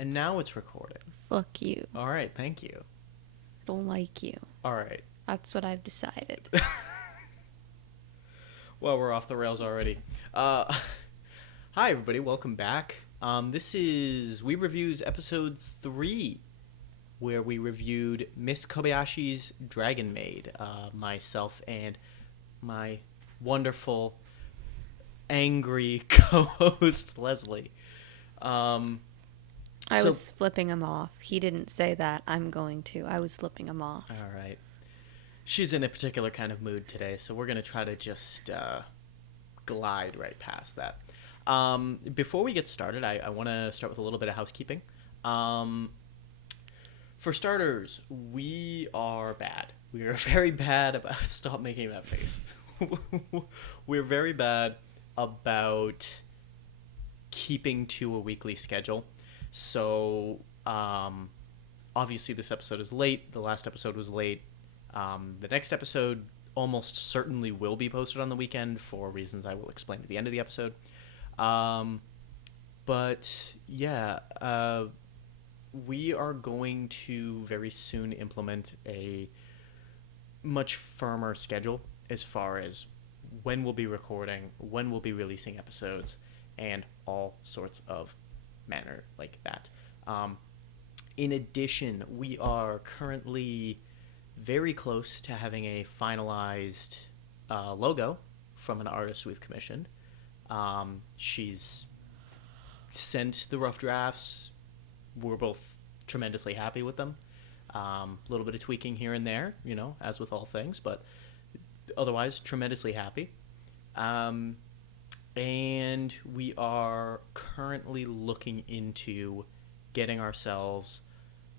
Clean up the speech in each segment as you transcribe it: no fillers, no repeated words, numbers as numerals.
And now it's recording. Fuck you. All right, thank you. I don't like you. All right. That's what I've decided. Well, we're off the rails already. Hi, everybody. Welcome back. This is Weeb Reviews episode 3, where we reviewed Miss Kobayashi's Dragon Maid. Myself and my wonderful, angry co-host, Leslie. I was flipping him off. He didn't say that. I'm going to. I was flipping him off. All right. She's in a particular kind of mood today, so we're going to try to just glide right past that. Before we get started, I want to start with a little bit of housekeeping. For starters, we are bad. We are very bad about... Stop making that face. We're very bad about keeping to a weekly schedule. So, obviously this episode is late. The last episode was late. The next episode almost certainly will be posted on the weekend for reasons I will explain at the end of the episode. But, yeah, we are going to very soon implement a much firmer schedule as far as when we'll be recording, when we'll be releasing episodes, and all sorts of manner like that. In addition, we are currently very close to having a finalized logo from an artist we've commissioned. She's sent the rough drafts. We're both tremendously happy with them. A little bit of tweaking here and there, you know, as with all things, but otherwise tremendously happy. And we are currently looking into getting ourselves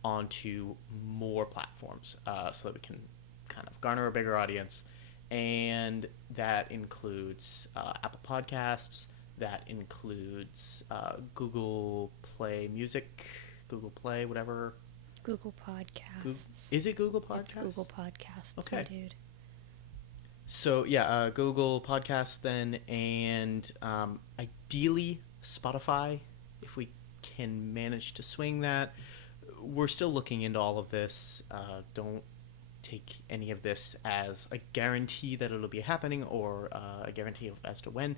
onto more platforms so that we can kind of garner a bigger audience. And that includes Apple Podcasts. That includes Google Play Music, Google Play, whatever. Google Podcasts. Is it Google Podcasts? It's Google Podcasts, okay. my dude. So, yeah, Google Podcasts then, and ideally Spotify, if we can manage to swing that. We're still looking into all of this. Don't take any of this as a guarantee that it'll be happening or a guarantee as to when.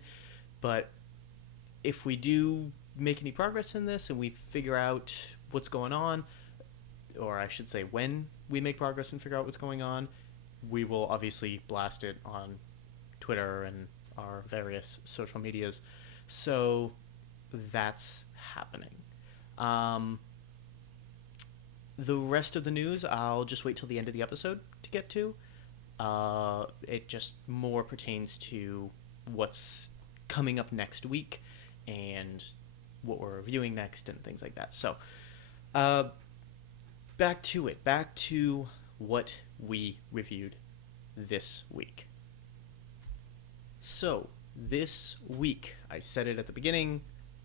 But if we do make any progress in this and we figure out what's going on, or I should say when we make progress and figure out what's going on, we will obviously blast it on Twitter and our various social medias. So that's happening. The rest of the news, I'll just wait till the end of the episode to get to. It just more pertains to what's coming up next week and what we're reviewing next and things like that. So, back to it. Back to what we reviewed this week. So, this week, I said it at the beginning,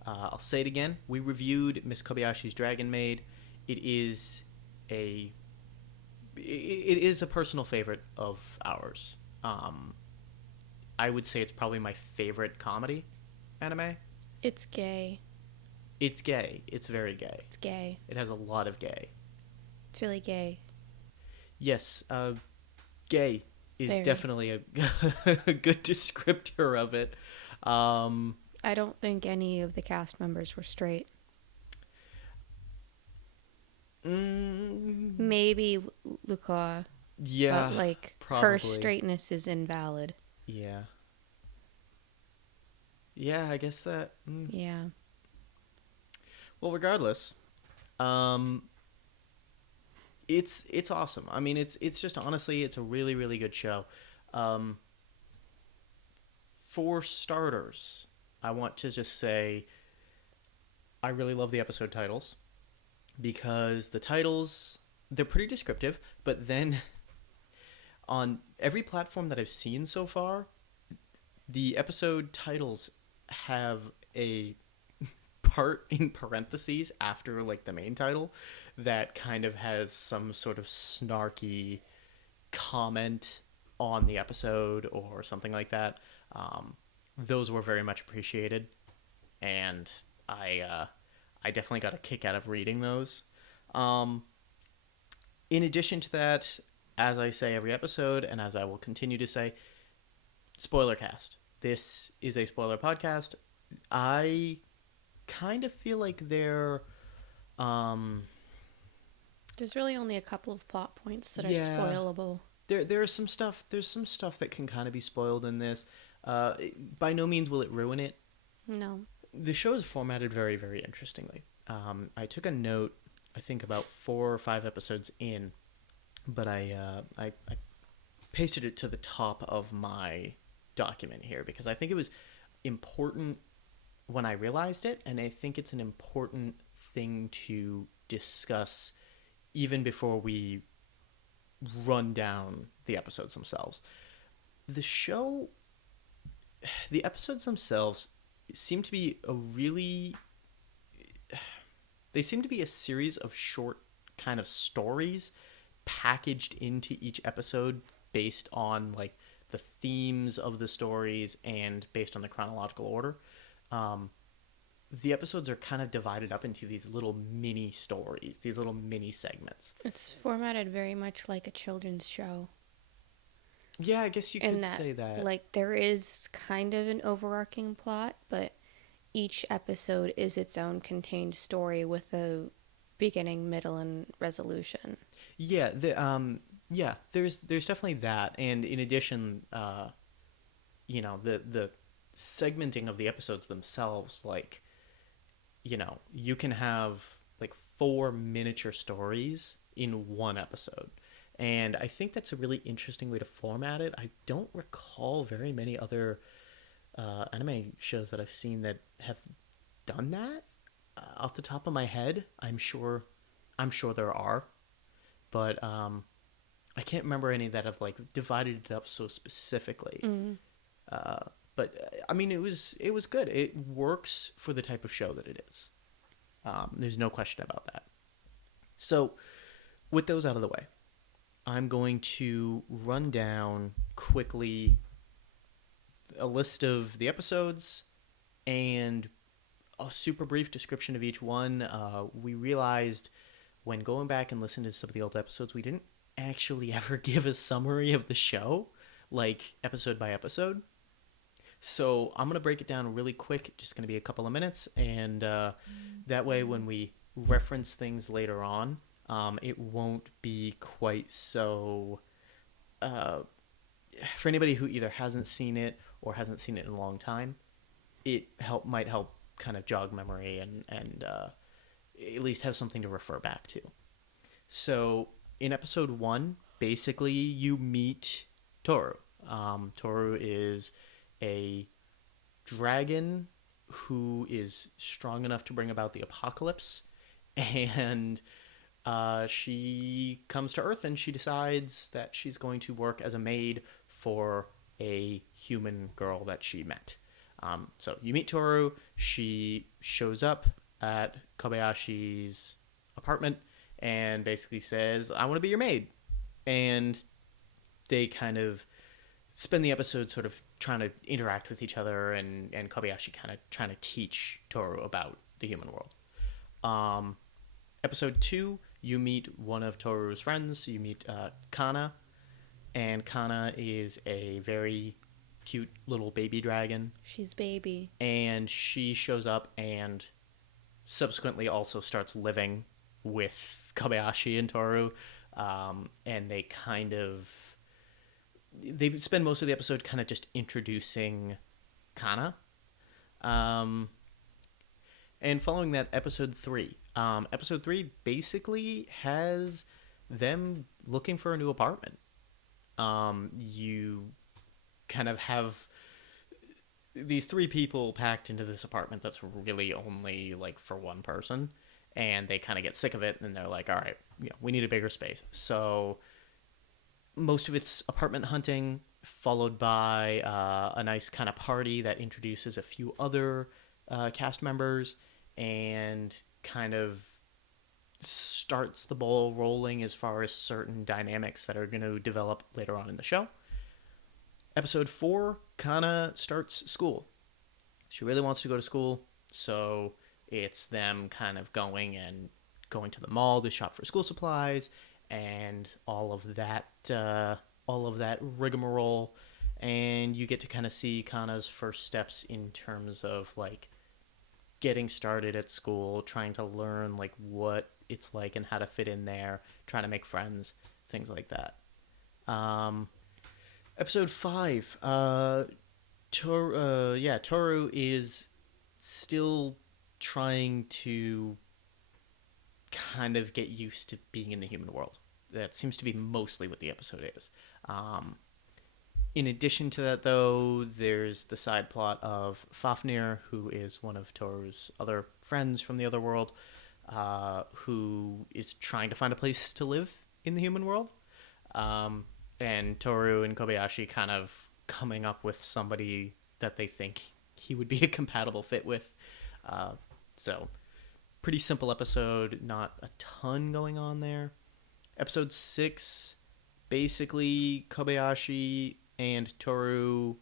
I'll say it again, we reviewed Miss Kobayashi's Dragon Maid. It is a personal favorite of ours. I would say it's probably my favorite comedy anime. It's gay. It's gay. It's very gay. It's gay. It has a lot of gay. It's really gay. Yes, gay is Very. Definitely a good descriptor of it. I don't think any of the cast members were straight. Maybe Luca. Yeah, but, like, probably. her straightness is invalid. Yeah. Yeah, I guess that... Yeah. Well, regardless, it's awesome. I mean, it's just, honestly, it's a really, really good show. For starters, I want to just say I really love the episode titles because the titles, they're pretty descriptive, but then on every platform that I've seen so far, the episode titles have a part in parentheses after, like, the main title that kind of has some sort of snarky comment on the episode or something like that. Those were very much appreciated, and I I definitely got a kick out of reading those. Um, in addition to that, as I say every episode, and as I will continue to say, spoiler cast. This is a spoiler podcast. I kind of feel like they're, um, There's really only a couple of plot points that are yeah, spoilable. there's some stuff. There's some stuff that can kind of be spoiled in this. By no means will it ruin it. No. The show is formatted very, very interestingly. I took a note, I think about 4 or 5 episodes in, but I pasted it to the top of my document here because I think it was important when I realized it, and I think it's an important thing to discuss even before we run down the episodes themselves. The show, the episodes themselves seem to be a really they seem to be a series of short kind of stories packaged into each episode based on like the themes of the stories and based on the chronological order. Um, the episodes are kind of divided up into these little mini stories, these little mini segments. It's formatted very much like a children's show. Yeah, I guess you In could that, say that. like, there is kind of an overarching plot, but each episode is its own contained story with a beginning, middle, and resolution. Yeah, yeah, there's definitely that, and in addition, the segmenting of the episodes themselves, like, you can have like 4 miniature stories in one episode. And I think that's a really interesting way to format it. I don't recall very many other anime shows that I've seen that have done that off the top of my head. I'm sure there are, but I can't remember any that have like divided it up so specifically. Mm. Uh, but I mean, it was good. It works for the type of show that it is. There's no question about that. So, with those out of the way, I'm going to run down quickly a list of the episodes and a super brief description of each one. We realized when going back and listening to some of the old episodes, we didn't actually ever give a summary of the show, like episode by episode. So I'm going to break it down really quick, just going to be a couple of minutes, and that way when we reference things later on, it won't be quite so... Uh, for anybody who either hasn't seen it or hasn't seen it in a long time, it might help kind of jog memory and at least have something to refer back to. So in episode 1, basically you meet Toru. Toru is a dragon who is strong enough to bring about the apocalypse, and she comes to Earth and she decides that she's going to work as a maid for a human girl that she met. So you meet Toru. She shows up at Kobayashi's apartment and basically says, "I want to be your maid." And they kind of spend the episode sort of trying to interact with each other, and Kobayashi kind of trying to teach Toru about the human world. Episode 2, you meet one of Toru's friends. You meet Kanna, and Kanna is a very cute little baby dragon. She's baby. And she shows up and subsequently also starts living with Kobayashi and Toru. And they spend most of the episode kind of just introducing Kanna. And following that, episode 3. Episode 3 basically has them looking for a new apartment. You kind of have these 3 people packed into this apartment that's really only like for one person, and they kind of get sick of it, and they're like, all right, we need a bigger space. So most of it's apartment hunting, followed by a nice kind of party that introduces a few other cast members and kind of starts the ball rolling as far as certain dynamics that are going to develop later on in the show. Episode 4, Kanna starts school. She really wants to go to school, so It's them kind of going to the mall to shop for school supplies and all of that rigmarole. And you get to kind of see Kanna's first steps in terms of like getting started at school, trying to learn like what it's like and how to fit in there, trying to make friends, things like that. Um, Episode 5. Toru is still trying to kind of get used to being in the human world. That seems to be mostly what the episode is. Um, in addition to that, though, there's the side plot of Fafnir, who is one of Toru's other friends from the other world, who is trying to find a place to live in the human world. Um, and Toru and Kobayashi kind of coming up with somebody that they think he would be a compatible fit with. So, pretty simple episode, not a ton going on there. Episode 6, basically Kobayashi and Toru,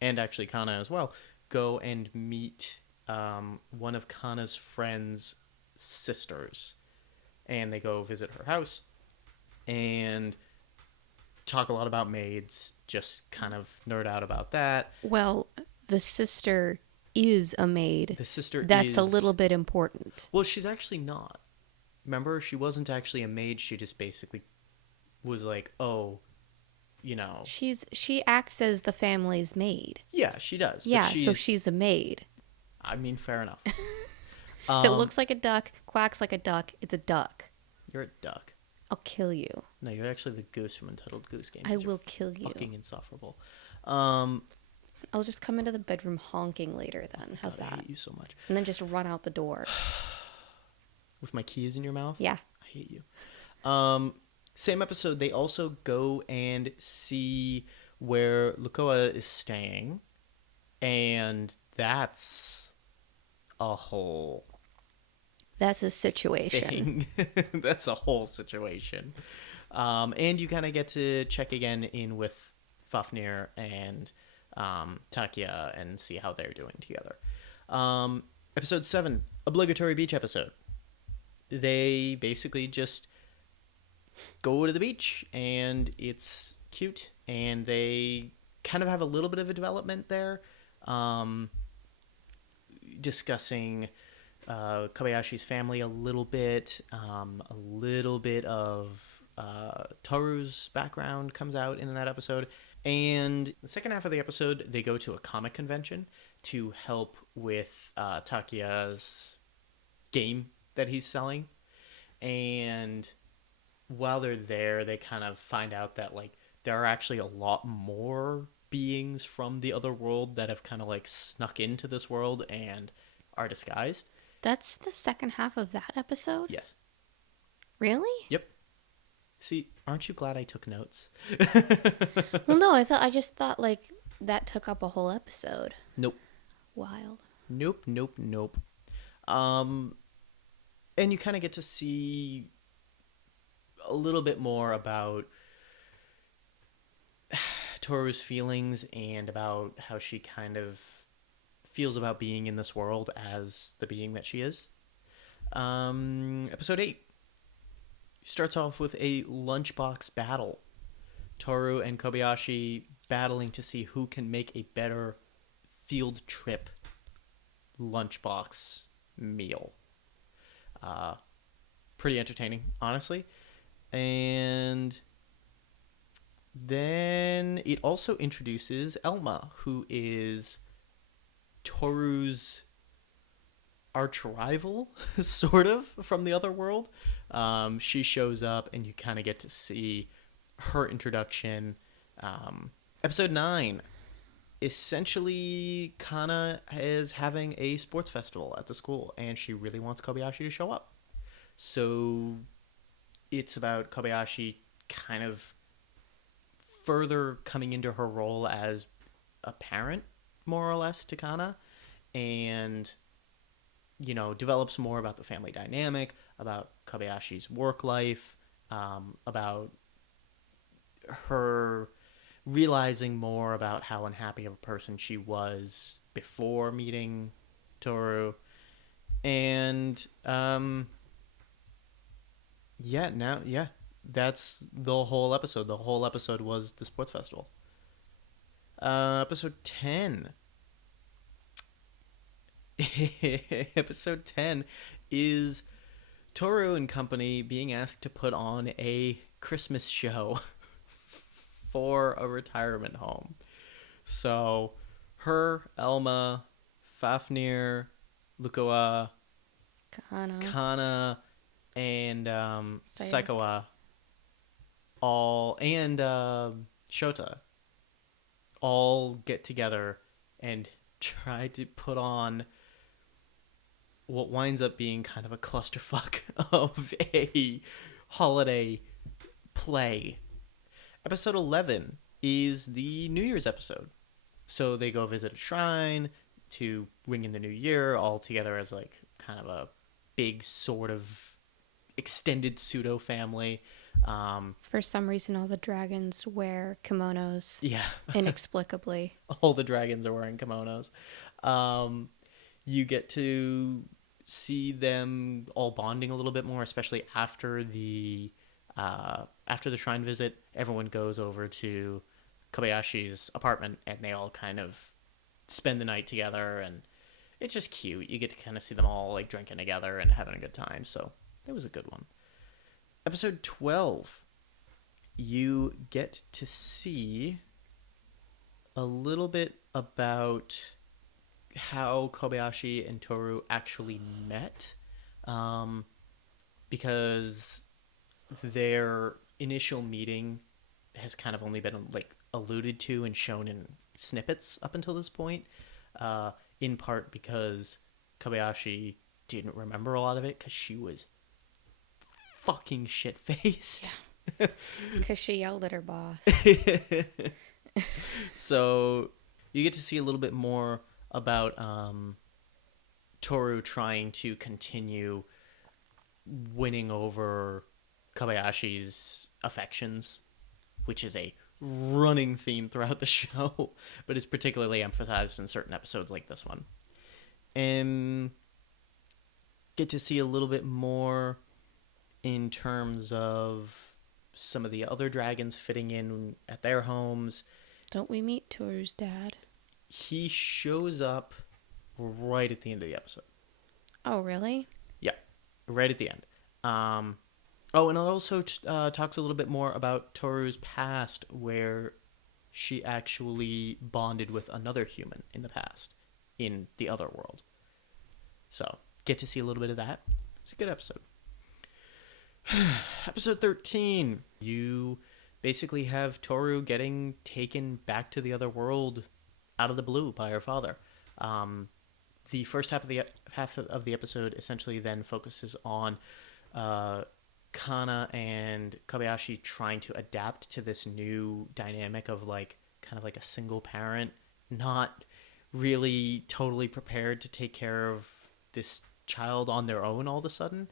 and actually Kanna as well, go and meet one of Kanna's friends' sisters. And they go visit her house and talk a lot about maids, just kind of nerd out about that. Well, the sister is a maid. The sister That's a little bit important. Well, she's actually not. Remember, she wasn't actually a maid. She just basically was like, oh, you know. She acts as the family's maid. Yeah, she does. Yeah, so she's a maid. I mean, fair enough. If it looks like a duck, quacks like a duck, it's a duck. You're a duck. I'll kill you. No, you're actually the goose from Entitled Goose Game. I will kill you. Fucking insufferable. I'll just come into the bedroom honking later then. How's that? I hate you so much. And then just run out the door. With my keys in your mouth? Yeah. I hate you. Same episode, they also go and see where Lukoa is staying. And that's a whole That's a situation. thing. That's a whole situation. And you kind of get to check again in with Fafnir and Takia and see how they're doing together. Episode 7, obligatory beach episode. They basically just go to the beach and it's cute, and they kind of have a little bit of a development there, discussing Kobayashi's family a little bit of Toru's background comes out in that episode. And the second half of the episode, they go to a comic convention to help with Takia's game that he's selling. And while they're there, they kind of find out that like there are actually a lot more beings from the other world that have kind of like snuck into this world and are disguised. That's the second half of that episode? Yes. Really? Yep. See, aren't you glad I took notes? Well, no, I just thought like that took up a whole episode. Nope. Wild. Nope. And you kind of get to see a little bit more about Toru's feelings and about how she kind of feels about being in this world as the being that she is. Episode 8 starts off with a lunchbox battle. Toru and Kobayashi battling to see who can make a better field trip lunchbox meal. Pretty entertaining, honestly. And then it also introduces Elma, who is Toru's arch rival, sort of, from the other world. She shows up, and you kind of get to see her introduction. Episode 9. Essentially, Kanna is having a sports festival at the school, and she really wants Kobayashi to show up. So it's about Kobayashi kind of further coming into her role as a parent, more or less, to Kanna, and, you know, develops more about the family dynamic, about Kobayashi's work life, about her realizing more about how unhappy of a person she was before meeting Toru, And yeah, that's the whole episode. The whole episode was the sports festival. Episode 10. Episode 10 is Toru and company being asked to put on a Christmas show for a retirement home. So, her, Elma, Fafnir, Lukoa, Kanna. Kanna, and Sayaka. Saikawa, all, and Shota, all get together and try to put on what winds up being kind of a clusterfuck of a holiday play. Episode 11 is the New Year's episode. So they go visit a shrine to ring in the new year, all together as like kind of a big sort of extended pseudo family. For some reason, all the dragons wear kimonos. Yeah. Inexplicably. All the dragons are wearing kimonos. You get to see them all bonding a little bit more, especially after the shrine visit. Everyone goes over to Kobayashi's apartment, and they all kind of spend the night together, and it's just cute. You get to kind of see them all like drinking together and having a good time. So it was a good one. Episode 12, you get to see a little bit about how Kobayashi and Toru actually met, because their initial meeting has kind of only been like alluded to and shown in snippets up until this point, in part because Kobayashi didn't remember a lot of it because she was fucking shit-faced. Because she yelled at her boss. So you get to see a little bit more about Toru trying to continue winning over Kobayashi's affections, which is a running theme throughout the show, but is particularly emphasized in certain episodes like this one. And get to see a little bit more in terms of some of the other dragons fitting in at their homes. Don't we meet Toru's dad? He shows up right at the end of the episode. Oh, really? Yeah, right at the end. Oh, and it also talks a little bit more about Toru's past, where she actually bonded with another human in the past, in the other world. So, get to see a little bit of that. It's a good episode. Episode 13. You basically have Toru getting taken back to the other world out of the blue by her father. The first half of the episode essentially then focuses on Kanna and Kobayashi trying to adapt to this new dynamic of like kind of like a single parent, not really totally prepared to take care of this child on their own all of a sudden.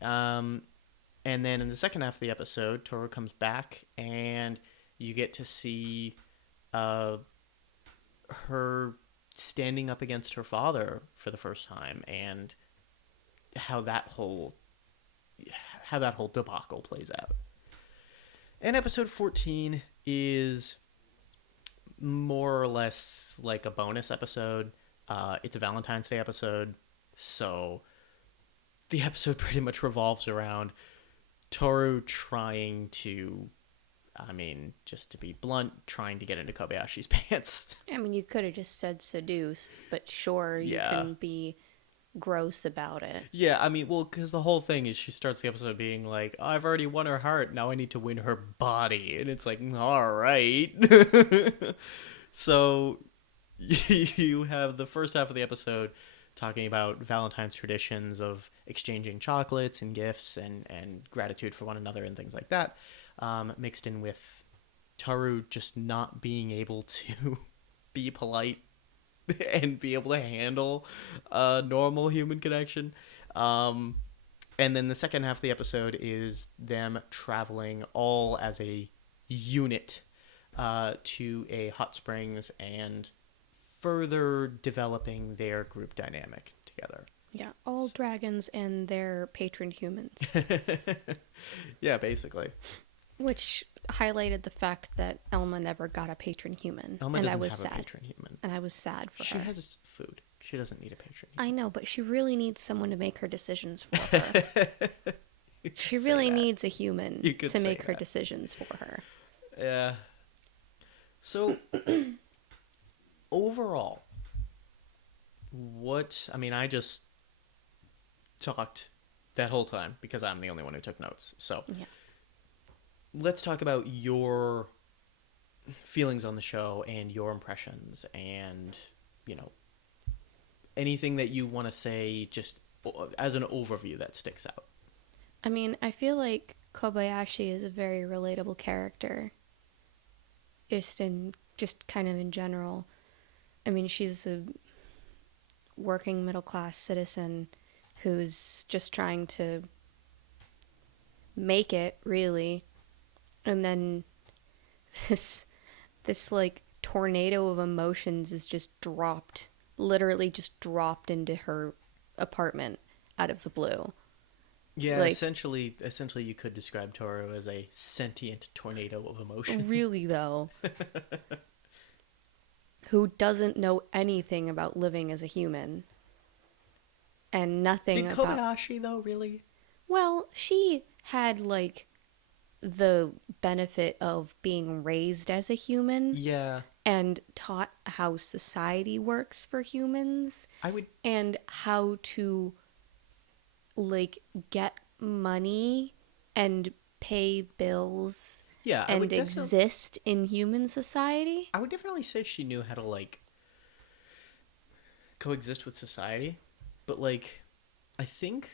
And then in the second half of the episode, Toru comes back and you get to see her standing up against her father for the first time, and how that whole debacle plays out. And episode 14 is more or less like a bonus episode. It's a Valentine's Day episode, so the episode pretty much revolves around Toru trying to, just to be blunt, trying to get into Kobayashi's pants. I mean, you could have just said seduce, but sure, you can be gross about it. Yeah, because the whole thing is she starts the episode being like, oh, I've already won her heart, now I need to win her body. And it's like, all right. So you have the first half of the episode talking about Valentine's traditions of exchanging chocolates and gifts and gratitude for one another and things like that, mixed in with Toru just not being able to be polite and be able to handle a normal human connection. And then the second half of the episode is them traveling all as a unit to a hot springs and further developing their group dynamic together. Yeah, all dragons and their patron humans. Yeah, basically. Which highlighted the fact that Elma never got a patron human. Elma And I doesn't was have a sad. patron human. And I was sad for She her. has food. She doesn't need a patron I human. know, but she really needs someone to make her decisions for her. You could She say really that. needs a human You could to say make her that. decisions for her. Yeah. So, overall, I just talked that whole time because I'm the only one who took notes. So, Yeah. let's talk about your feelings on the show and your impressions and, you know, anything that you want to say just as an overview that sticks out. I mean, I feel like Kobayashi is a very relatable character. Just kind of in general. I mean, she's a working middle class citizen who's just trying to make it, really. And then this like tornado of emotions is just dropped, literally just dropped into her apartment out of the blue. Yeah, Like, essentially, you could describe Toru as a sentient tornado of emotion. really though, who doesn't know anything about living as a human and nothing Did about. Kobayashi though really? Well, she had like the benefit of being raised as a human Yeah, and taught how society works for humans I would. and how to like get money and pay bills Yeah, and exist in human society. I would definitely say she knew how to like coexist with society, but like, I think.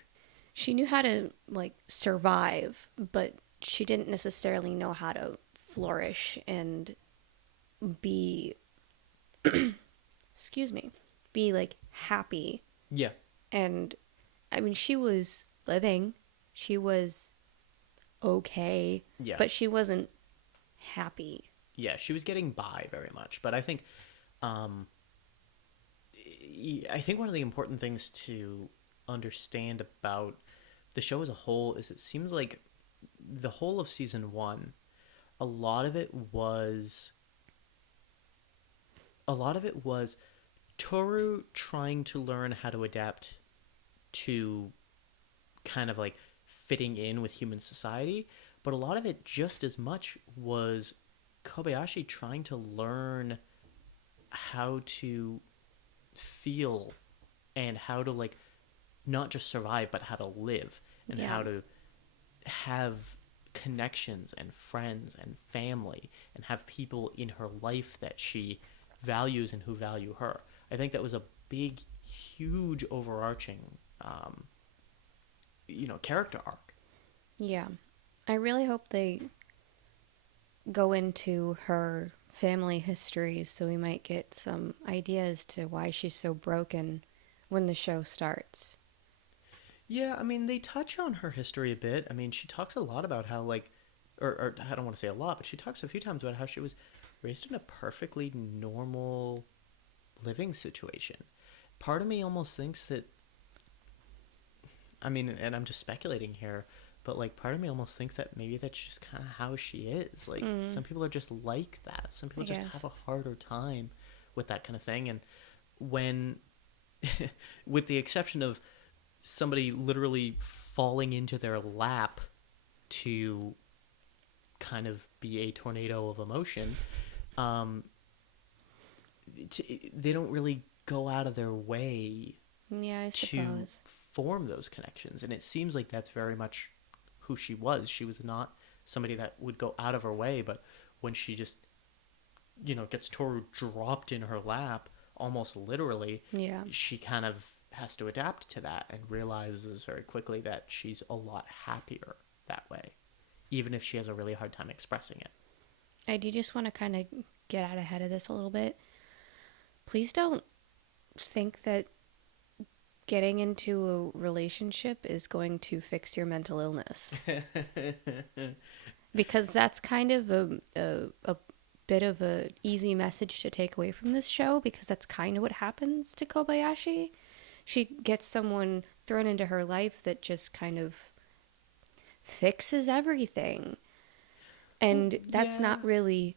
She knew how to like survive, but she didn't necessarily know how to flourish and be excuse me, be like happy. Yeah, And I mean, she was living, she was okay, yeah, but she wasn't happy. yeah. She was getting by very much, but I think, um, I think one of the important things to understand about the show as a whole is it seems like the whole of season one, a lot of it was Toru trying to learn how to adapt to kind of like fitting in with human society, but a lot of it just as much was Kobayashi trying to learn how to feel and how to like not just survive but how to live and Yeah. how to have connections and friends and family and have people in her life that she values and who value her. I think that was a big, huge, overarching, character arc. Yeah. I really hope they go into her family history so we might get some ideas to why she's so broken when the show starts. Yeah, I mean, they touch on her history a bit. I mean, she talks a lot about how, like, or I don't want to say a lot, but she talks a few times about how she was raised in a perfectly normal living situation. Part of me almost thinks that, I mean, and I'm just speculating here, but like, part of me almost thinks that maybe that's just kind of how she is. Like, some people are just like that. Some people I just guess. have a harder time with that kind of thing. And when, with the exception of somebody literally falling into their lap to kind of be a tornado of emotion, they don't really go out of their way Yeah, I to suppose. form those connections. And it seems like that's very much who she was. She was not somebody that would go out of her way, but when she just, gets Toru dropped in her lap, almost literally, Yeah. she kind of has to adapt to that and realizes very quickly that she's a lot happier that way, even if she has a really hard time expressing it. I do just want to kind of get out ahead of this a little bit. Please don't think that getting into a relationship is going to fix your mental illness. Because that's kind of a bit of a easy message to take away from this show, because that's kind of what happens to Kobayashi. she gets someone thrown into her life that just kind of fixes everything. And that's Yeah. not really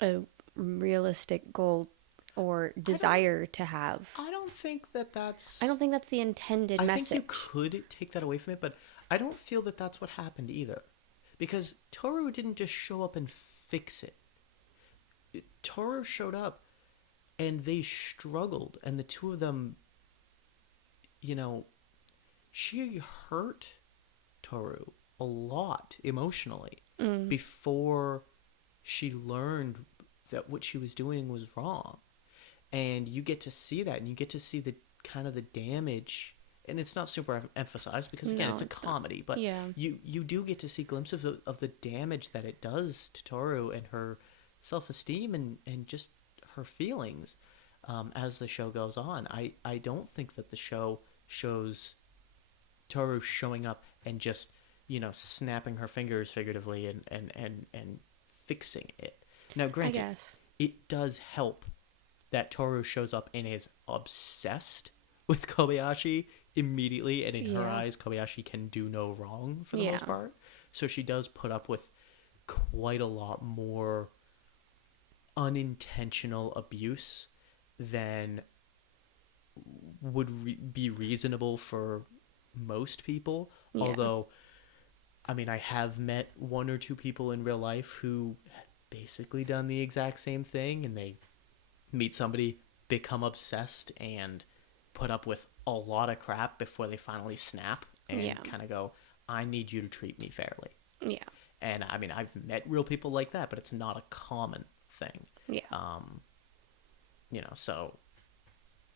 a realistic goal or I don't desire to have. I don't think that I that's don't think that's the intended I think you message. could take that away from it, but I don't feel that that's what happened either. Because Toru didn't just show up and fix it. Toru showed up and they struggled, and the two of them, you know, she hurt Toru a lot emotionally Mm, before she learned that what she was doing was wrong. And you get to see that, and you get to see the kind of the damage, and it's not super emphasized because again no, it's a it's not. comedy, but Yeah. you do get to see glimpses of the damage that it does to Toru and her self-esteem and just her feelings as the show goes on. I don't think that the show shows Toru showing up and just, snapping her fingers figuratively and fixing it. Now, I granted, guess. it does help that Toru shows up and is obsessed with Kobayashi immediately, and in her Yeah. eyes, Kobayashi can do no wrong for the Yeah. most part. So she does put up with quite a lot more unintentional abuse than would be reasonable for most people. Yeah. Although, I mean, I have met one or two people in real life who have basically done the exact same thing, and they meet somebody, become obsessed, and put up with a lot of crap before they finally snap and Yeah. kind of go, I need you to treat me fairly. Yeah. And I mean, I've met real people like that, but it's not a common thing. Yeah. So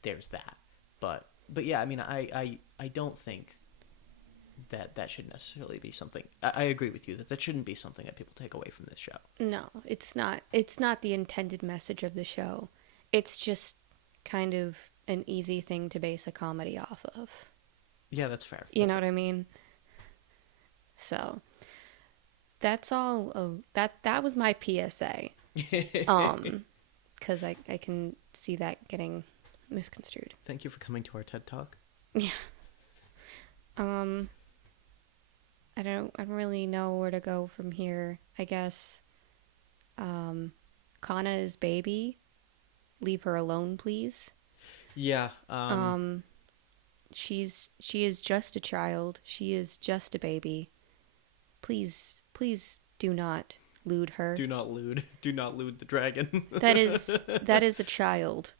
there's that. But yeah, I mean, I don't think that should necessarily be something. I agree with you that that shouldn't be something that people take away from this show. No, it's not. It's not the intended message of the show. It's just kind of an easy thing to base a comedy off of. Yeah, that's fair. You know what I mean? So that's all. That was my PSA. Because I can see that getting misconstrued. Thank you for coming to our TED Talk. Yeah. I don't really know where to go from here. I guess Kanna is baby. Leave her alone, please. Yeah. She is just a child. She is just a baby. Please do not lewd her. Do not lewd. Do not lewd the dragon. That is a child.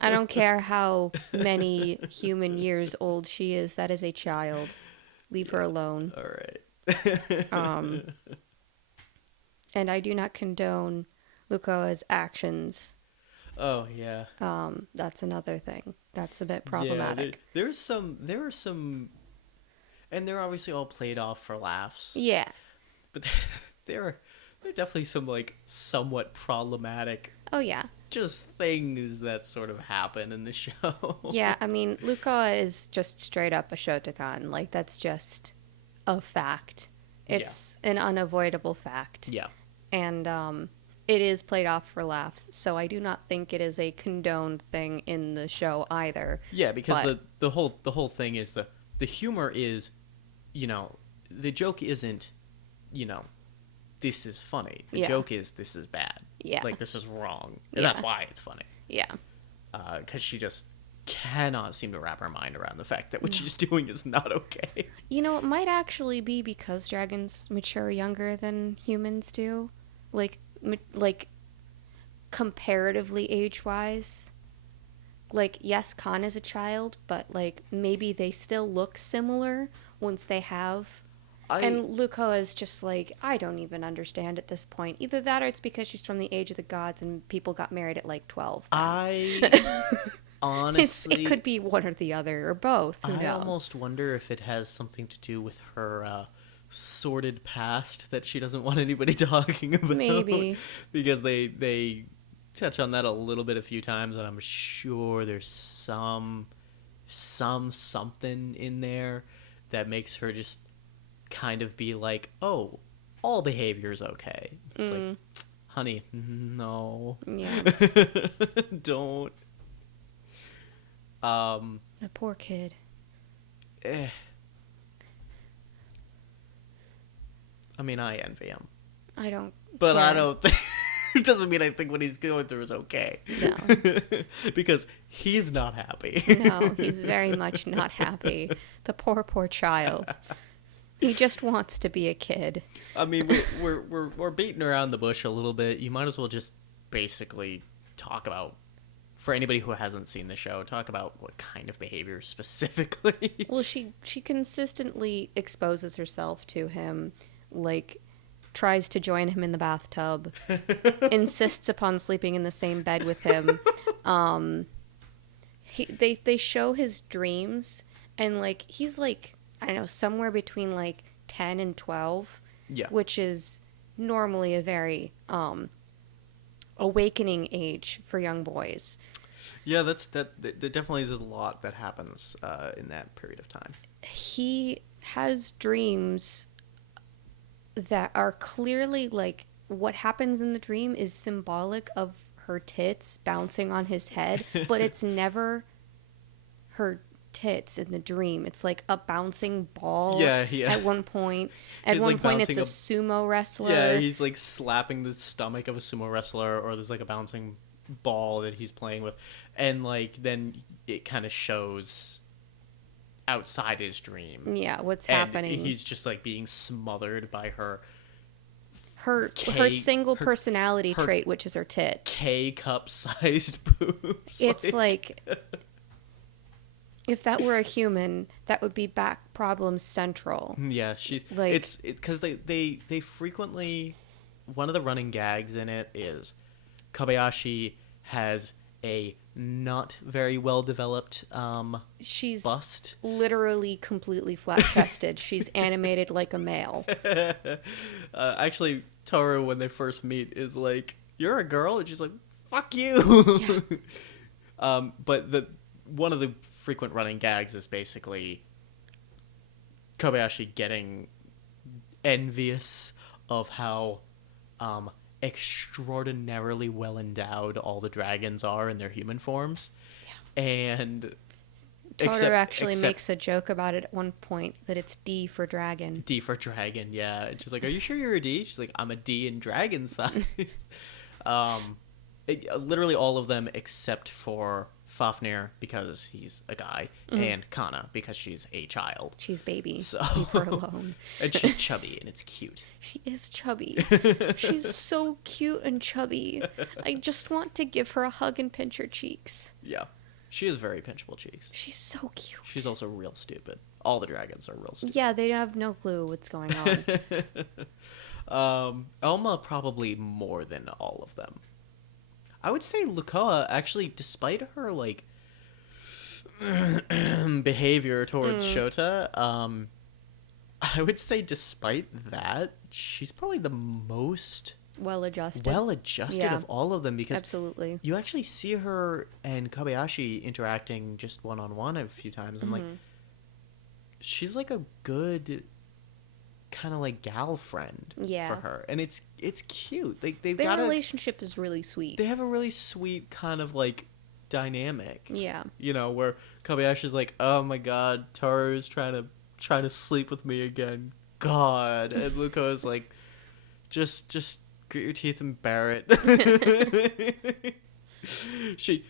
I don't care how many human years old she is. That is a child. Leave her alone. All right. And I do not condone Lukoa's actions. Oh yeah. That's another thing. That's a bit problematic. Yeah, there are some, and they're obviously all played off for laughs. Yeah. But there are definitely some like somewhat problematic Oh yeah. just things that sort of happen in the show. Yeah, I mean, Lukoa is just straight up a Shotokan. Like, that's just a fact. It's an unavoidable fact. Yeah. And it is played off for laughs, so I do not think it is a condoned thing in the show either. Yeah, because But- the whole thing is the humor is, the joke isn't, this is funny. The Yeah. joke is this is bad. Yeah. Like this is wrong. And Yeah. that's why it's funny. Yeah. Because she just cannot seem to wrap her mind around the fact that what she's doing is not okay. You know, it might actually be because dragons mature younger than humans do. Like comparatively age-wise. Like, yes, Khan is a child, but, like, maybe they still look similar once they have. And Lukoa is just like, I don't even understand at this point. Either that or it's because she's from the age of the gods and people got married at, like, 12. I honestly... It could be one or the other, or both. Who I knows? almost wonder if it has something to do with her sordid past that she doesn't want anybody talking about. Maybe. Because they touch on that a little bit a few times, and I'm sure there's something in there that makes her just kind of be like, oh, all behavior is okay. It's like, honey, no. Yeah. Don't. A poor kid. Eh. I mean, I envy him. I don't But care. I don't think... It doesn't mean I think what he's going through is okay. No. Because he's not happy. No, he's very much not happy. The poor child. He just wants to be a kid. I mean, we're beating around the bush a little bit. You might as well just basically talk about, for anybody who hasn't seen the show, talk about what kind of behavior specifically. Well, she consistently exposes herself to him, like tries to join him in the bathtub, insists upon sleeping in the same bed with him. They show his dreams, and like he's like, I don't know, somewhere between like 10 and 12, Yeah. which is normally a very awakening age for young boys. Yeah, that definitely is a lot that happens in that period of time. He has dreams that are clearly like what happens in the dream is symbolic of her tits bouncing on his head, but it's never her tits in the dream. It's like a bouncing ball. Yeah. At one point. At He's, one like, point, it's bouncing a sumo wrestler. Yeah, he's like slapping the stomach of a sumo wrestler, or there's like a bouncing ball that he's playing with, and like then it kind of shows outside his dream. Yeah, what's And happening? he's just like being smothered by her her single personality trait, which is her tits. K-cup sized boobs. It's like if that were a human, that would be back problems central. Yeah, she's like it's because they frequently, one of the running gags in it is Kobayashi has a not very well developed she's bust. literally completely flat chested. She's animated like a male. Actually, Toru, when they first meet, is like, "You're a girl," and she's like, "Fuck you." Yeah. But one of the frequent running gags is basically Kobayashi getting envious of how extraordinarily well endowed all the dragons are in their human forms. Yeah. And Toru actually makes a joke about it at one point, that it's D for dragon. D for dragon, yeah. And she's like, "Are you sure you're a D?" She's like, "I'm a D in dragon size." Literally all of them except for Fafnir, because he's a guy, and Kanna, because she's a child. She's baby. So... Leave her alone. And she's chubby, and it's cute. She is chubby. She's so cute and chubby. I just want to give her a hug and pinch her cheeks. Yeah. She has very pinchable cheeks. She's so cute. She's also real stupid. All the dragons are real stupid. Yeah, they have no clue what's going on. Elma probably more than all of them. I would say Lukoa, actually, despite her, like, behavior towards Shota, I would say despite that, she's probably the most well-adjusted of all of them, because absolutely, you actually see her and Kobayashi interacting just one-on-one a few times, and, like, she's, like, a good... kind of like gal friend for her, and it's cute. Their relationship is really sweet. They have a really sweet kind of like dynamic. Yeah, you know, where Kobayashi's like, "Oh my god, Toru's trying to sleep with me again, God," and Luko's like, just grit your teeth and bear it. She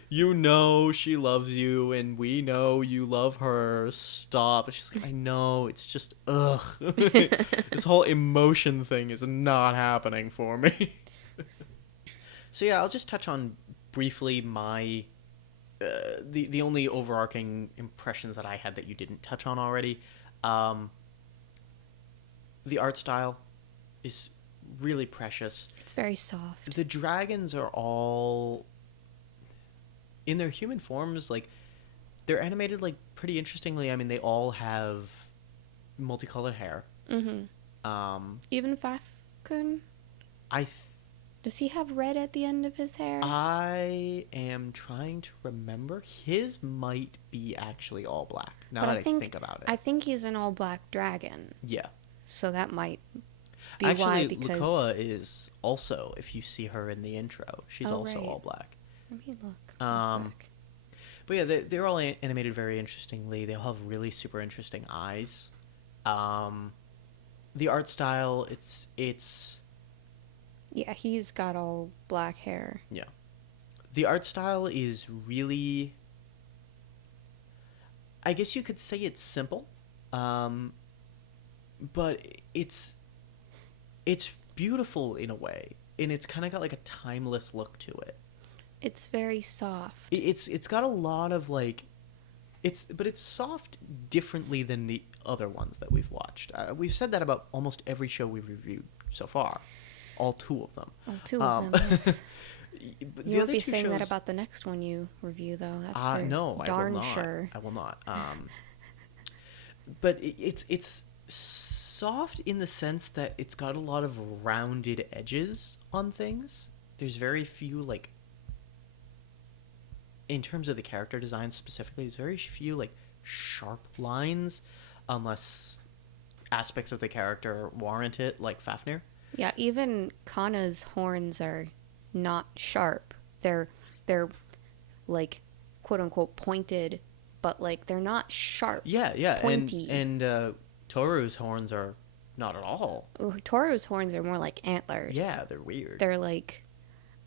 loves you, and we know you love her. Stop. And she's like, "I know, it's just ugh." This whole emotion thing is not happening for me. So yeah, I'll just touch on briefly my the only overarching impressions that I had that you didn't touch on already. The art style is really precious. It's very soft. The dragons are all in their human forms, like, they're animated, like, pretty interestingly. I mean, they all have multicolored hair. Even Fafkun? Does he have red at the end of his hair? I am trying to remember. His might be actually all black, now that I think about it. I think he's an all-black dragon. Yeah. So that might be actually, why, because... Lukoa is also, if you see her in the intro, she's also right. all black. Let me look. But But yeah, they're all animated very interestingly. They all have really super interesting eyes. The art style, it's Yeah, he's got all black hair. yeah. The art style is really, I guess you could say it's simple, um, but it's beautiful in a way, and it's kind of got like a timeless look to it. It's very soft. It's got a lot of like, it's soft differently than the other ones that we've watched. We've said that about almost every show we've reviewed so far, all two of them. Oh, two of them, yes. But You won't be saying that about the next one you review, though. That's for no, darn I will not. sure. I will not. But it's soft in the sense that it's got a lot of rounded edges on things. There's very few like, in terms of the character design specifically, there's very few like sharp lines, unless aspects of the character warrant it, like Fafnir. Yeah, even Kanna's horns are not sharp. They're like quote unquote pointed, but like they're not sharp. Yeah, pointy. and Toru's horns are not at all. Toru's horns are more like antlers. Yeah, they're weird. They're like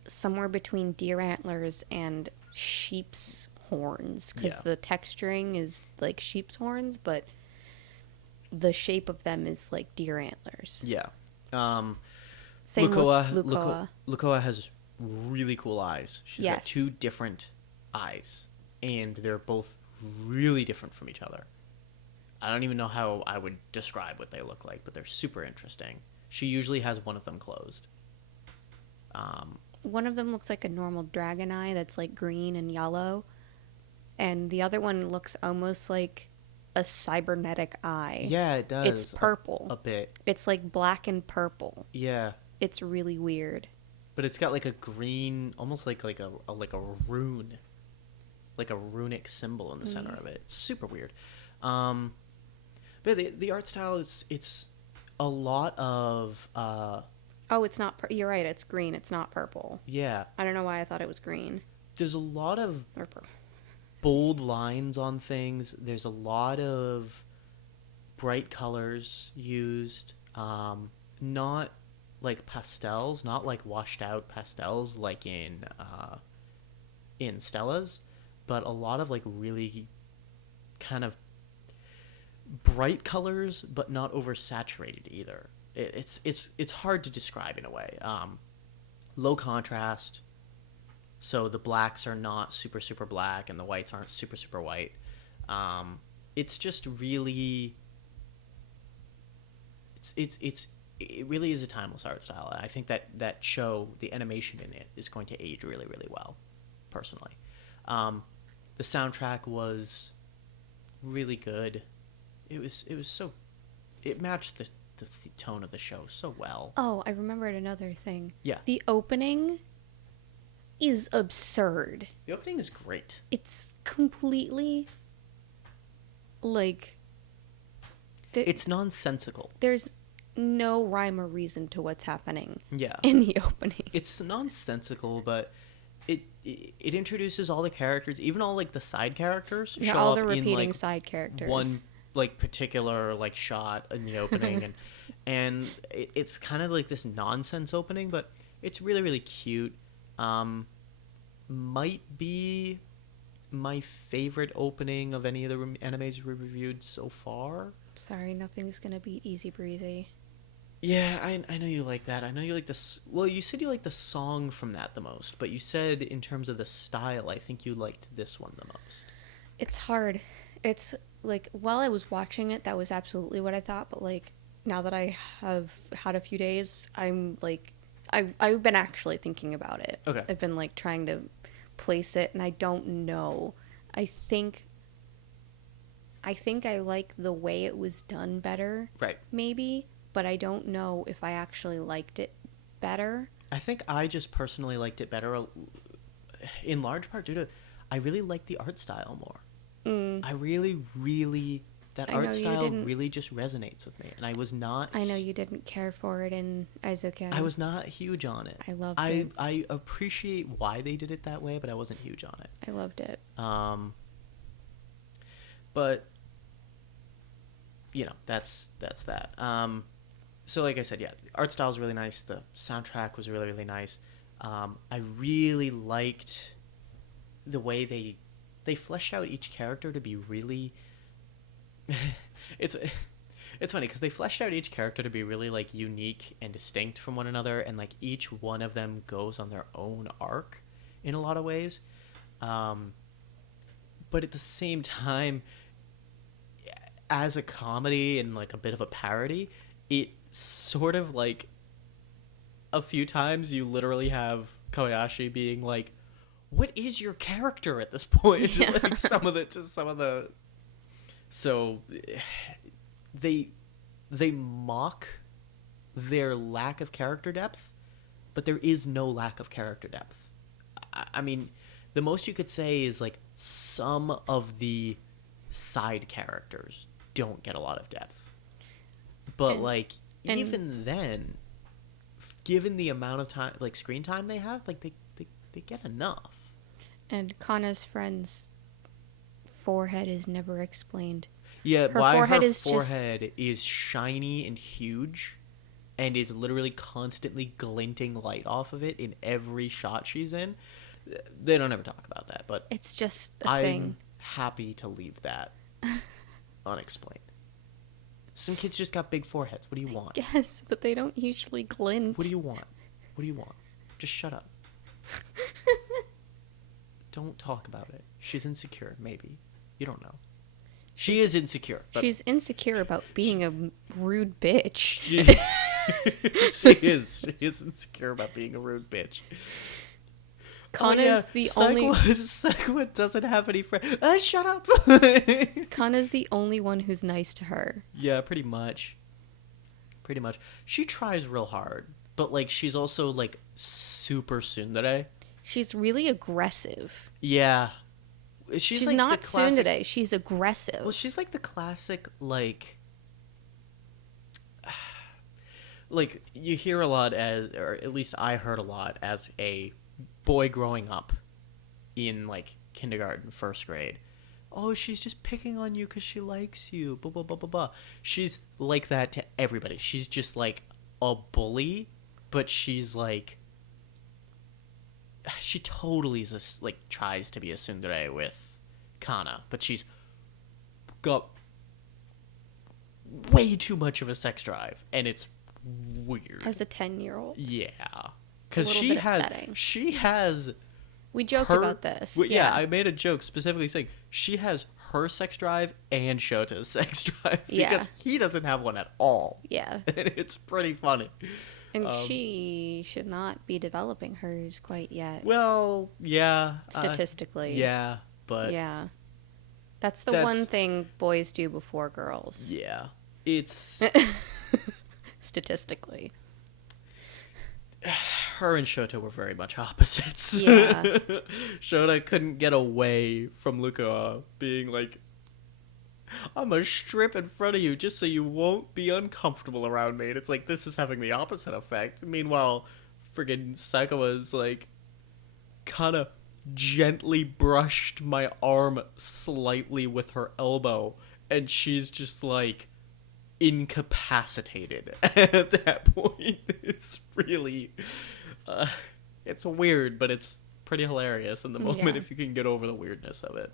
somewhere between deer antlers and sheep's horns, because the texturing is like sheep's horns, but the shape of them is like deer antlers. Yeah. Same Lukoa, with Lukoa. Lukoa has really cool eyes. She's got Yes. two different eyes, and they're both really different from each other. I don't even know how I would describe what they look like, but they're super interesting. She usually has one of them closed. One of them looks like a normal dragon eye that's like green and yellow, and the other one looks almost like a cybernetic eye. Yeah, it does. It's purple. A bit. It's like black and purple. Yeah. It's really weird. But it's got like a green, almost like a rune, like a runic symbol in the center of it. It's super weird. But the art style it's a lot of Oh, it's not. You're right. It's green. It's not purple. yeah. I don't know why I thought it was green. There's a lot of Or purple. bold lines on things. There's a lot of bright colors used. Not like pastels, not like washed out pastels like in Stella's, but a lot of like really kind of bright colors, but not oversaturated either. It's hard to describe in a way. Low contrast, so the blacks are not super super black and the whites aren't super super white. It's just really it really is a timeless art style. I think that show, the animation in it, is going to age really really well, personally. The soundtrack was really good. It was so, it matched the tone of the show so well. Oh, I remembered another thing. Yeah. The opening is absurd. The opening is great. It's completely like It's nonsensical. there's no rhyme or reason to what's happening Yeah. in the opening. It's nonsensical, but it introduces all the characters, even all like the side characters. Yeah, show all up the in, repeating like, side characters. one like particular like shot in the opening, and it's kind of like this nonsense opening, but it's really really cute. Might be my favorite opening of any of the animes we reviewed so far. Sorry, nothing's gonna beat Easy Breezy. Yeah, I know you like that. I know you like this. Well, you said you liked the song from that the most, but you said in terms of the style, I think you liked this one the most. It's hard. It's like, while I was watching it, that was absolutely what I thought, but like now that I have had a few days, I'm like I've been actually thinking about it. Okay. I've been like trying to place it, and I don't know. I think I like the way it was done better. Right. Maybe, but I don't know if I actually liked it better. I think I just personally liked it better, in large part due to I really like the art style more. I really, really that I know art you style didn't. really just resonates with me, and I was not. I know you didn't care for it in Aizuken. I was not huge on it. I loved it. I appreciate why they did it that way, but I wasn't huge on it. I loved it. But that's that. So like I said, yeah, the art style was really nice. The soundtrack was really, really nice. I really liked the way they fleshed out each character to be really. it's funny because they fleshed out each character to be really like unique and distinct from one another, and like each one of them goes on their own arc in a lot of ways. But at the same time, as a comedy and like a bit of a parody, it sort of like a few times you literally have Kobayashi being like, "What is your character at this point?" Yeah. Like some of the so they mock their lack of character depth, but there is no lack of character depth. I mean, the most you could say is like some of the side characters don't get a lot of depth. But even then, given the amount of time, like screen time they have, like they get enough. And Kanna's friend's forehead is never explained. Yeah, Her why forehead her is forehead is shiny and huge, and is literally constantly glinting light off of it in every shot she's in. They don't ever talk about that, but It's just a I'm thing. happy to leave that unexplained. Some kids just got big foreheads. What do you want? Yes, but they don't usually glint. What do you want? What do you want? Just shut up. Don't talk about it. She's insecure, maybe. You don't know. She is insecure. But She's insecure about being a rude bitch. she is. She is insecure about being a rude bitch. Kanna's the only Sakuma doesn't have any friends. Shut up. Kanna's the only one who's nice to her. Yeah, pretty much. Pretty much. She tries real hard, but like she's also like super tsundere. She's really aggressive. Yeah. She's like not the classic, tsundere. She's aggressive. well, she's like the classic like you hear a lot as, or at least I heard a lot as a boy growing up in like kindergarten, first grade. Oh, she's just picking on you because she likes you. Blah blah blah blah blah. She's like that to everybody. She's just like a bully, but she's like, she totally is like tries to be a tsundere with Kanna, but she's got way too much of a sex drive, and it's weird. As a 10-year-old. Yeah, It's a because little bit upsetting. she has. We joked her, about this. Yeah, I made a joke specifically saying she has her sex drive and Shota's sex drive because Yeah. he doesn't have one at all. Yeah. And it's pretty funny. And she should not be developing hers quite yet. Well, yeah. Statistically. Yeah, but... Yeah. That's the one thing boys do before girls. Yeah. It's... Statistically. Her and Shota were very much opposites. Yeah. Shota couldn't get away from Luca being like, I'm gonna strip in front of you just so you won't be uncomfortable around me. And it's like, this is having the opposite effect. Meanwhile, friggin' Sakawa's like, kinda gently brushed my arm slightly with her elbow, and she's just like incapacitated at that point. It's really it's weird, but it's pretty hilarious in the moment if you can get over the weirdness of it.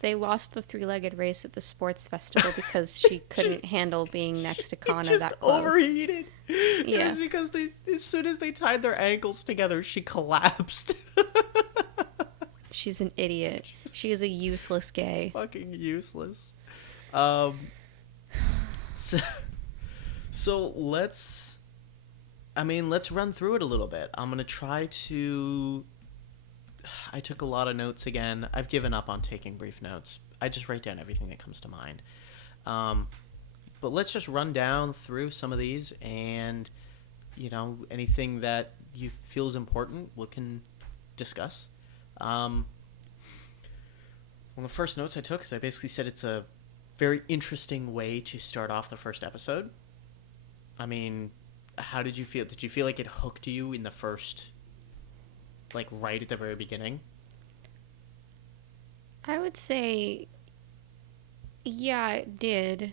They lost the three-legged race at the sports festival because she couldn't handle being next to Kanna that close. Overheated. Yeah. It was because as soon as they tied their ankles together, she collapsed. She's an idiot. She is a useless gay. Fucking useless. So let's run through it a little bit. I'm gonna try to. I took a lot of notes again. I've given up on taking brief notes. I just write down everything that comes to mind. But let's just run down through some of these, and anything that you feel is important, we can discuss. One of the first notes I took is I basically said it's a very interesting way to start off the first episode. I mean, how did you feel? Did you feel like it hooked you in the first, like, right at the very beginning? I would say, yeah, it did.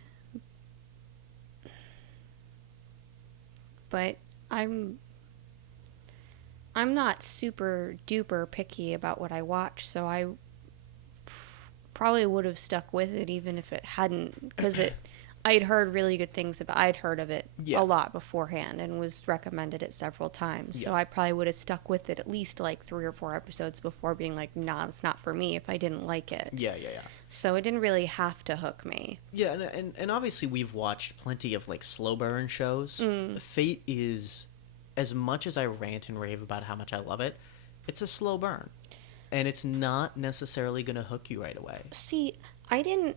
But I'm I'm not super duper picky about what I watch, so I probably would have stuck with it even if it hadn't, because I'd heard really good things about. I'd heard of it Yeah. a lot beforehand and was recommended it several times. Yeah. So I probably would have stuck with it at least like 3 or 4 episodes before being like, nah, it's not for me if I didn't like it. Yeah, yeah, yeah. So it didn't really have to hook me. Yeah, and obviously we've watched plenty of, like, slow burn shows. Fate is, as much as I rant and rave about how much I love it, it's a slow burn. And it's not necessarily going to hook you right away. See, I didn't.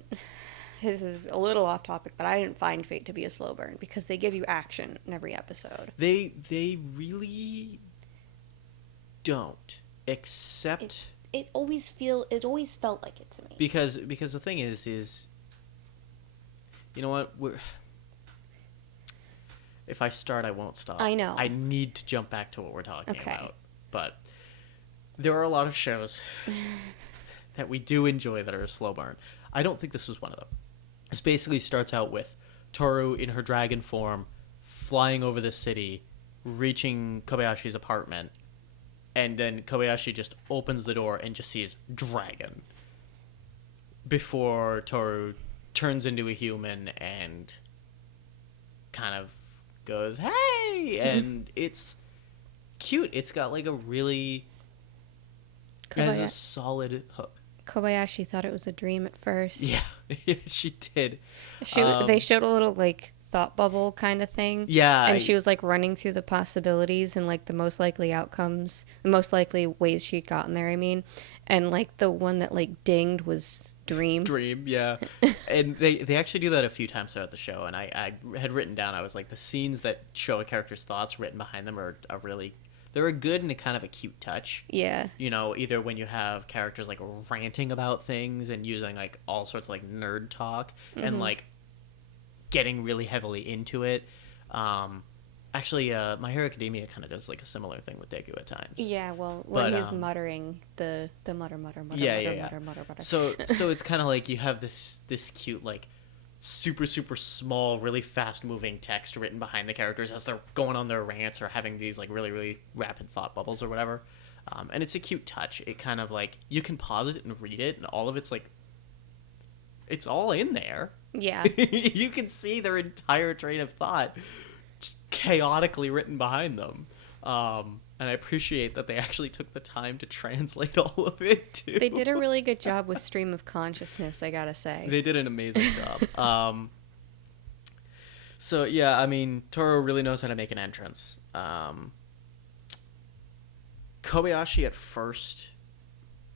This is a little off topic, but I didn't find Fate to be a slow burn because they give you action in every episode. They really don't, except It always felt like it to me. because the thing is you know what, if I start I won't stop. I know. I need to jump back to what we're talking Okay. about. But there are a lot of shows that we do enjoy that are a slow burn. I don't think this was one of them. This basically starts out with Toru in her dragon form flying over the city, reaching Kobayashi's apartment, and then Kobayashi just opens the door and just sees dragon before Toru turns into a human and kind of goes, hey! And it's cute. It's got like a really... It has a solid hook. Kobayashi thought it was a dream at first. Yeah, she did. They showed a little like thought bubble kind of thing. Yeah. And she was like running through the possibilities and like the most likely outcomes, the most likely ways she'd gotten there, I mean. And like the one that like dinged was dream. Dream, yeah. And they actually do that a few times throughout the show. And I had written down, I was like, the scenes that show a character's thoughts written behind them are really... They're a good and a kind of a cute touch. Yeah. You know, either when you have characters like ranting about things and using like all sorts of like nerd talk and like getting really heavily into it. Actually, My Hero Academia kind of does like a similar thing with Deku at times. Yeah, well, when he's muttering the mutter. So it's kind of like you have this cute like super small, really fast moving text written behind the characters as they're going on their rants or having these like really rapid thought bubbles or whatever. And it's a cute touch. It kind of like you can pause it and read it, and all of it's like it's all in there. Yeah. You can see their entire train of thought just chaotically written behind them. And I appreciate that they actually took the time to translate all of it, too. They did a really good job with stream of consciousness, I gotta say. They did an amazing job. So, yeah, I mean, Toru really knows how to make an entrance. Kobayashi at first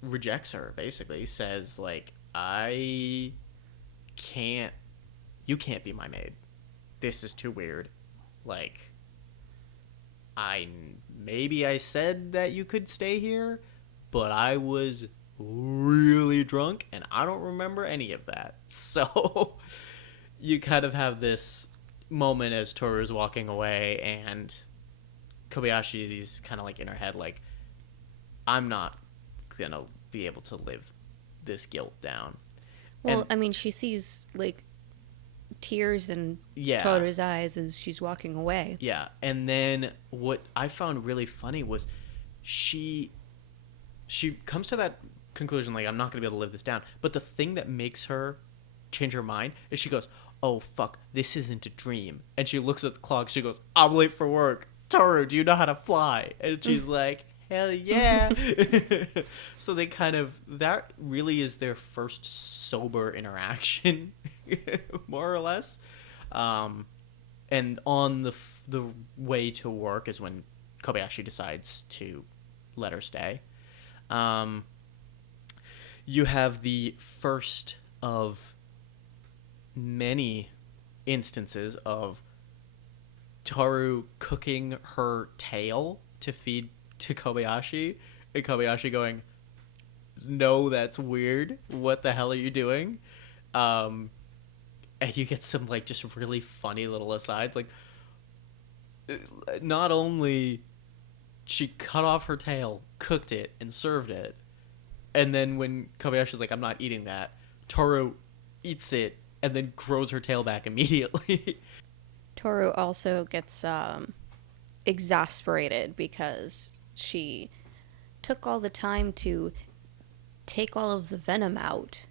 rejects her, basically. Says, like, you can't be my maid. This is too weird. Like... Maybe I said that you could stay here, but I was really drunk and I don't remember any of that. So you kind of have this moment as Toru's walking away and Kobayashi is kind of like in her head like, I'm not gonna be able to live this guilt down. Well, I mean, she sees like tears in Toru's eyes as she's walking away. Yeah, and then what I found really funny was she comes to that conclusion like, I'm not going to be able to live this down. But the thing that makes her change her mind is she goes, oh, fuck, this isn't a dream. And she looks at the clock. She goes, I'm late for work. Toru, do you know how to fly? And she's like, hell yeah. So they kind of, that really is their first sober interaction, more or less. And on the way to work is when Kobayashi decides to let her stay. You have the first of many instances of Toru cooking her tail to feed to Kobayashi, and Kobayashi going, no, that's weird. What the hell are you doing? and you get some like just really funny little asides. Like, not only she cut off her tail, cooked it, and served it, and then when Kobayashi's like, "I'm not eating that," Toru eats it and then grows her tail back immediately. Toru also gets exasperated because she took all the time to take all of the venom out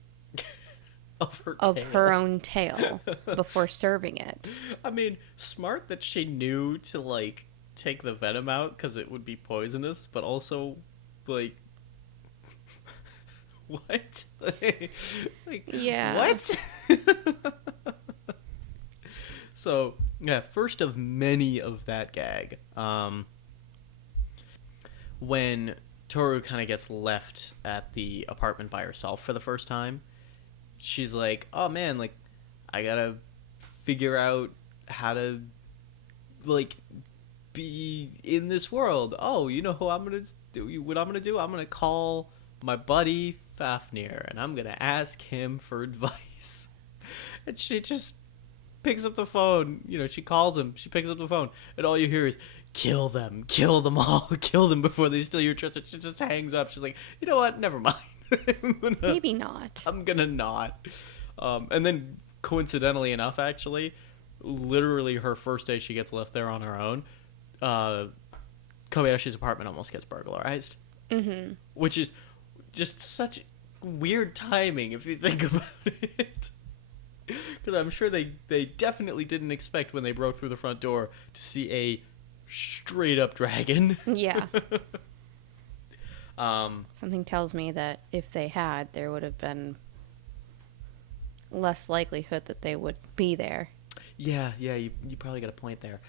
of her own tail before serving it. I mean, smart that she knew to like take the venom out because it would be poisonous, but also like what? Like Yeah. what? So yeah, first of many of that gag. When Toru kind of gets left at the apartment by herself for the first time, she's like, "Oh man, like I gotta figure out how to like be in this world. Oh, you know who I'm gonna do? What I'm gonna do? I'm gonna call my buddy Fafnir, and I'm gonna ask him for advice." And she just picks up the phone. You know, she calls him. She picks up the phone, and all you hear is, kill them all, kill them before they steal your trust." And she just hangs up. She's like, "You know what? Never mind. Maybe not. I'm gonna not." And then, coincidentally enough, actually, literally her first day she gets left there on her own, Kobayashi's apartment almost gets burglarized. Mm-hmm. Which is just such weird timing if you think about it. Because I'm sure they definitely didn't expect when they broke through the front door to see a straight up dragon. Yeah. Something tells me that if they had, there would have been less likelihood that they would be there. Yeah, you probably got a point there.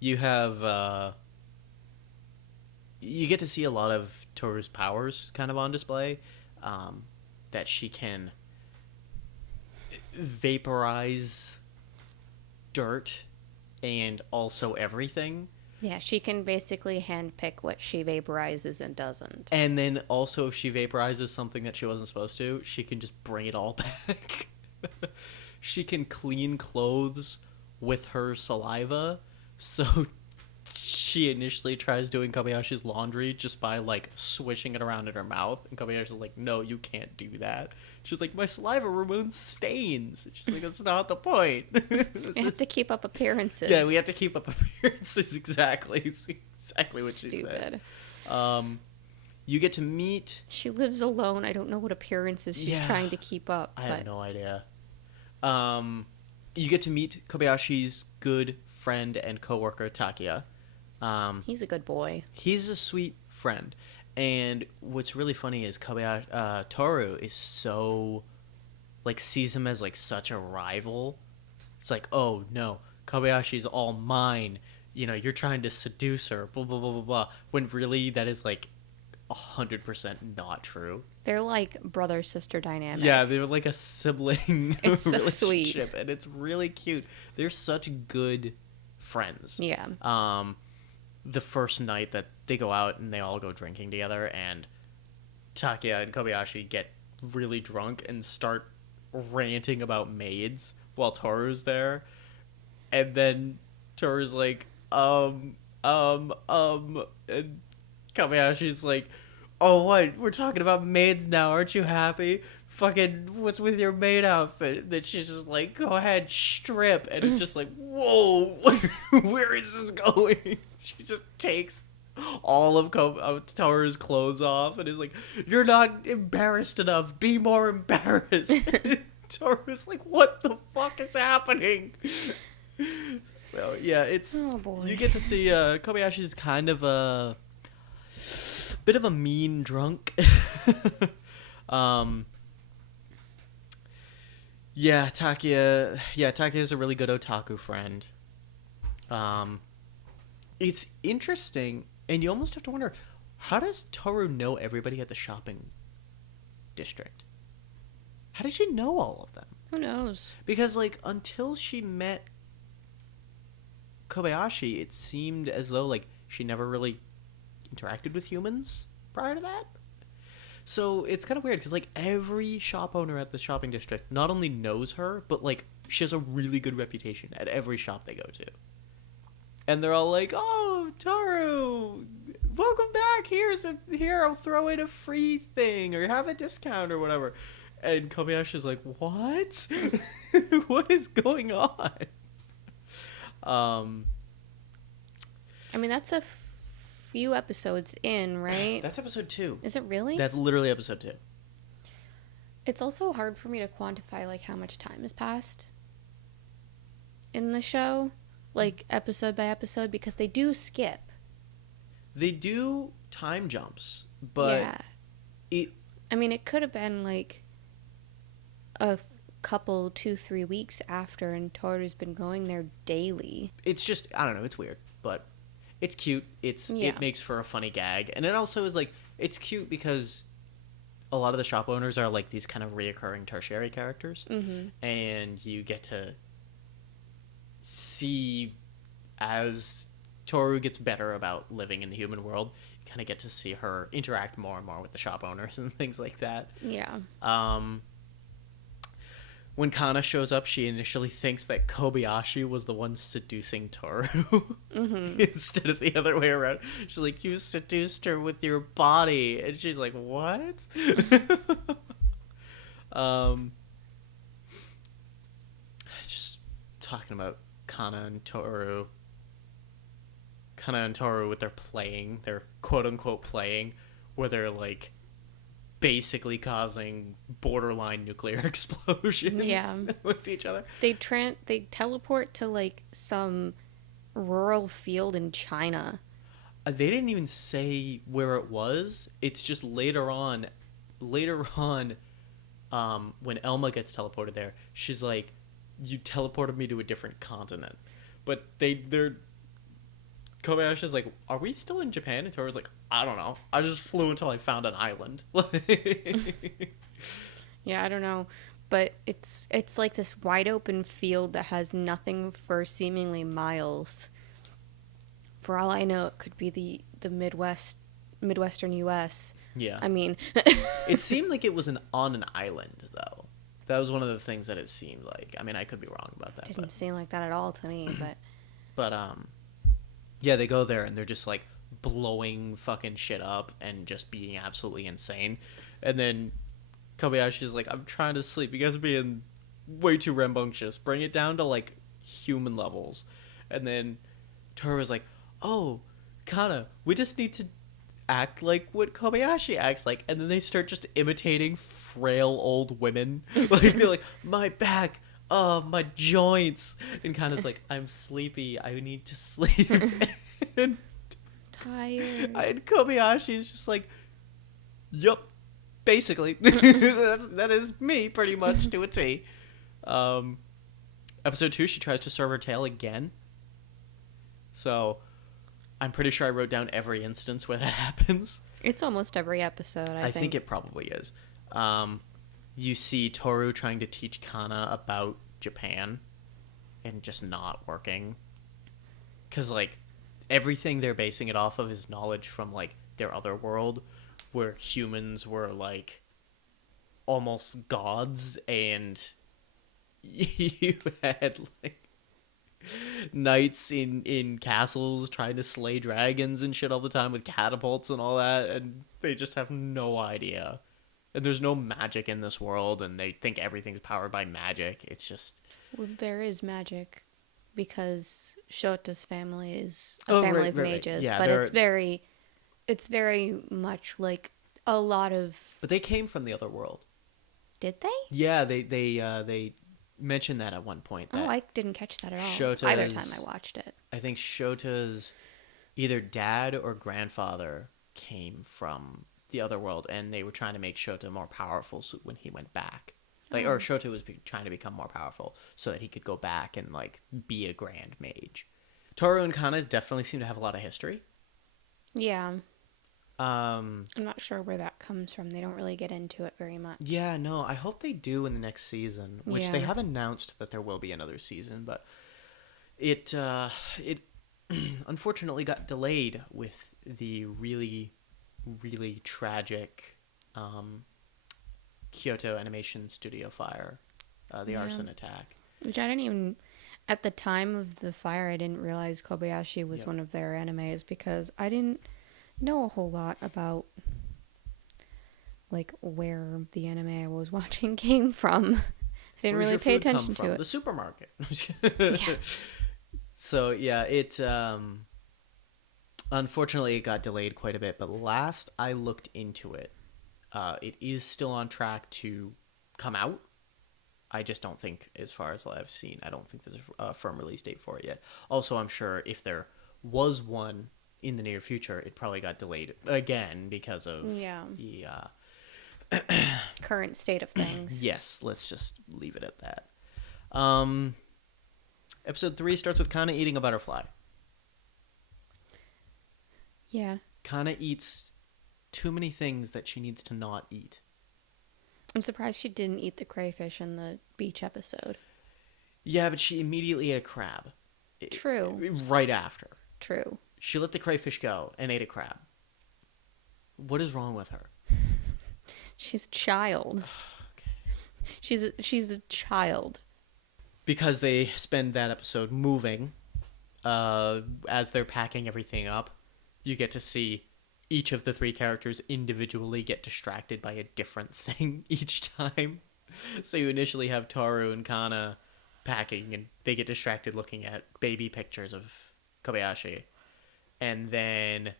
You have you get to see a lot of Toru's powers kind of on display. That she can vaporize dirt and also everything. Yeah, she can basically handpick what she vaporizes and doesn't. And then also if she vaporizes something that she wasn't supposed to, she can just bring it all back. She can clean clothes with her saliva. So she initially tries doing Kobayashi's laundry just by like swishing it around in her mouth, and Kobayashi's like, "No, you can't do that." She's like, "My saliva removes stains." And she's like, "That's not the point." You have to keep up appearances. Yeah, we have to keep up appearances. Exactly. It's exactly what she Stupid. said. You get to meet. She lives alone. I don't know what appearances she's trying to keep up. I have no idea. You get to meet Kobayashi's good friend and coworker Takia. He's a good boy. He's a sweet friend. And what's really funny is Toru is so, like, sees him as, like, such a rival. It's like, "Oh, no, Kobayashi's all mine. You know, you're trying to seduce her, blah, blah, blah, blah, blah." When really that is, like, 100% not true. They're like brother-sister dynamic. Yeah, they're like a sibling It's so relationship. sweet. And it's really cute. They're such good friends. Yeah. The first night that they go out and they all go drinking together, and Takia and Kobayashi get really drunk and start ranting about maids while Toru's there. And then Toru's like, and Kobayashi's like, "Oh, what? We're talking about maids now. Aren't you happy? Fucking, what's with your maid outfit?" And then she's just like, "Go ahead, strip." And it's just like, whoa, where is this going? She just takes all of Toru's clothes off and is like, "You're not embarrassed enough. Be more embarrassed." Toru's like, "What the fuck is happening?" So, yeah, it's... Oh, boy. You get to see Kobayashi's kind of a bit of a mean drunk. Takia is a really good otaku friend. It's interesting, and you almost have to wonder, how does Toru know everybody at the shopping district? How did she know all of them? Who knows? Because, like, until she met Kobayashi, it seemed as though, like, she never really interacted with humans prior to that. So it's kind of weird because like every shop owner at the shopping district not only knows her, but like she has a really good reputation at every shop they go to. And they're all like, "Oh, Taru, welcome back. Here. I'll throw in a free thing or have a discount or whatever." And Kobayashi's like, "What? What is going on?" Um, I mean, that's a few episodes in, right? that's episode 2. Is it really? That's literally episode 2. It's also hard for me to quantify like how much time has passed in the show, like episode by episode, because they do skip. They do time jumps, but yeah. it. I mean, it could have been like a couple 2-3 weeks after, and Toru's been going there daily. It's just, I don't know, it's weird, but it's cute. It makes for a funny gag, and it also is like, it's cute because a lot of the shop owners are like these kind of reoccurring tertiary characters, and you get to see as Toru gets better about living in the human world, you kind of get to see her interact more and more with the shop owners and things like that. Yeah. When Kanna shows up, she initially thinks that Kobayashi was the one seducing Toru instead of the other way around. She's like, "You seduced her with your body," and she's like, "What?" Just talking about Kanna and Toru with their quote unquote playing, where they're like basically causing borderline nuclear explosions with each other. They teleport to like some rural field in China. They didn't even say where it was. It's just later on, when Elma gets teleported there, she's like, "You teleported me to a different continent." But they're Kobayashi's like, "Are we still in Japan?" And Toru's like, "I don't know. I just flew until I found an island." Yeah, I don't know. But it's like this wide open field that has nothing for seemingly miles. For all I know, it could be the Midwestern U.S. Yeah. I mean... It seemed like it was on an island, though. That was one of the things that it seemed like. I mean, I could be wrong about that. Didn't seem like that at all to me, but... But, yeah, they go there and they're just like blowing fucking shit up and just being absolutely insane. And then Kobayashi's like, "I'm trying to sleep. You guys are being way too rambunctious. Bring it down to like human levels." And then Toru's like, "Oh, Kanna, we just need to act like what Kobayashi acts like." And then they start just imitating frail old women. Like, they're like, "My back. My joints." And Kanna's like, "I'm sleepy. I need to sleep." And tired. And Kobayashi's just like, "Yup, basically." that is me pretty much to a T. Episode 2, she tries to serve her tail again. So I'm pretty sure I wrote down every instance where that happens. It's almost every episode, I think. I think it probably is. You see Toru trying to teach Kanna about Japan and just not working. Because, like, everything they're basing it off of is knowledge from, like, their other world where humans were, like, almost gods, and you had, like, knights in castles trying to slay dragons and shit all the time with catapults and all that, and they just have no idea. And there's no magic in this world, and they think everything's powered by magic. It's just... Well, there is magic because Shota's family is a family of mages, yeah, but it's very much like a lot of... But they came from the other world. Did they? Yeah, they mentioned that at one point. That I didn't catch that at all. Shota's, either time I watched it. I think Shota's either dad or grandfather came from the other world, and they were trying to make Shota more powerful when he went back. Like, or Shota was trying to become more powerful so that he could go back and, like, be a grand mage. Toru and Kanna definitely seem to have a lot of history. Yeah. I'm not sure where that comes from. They don't really get into it very much. Yeah, no, I hope they do in the next season, which they have announced that there will be another season, but it unfortunately got delayed with the really, really tragic Kyoto Animation Studio fire, the arson attack. Which I didn't even, at the time of the fire, I didn't realize Kobayashi was one of their animes because I didn't know a whole lot about like where the anime I was watching came from. I didn't really pay attention to it. The supermarket. Yeah. So yeah, it unfortunately it got delayed quite a bit, but last I looked into it, it is still on track to come out. I just don't think, as far as I've seen, I don't think there's a firm release date for it yet. Also, I'm sure if there was one in the near future, it probably got delayed again because of the current state of things. Yes, let's just leave it at that. Episode 3 starts with Kanna eating a butterfly. Yeah. Kanna eats too many things that she needs to not eat. I'm surprised she didn't eat the crayfish in the beach episode. Yeah, but she immediately ate a crab. True. Right after. True. She let the crayfish go and ate a crab. What is wrong with her? She's a child. Okay. She's a child. Because they spend that episode moving, as they're packing everything up, you get to see each of the 3 characters individually get distracted by a different thing each time. So you initially have Toru and Kanna packing, and they get distracted looking at baby pictures of Kobayashi. And then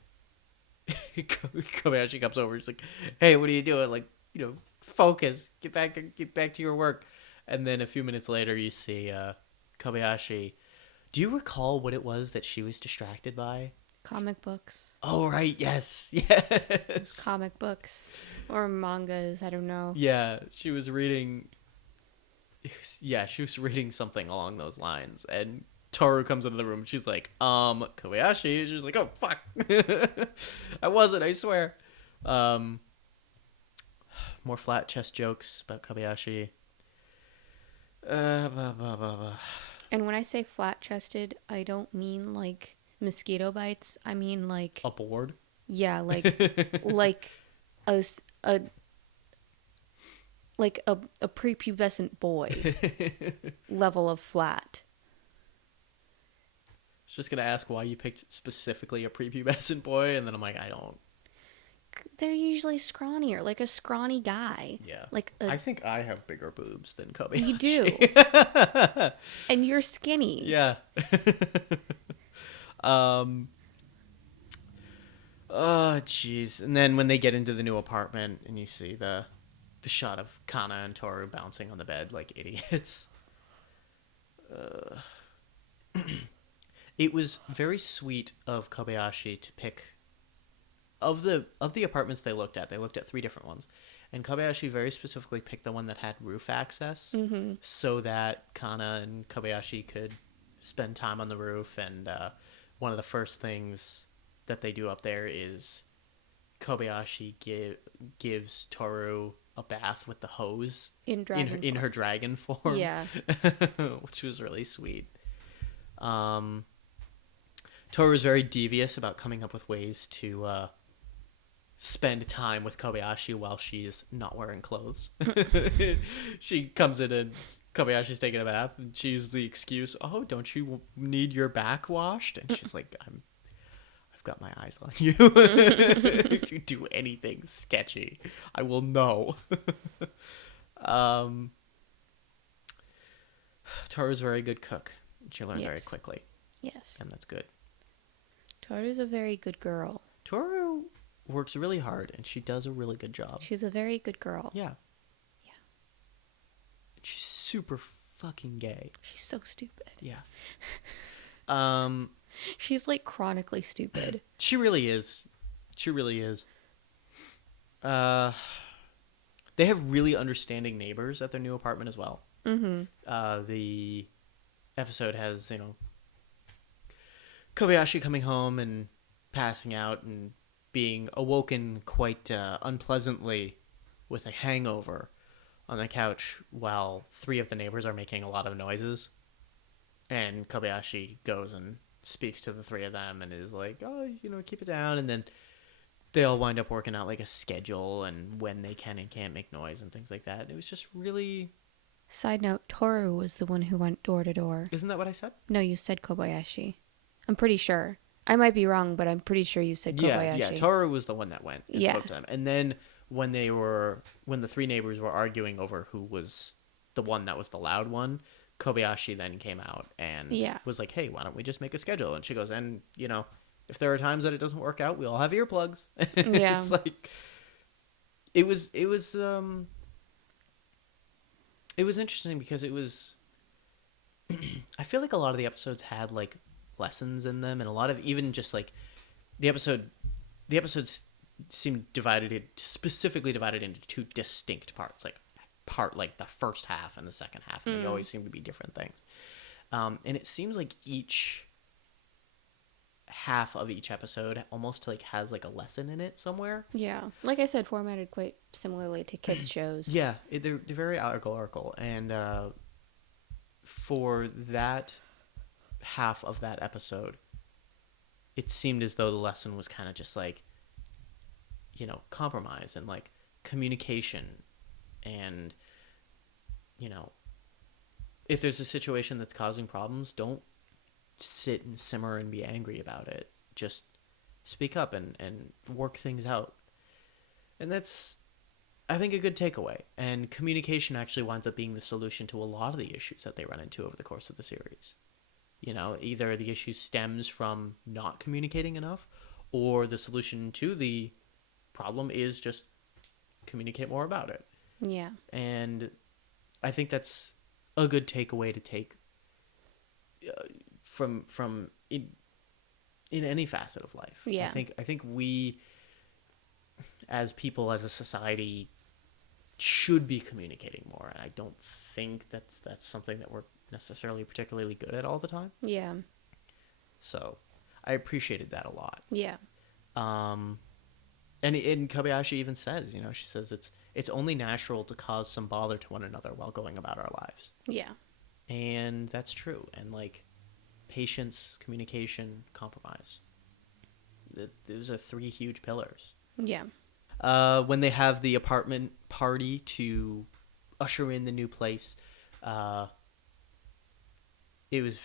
Kobayashi comes over and is like, hey, what are you doing? Like, focus. Get back to your work. And then a few minutes later, you see Kobayashi. Do you recall what it was that she was distracted by? Comic books. Oh, right. Yes. Yes. Comic books. Or mangas. I don't know. Yeah. She was reading... Yeah, she was reading something along those lines. And Toru comes into the room. And she's like, Kobayashi? She's like, oh, fuck. I wasn't, I swear. More flat chest jokes about Kobayashi. And when I say flat-chested, I don't mean like mosquito bites. I mean like a board. Yeah, like a prepubescent boy level of flat. I was just gonna ask why you picked specifically a prepubescent boy, and then I'm like, I don't. They're usually scrawnier, like a scrawny guy. Yeah. I think I have bigger boobs than Kobayashi. You do. And you're skinny. Yeah. Oh, jeez. And then when they get into the new apartment and you see the shot of Kanna and Toru bouncing on the bed like idiots. It was very sweet of Kobayashi to pick... Of the apartments they looked at 3 different ones. And Kobayashi very specifically picked the one that had roof access, so that Kanna and Kobayashi could spend time on the roof. And one of the first things that they do up there is Kobayashi gives Toru a bath with the hose in her dragon form. Yeah. Which was really sweet. Toru's very devious about coming up with ways to spend time with Kobayashi while she's not wearing clothes. She comes in and Kobayashi's taking a bath, and she uses the excuse, "Oh, don't you need your back washed?" And she's like, I've got my eyes on you. If you do anything sketchy, I will know. Toru's a very good cook. She learns very quickly. Yes. And that's good. Toru's a very good girl. Toru works really hard, and she does a really good job. She's a very good girl. Yeah. Yeah. She's super fucking gay. She's so stupid. Yeah. She's like chronically stupid. She really is. She really is. They have really understanding neighbors at their new apartment as well. Mm-hmm. The episode has, Kobayashi coming home and passing out and being awoken quite unpleasantly with a hangover on the couch while 3 of the neighbors are making a lot of noises. And Kobayashi goes and speaks to the 3 of them and is like, oh, keep it down. And then they all wind up working out like a schedule and when they can and can't make noise and things like that. And it was just really. Side note, Toru was the one who went door to door. Isn't that what I said? No, you said Kobayashi. I'm pretty sure. I might be wrong, but I'm pretty sure you said Kobayashi. Yeah. Toru was the one that went and Yeah. spoke to them. And then when the three neighbors were arguing over who was the one that was the loud one, Kobayashi then came out and was like, "Hey, why don't we just make a schedule?" And she goes, "And if there are times that it doesn't work out, we all have earplugs." Yeah. It's like it was interesting because it was I feel like a lot of the episodes had like lessons in them, and a lot of even just like the episodes seemed specifically divided into two distinct parts, like the first half and the second half, and they always seem to be different things. And it seems like each half of each episode almost like has like a lesson in it somewhere. Yeah. Like I said, formatted quite similarly to kids shows. Yeah, they're very allegorical, and for that half of that episode, it seemed as though the lesson was kind of just like, compromise and like communication, and if there's a situation that's causing problems, don't sit and simmer and be angry about it. Just speak up and work things out. And that's, I think, a good takeaway. And communication actually winds up being the solution to a lot of the issues that they run into over the course of the series. Either the issue stems from not communicating enough, or the solution to the problem is just communicate more about it. Yeah. And I think that's a good takeaway to take from in any facet of life. Yeah. I think we, as people, as a society, should be communicating more, and I don't think that's something that we're necessarily particularly good at all the time. Yeah. So I appreciated that a lot. Yeah. And Kobayashi even says, she says it's only natural to cause some bother to one another while going about our lives. Yeah. And that's true. And like patience, communication, compromise. Those are three huge pillars. Yeah. When they have the apartment party to usher in the new place, it was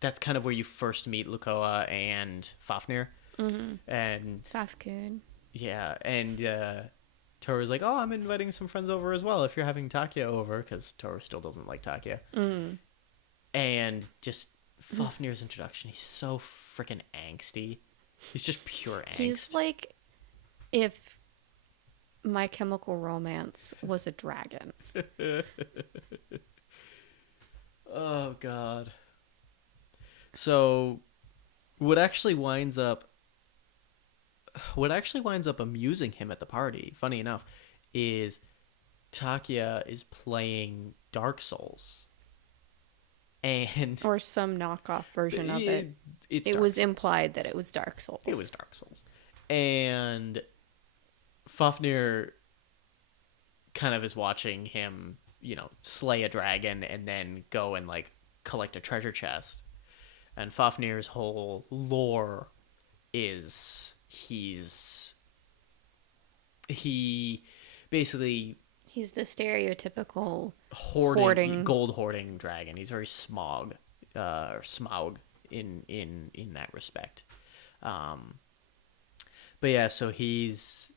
that's kind of where you first meet Lukoa and Fafnir. Mm-hmm. And Fafkun. Yeah, and Toru's like, "Oh, I'm inviting some friends over as well if you're having Takia over," because Toru still doesn't like Takia. Mm. And just Fafnir's introduction, he's so freaking angsty. He's just pure angst. He's like if My Chemical Romance was a dragon. Oh, God. So, what actually winds up amusing him at the party, funny enough, is Takia is playing Dark Souls. And Or some knockoff version of it. It was implied that it was Dark Souls. It was Dark Souls. And Fafnir kind of is watching him, slay a dragon and then go and like collect a treasure chest. And Fafnir's whole lore is he basically... He's the stereotypical gold hoarding dragon. He's very Smaug in that respect. But yeah, so Takia's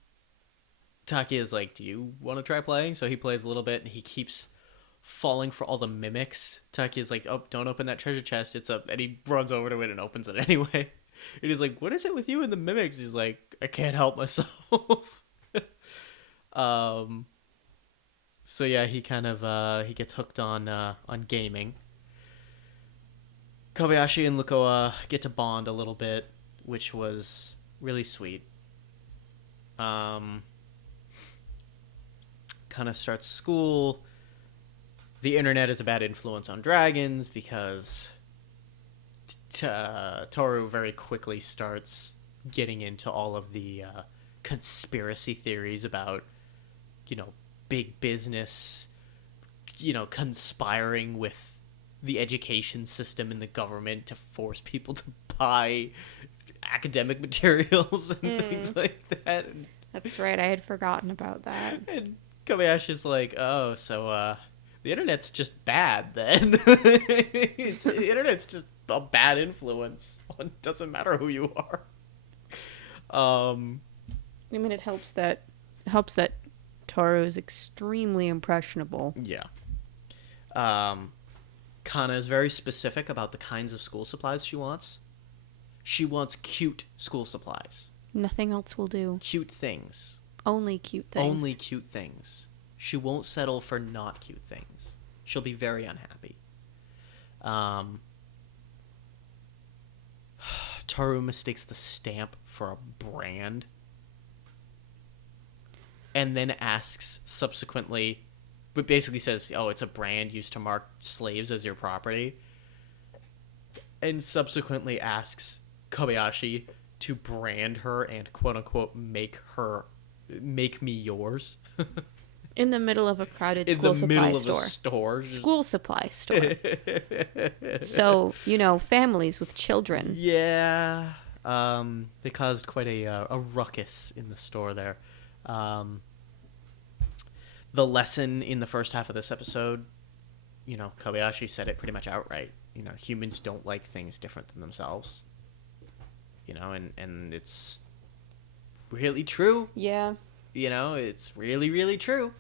like, "Do you want to try playing?" So he plays a little bit, and he keeps falling for all the mimics. Takia's like, "Oh, don't open that treasure chest. It's up." And he runs over to it and opens it anyway. And he's like, "What is it with you and the mimics?" He's like, "I can't help myself." So yeah, he kind of he gets hooked on gaming. Kobayashi and Lukoa get to bond a little bit, which was really sweet. Kind of starts school. The internet is a bad influence on dragons because Toru very quickly starts getting into all of the conspiracy theories about, big business, conspiring with the education system and the government to force people to buy academic materials and things like that. That's right. I had forgotten about that. And Kobayashi's like, oh, so the internet's just bad then. The internet's just a bad influence. It doesn't matter who you are. I mean, it helps that Toru is extremely impressionable. Yeah. Kanna is very specific about the kinds of school supplies she wants. She wants cute school supplies. Nothing else will do. Cute things. Only cute things. Only cute things. She won't settle for not cute things. She'll be very unhappy. Toru mistakes the stamp for a brand. And then asks subsequently, but basically says, oh, it's a brand used to mark slaves as your property. And subsequently asks Kobayashi to brand her and quote-unquote make me yours. In the middle of a crowded school supply store. School supply store. So, families with children. Yeah. They caused quite a ruckus in the store there. The lesson in the first half of this episode, Kobayashi said it pretty much outright. Humans don't like things different than themselves. And it's really true. Yeah. It's really, really true.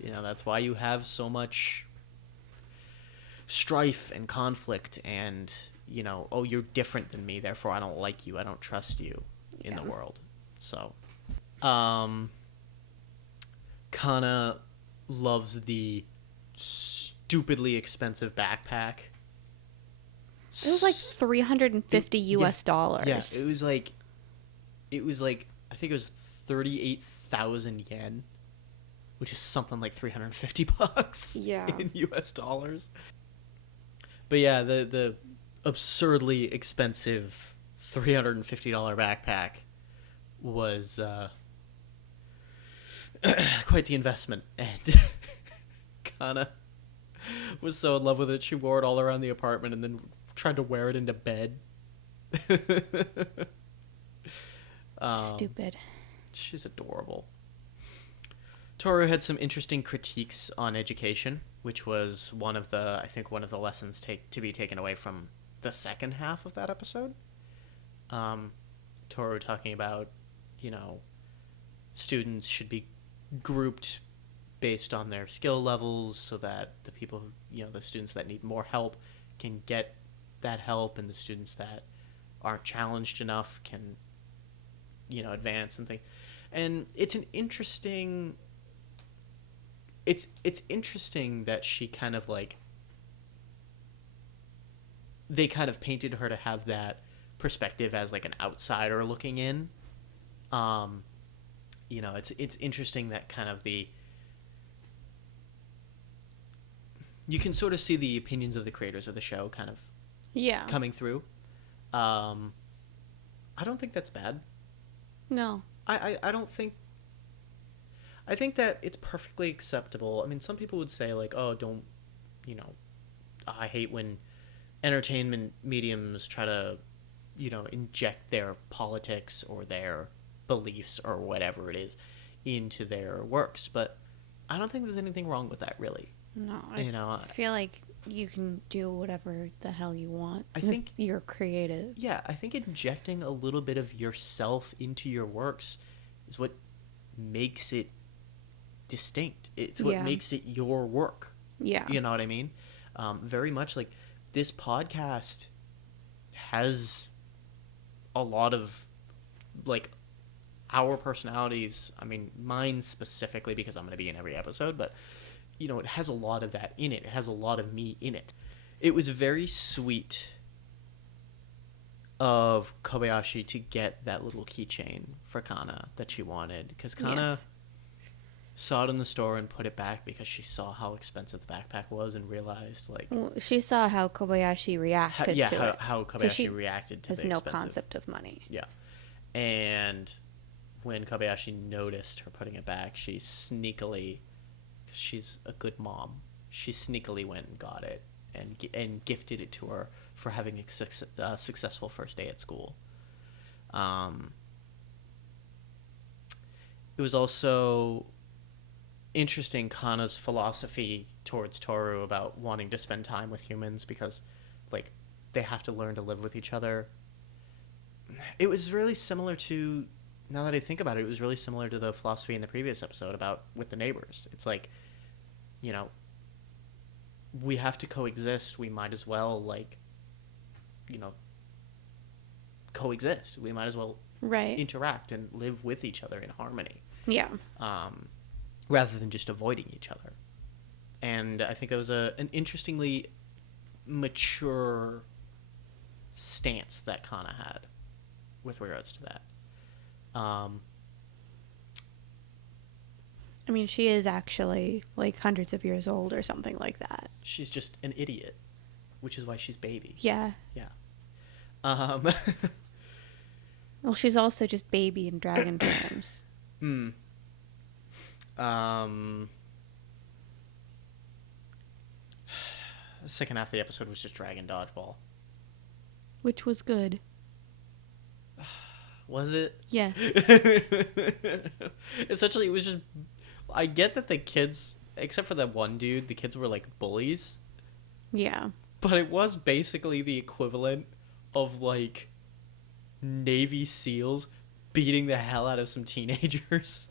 That's why you have so much strife and conflict and, oh, you're different than me, therefore I don't like you, I don't trust you in the world. So, Kanna loves the stupidly expensive backpack. It was like $350 US dollars. Yeah, it was like I think it was 38,000 yen, which is something like $350 in US dollars. But yeah, the absurdly expensive $350 backpack was quite the investment, and Kanna was so in love with it she wore it all around the apartment and then tried to wear it into bed. Stupid. She's adorable. Toru had some interesting critiques on education, which was one of the lessons to be taken away from the second half of that episode. Toru talking about, students should be grouped based on their skill levels so that the people the students that need more help can get that help, and the students that aren't challenged enough can advance and things. And it's an interesting it's interesting that she kind of they kind of painted her to have that perspective as like an outsider looking in. It's interesting that kind of you can sort of see the opinions of the creators of the show kind of coming through. I don't think that's bad. No. I don't think... I think that it's perfectly acceptable. I mean, some people would say, like, oh, don't... I hate when entertainment mediums try to, inject their politics or their beliefs or whatever it is into their works. But I don't think there's anything wrong with that, really. No. I feel like you can do whatever the hell you want. I think you're creative. Yeah, I think injecting a little bit of yourself into your works is what makes it distinct. It's what makes it your work. Yeah. You know what I mean? Very much like this podcast has a lot of like our personalities. I mean, mine specifically because I'm going to be in every episode, but it has a lot of that in it. It has a lot of me in it. It was very sweet of Kobayashi to get that little keychain for Kanna that she wanted, because Kanna saw it in the store and put it back because she saw how expensive the backpack was and realized she saw how Kobayashi reacted to it. How Kobayashi reacted to the expensive. Has no concept of money. Yeah. And when Kobayashi noticed her putting it back, she sneakily... she's a good mom. She sneakily went and got it and gifted it to her for having a successful first day at school. Um, it was also interesting Kanna's philosophy towards Toru about wanting to spend time with humans because, like, they have to learn to live with each other. It was really similar to, now that I think about it, it was really similar to the philosophy in the previous episode about with the neighbors. It's like, you know, we have to coexist. We might as well, like, you know, coexist. We might as well Right. interact and live with each other in harmony. Yeah. Rather than just avoiding each other. And I think that was an interestingly mature stance that Kanna had with regards to that. I mean, she is actually like hundreds of years old or something like that. She's just an idiot, which is why she's baby. Yeah. Yeah. Well, she's also just baby in dragon terms. The second half of the episode was just Dragon Dodgeball. Which was good. Was it? Yes. Essentially, it was just... I get that the kids, except for that one dude, the kids were like bullies. Yeah. But it was basically the equivalent of, like, Navy SEALs beating the hell out of some teenagers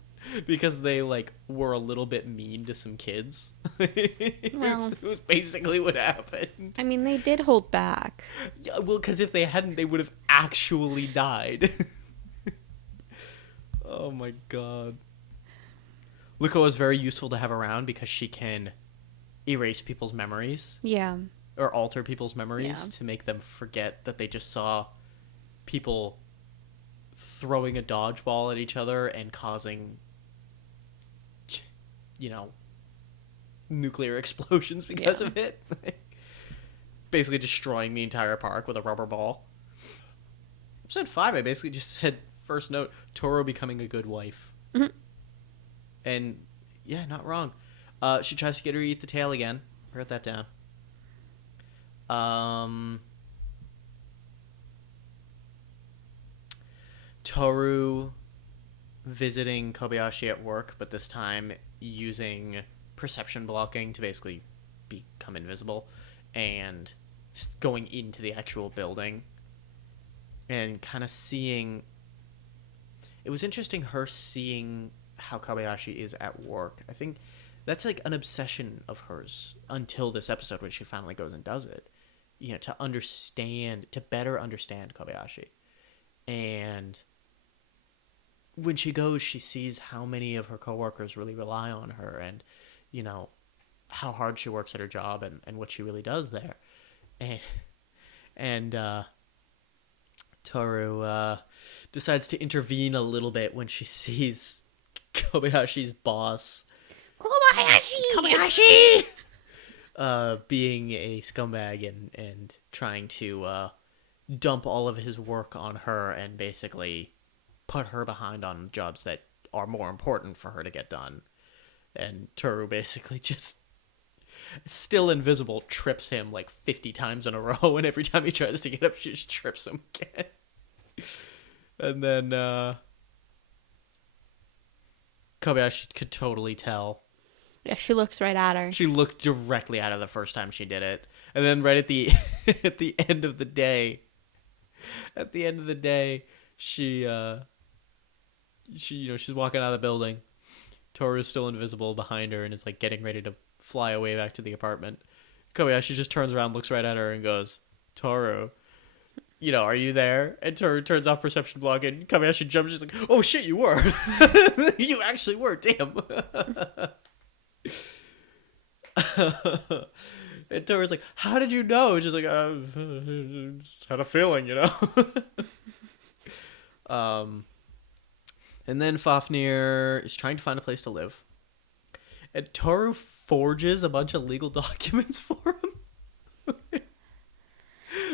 because they, like, were a little bit mean to some kids. Well, it was basically what happened. I mean, they did hold back. Yeah, well, because if they hadn't, they would have actually died. Oh my god. Luko is very useful to have around because she can erase people's memories. Yeah. Or alter people's memories Yeah. to make them forget that they just saw people throwing a dodgeball at each other and causing, you know, nuclear explosions because of it. Basically destroying the entire park with a rubber ball. Episode 5, I basically just said, first note, Toru becoming a good wife. Mm-hmm. And, yeah, not wrong. She tries to get her to eat the tail again. I wrote that down. Toru visiting Kobayashi at work, but this time using perception blocking to basically become invisible and going into the actual building and kind of seeing... It was interesting her seeing how Kobayashi is at work. I think that's like an obsession of hers until this episode when she finally goes and does it. You know, to better understand Kobayashi. And when she goes, she sees how many of her coworkers really rely on her and, you know, how hard she works at her job and what she really does there. And Toru decides to intervene a little bit when she sees Kobayashi's boss. Kobayashi! Being a scumbag and trying to dump all of his work on her and basically put her behind on jobs that are more important for her to get done. And Toru basically just, still invisible, trips him like 50 times in a row, and every time he tries to get up, she just trips him again. And then Kobayashi could totally tell. Yeah, she looks right at her. She looked directly at her the first time she did it. And then right at the at the end of the day, she she's walking out of the building. Toru's still invisible behind her and is like getting ready to fly away back to the apartment. Kobayashi just turns around, looks right at her, and goes, "Toru, you know, are you there?" And Toru turns off perception block, and Kobayashi jumps. She's like, "Oh shit, you were! You actually were! Damn!" And Toru's like, "How did you know?" And she's like, "I just had a feeling, you know." And then Fafnir is trying to find a place to live. And Toru forges a bunch of legal documents for him.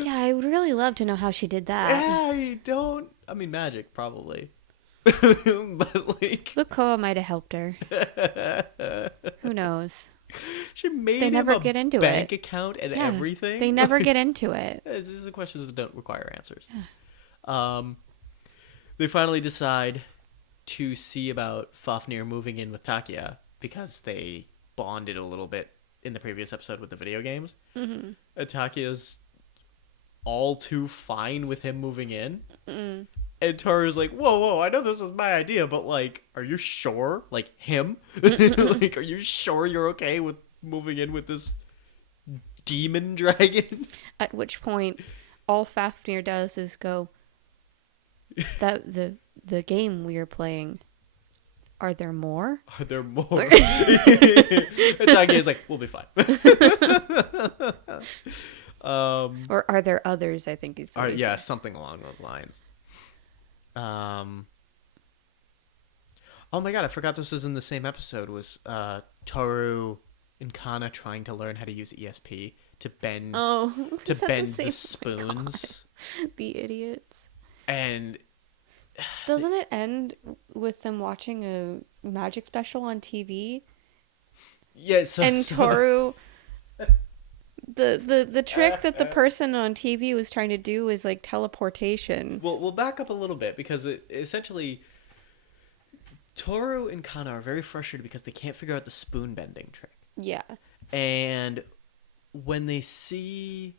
Yeah, I would really love to know how she did that. I mean, magic, probably. But, like... Lukoa might have helped her. Who knows? She made They him never a get into bank it. account and Yeah, everything. They never get into it. These are questions that don't require answers. they finally decide to see about Fafnir moving in with Takia because they bonded a little bit in the previous episode with the video games. Mm-hmm. And Takia's all too fine with him moving in. Mm. And Toru's like, whoa, I know this is my idea, but, like, are you sure? Like, him? Like, are you sure you're okay with moving in with this demon dragon? At which point, all Fafnir does is go, that the game we are playing, are there more? Are there more? And Takia's like, we'll be fine. Or are there others, I think is what he yeah, said. something along those lines. Oh my god, I forgot this was in the same episode. Was Toru and Kanna trying to learn how to use ESP to bend is that bend same- the oh my God. spoons? The idiots. And Doesn't it end with them watching a magic special on TV? yeah, so And Toru, the trick that the person on TV was trying to do is like teleportation. we'll back up a little bit because it essentially Toru and Kanna are very frustrated because they can't figure out the spoon bending trick. Yeah. And when they see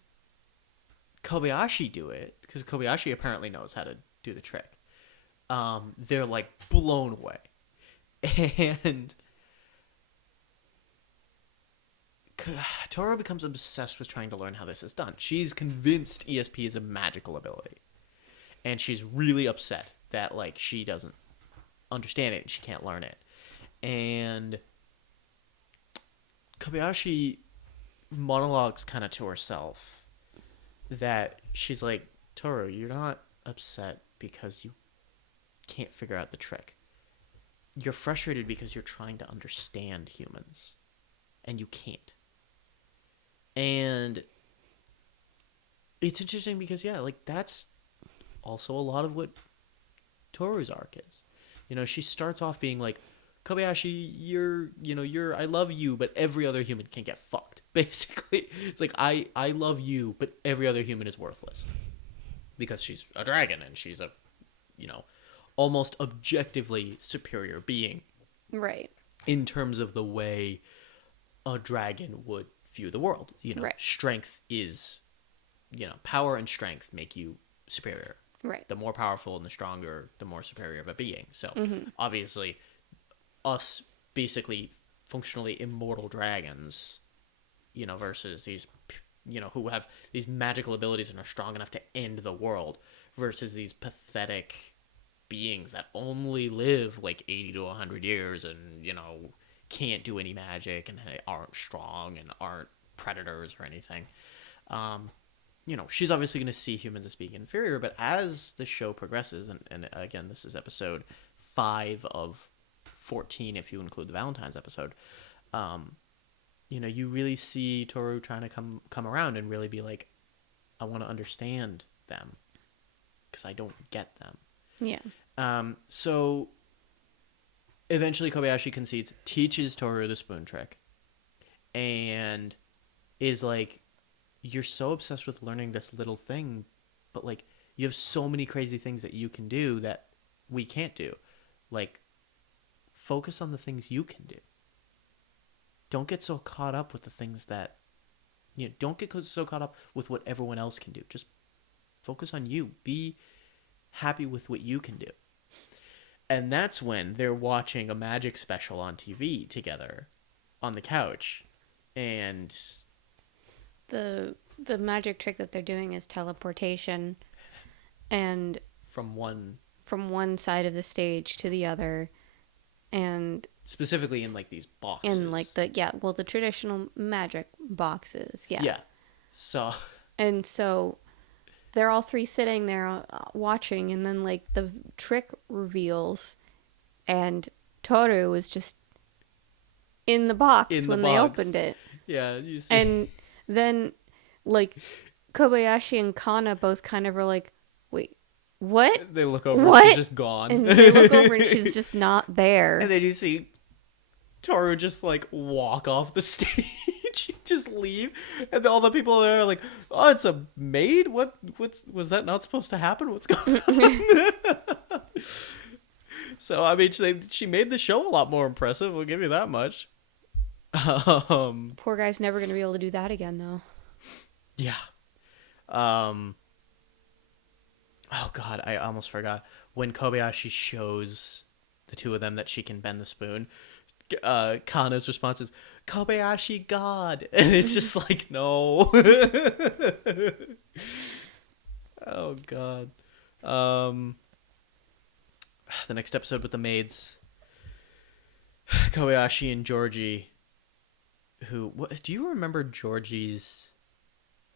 Kobayashi do it, because Kobayashi apparently knows how to do the trick, they're like blown away. And Toru becomes obsessed with trying to learn how this is done. She's convinced ESP is a magical ability. And she's really upset that, like, she doesn't understand it and she can't learn it. And Kobayashi monologues kind of to herself that she's like, Toru, you're not upset because you can't figure out the trick. You're frustrated because you're trying to understand humans and you can't. And it's interesting because, yeah, like, that's also a lot of what Toru's arc is. You know, she starts off being like, Kobayashi, you're I love you, but every other human can get fucked. Basically, it's like, I love you, but every other human is worthless because she's a dragon and she's a, almost objectively superior being. Right. In terms of the way a dragon would view the world. Right. Strength is, power and strength make you superior. Right. The more powerful and the stronger, the more superior of a being. So, obviously, us basically functionally immortal dragons, versus these, who have these magical abilities and are strong enough to end the world, versus these pathetic beings that only live like 80 to 100 years and, can't do any magic and aren't strong and aren't predators or anything. She's obviously going to see humans as being inferior, but as the show progresses, and again, this is episode 5 of 14 if you include the Valentine's episode, you really see Toru trying to come around and really be like, I want to understand them because I don't get them. Yeah. So eventually Kobayashi concedes, teaches Toru the spoon trick, and is like, you're so obsessed with learning this little thing, but, like, you have so many crazy things that you can do that we can't do. Like, focus on the things you can do. Don't get so caught up with the things that, don't get so caught up with what everyone else can do. Just focus on you. Be happy with what you can do. And that's when they're watching a magic special on TV together on the couch. And The magic trick that they're doing is teleportation, and from one side of the stage to the other, and specifically in, like, these boxes. in like the traditional magic boxes. Yeah. So they're all three sitting there watching, and then, like, the trick reveals, and Toru was just in the box when they opened it. Yeah, you see. And then, like, Kobayashi and Kanna both kind of were like, wait, what? They look over What? and she's just gone. And they look over and she's just not there. And then you see Toru just, like, walk off the stage, just leave, and then all the people there are like, "Oh, it's a maid. Was that not supposed to happen? What's going on?" So I mean, she made the show a lot more impressive. We'll give you that much. Poor guy's never going to be able to do that again, though. Yeah. Oh God, I almost forgot when Kobayashi shows the two of them that she can bend the spoon. Kanna's response is Kobayashi God, and it's just like no. Oh God. Um, the next episode with the maids, Kobayashi and Georgie. What do you remember Georgie's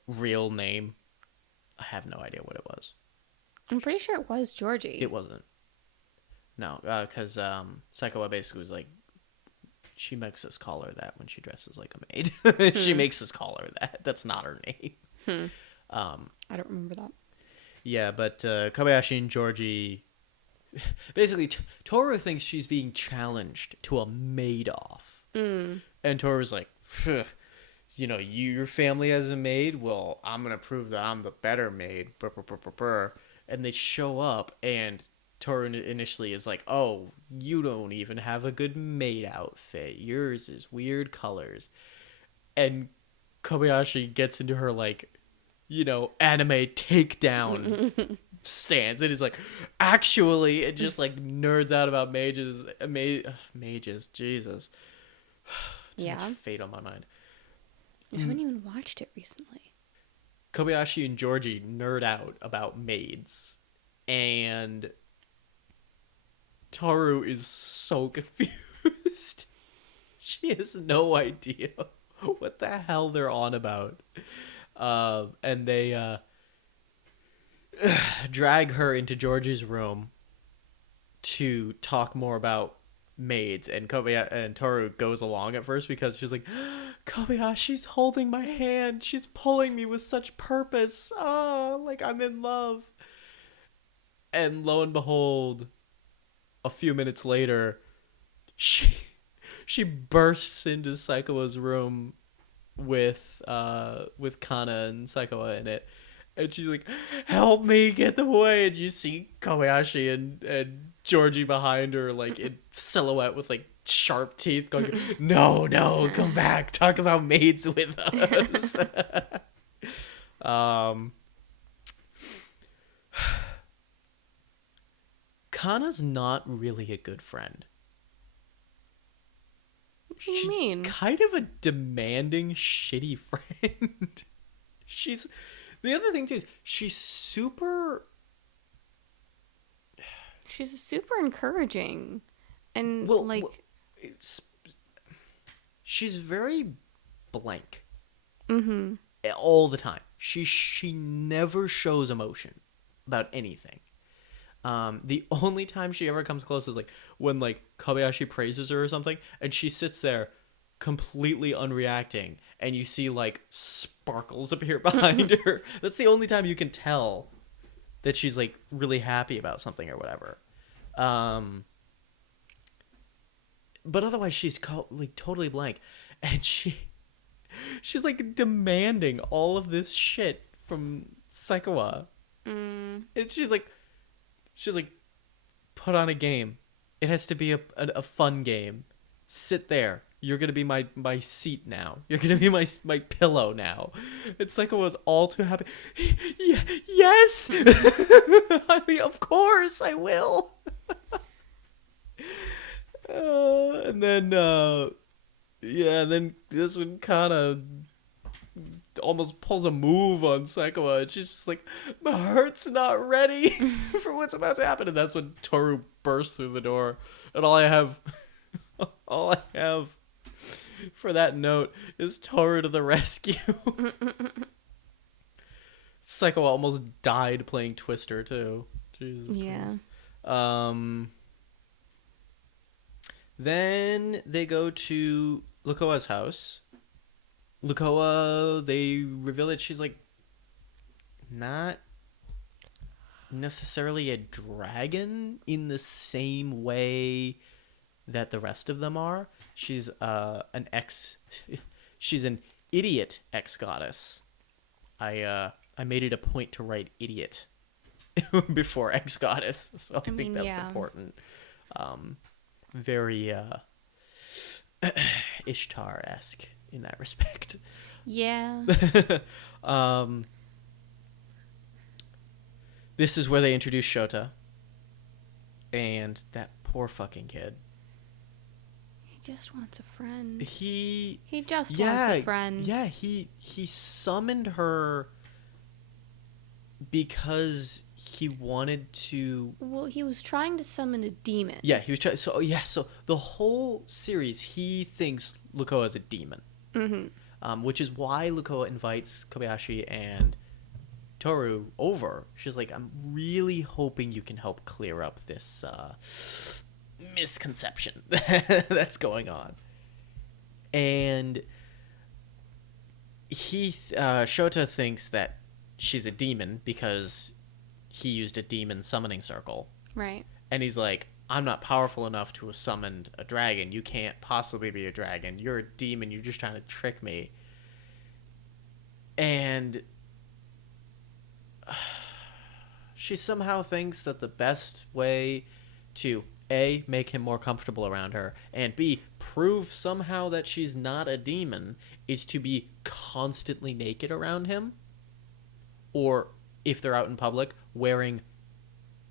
real name? I have no idea what it was. I'm pretty sure it was Georgie. It wasn't. No, because Psycho basically was like, she makes us call her that when she dresses like a maid. She makes us call her that. That's not her name. I don't remember that. Yeah, but Kobayashi and Georgie, basically, Toru thinks she's being challenged to a maid-off. And Toru's like, you know, your family has a maid? Well, I'm going to prove that I'm the better maid. Brr, brr, brr, brr, brr. And they show up, and Toru initially is like, oh, you don't even have a good maid outfit. Yours is weird colors. And Kobayashi gets into her, like, you know, anime takedown stance. And is like, actually, it just, like, nerds out about mages. Mages, Jesus. Too much fate on my mind. I haven't even watched it recently. Kobayashi and Georgie nerd out about maids. And Toru is so confused. She has no idea what the hell they're on about. And they drag her into Georgie's room to talk more about maids, and Toru goes along at first because she's like, Kobayashi's holding my hand, she's pulling me with such purpose, oh, like I'm in love. And lo and behold, a few minutes later, she bursts into Saikawa's room with Kanna and Saikawa in it. And she's like, help me get them away. And you see Kobayashi and Georgie behind her, like, in silhouette with, like, sharp teeth going, no, come back. Talk about maids with us. Kanna's not really a good friend. What do you mean? Kind of a demanding, shitty friend. The other thing, too, is she's super encouraging. And, she's very blank. Mm-hmm. All the time. She never shows emotion about anything. The only time she ever comes close is, like, when, like, Kobayashi praises her or something, and she sits there completely unreacting, and you see, like, sparkles appear behind her. That's the only time you can tell that she's, like, really happy about something or whatever. But otherwise she's like totally blank, and she's like demanding all of this shit from Saikawa. And she's like put on a game. It has to be a fun game. Sit there. You're gonna be my seat now. You're gonna be my pillow now. And Saikawa was all too happy. Yes. I mean, of course I will. And then this one Kanna almost pulls a move on Saikawa, and she's just like, my heart's not ready for what's about to happen. And that's when Toru bursts through the door, and all I have for that note is Toru to the rescue. Saikawa almost died playing Twister too. Jesus Christ. Then they go to Lukoa's house. Lukoa, they reveal that she's, like, not necessarily a dragon in the same way that the rest of them are. She's she's an idiot ex-goddess. I made it a point to write idiot before ex-goddess. So I think mean, that was yeah. important. Very Ishtar-esque in that respect. Yeah. um, this is where they introduce Shota. And that poor fucking kid. He just wants a friend. He just wants a friend. Yeah, he summoned her because he wanted to. Well, he was trying to summon a demon. Yeah, he was trying. So the whole series, he thinks Lukoa is a demon. Mm-hmm. Which is why Lukoa invites Kobayashi and Toru over. She's like, I'm really hoping you can help clear up this misconception that's going on. And Shota thinks that she's a demon because he used a demon summoning circle. Right. And he's like, I'm not powerful enough to have summoned a dragon. You can't possibly be a dragon. You're a demon. You're just trying to trick me. And she somehow thinks that the best way to A, make him more comfortable around her, and B, prove somehow that she's not a demon is to be constantly naked around him. Or, if they're out in public, wearing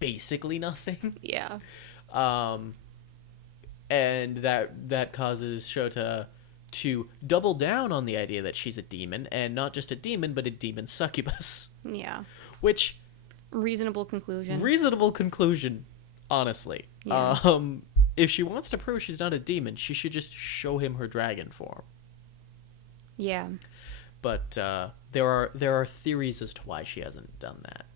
basically nothing. Yeah. And that causes Shota to double down on the idea that she's a demon, and not just a demon, but a demon succubus. Yeah. Which... Reasonable conclusion. Reasonable conclusion, honestly. Yeah. If she wants to prove she's not a demon, she should just show him her dragon form. Yeah. But there are theories as to why she hasn't done that.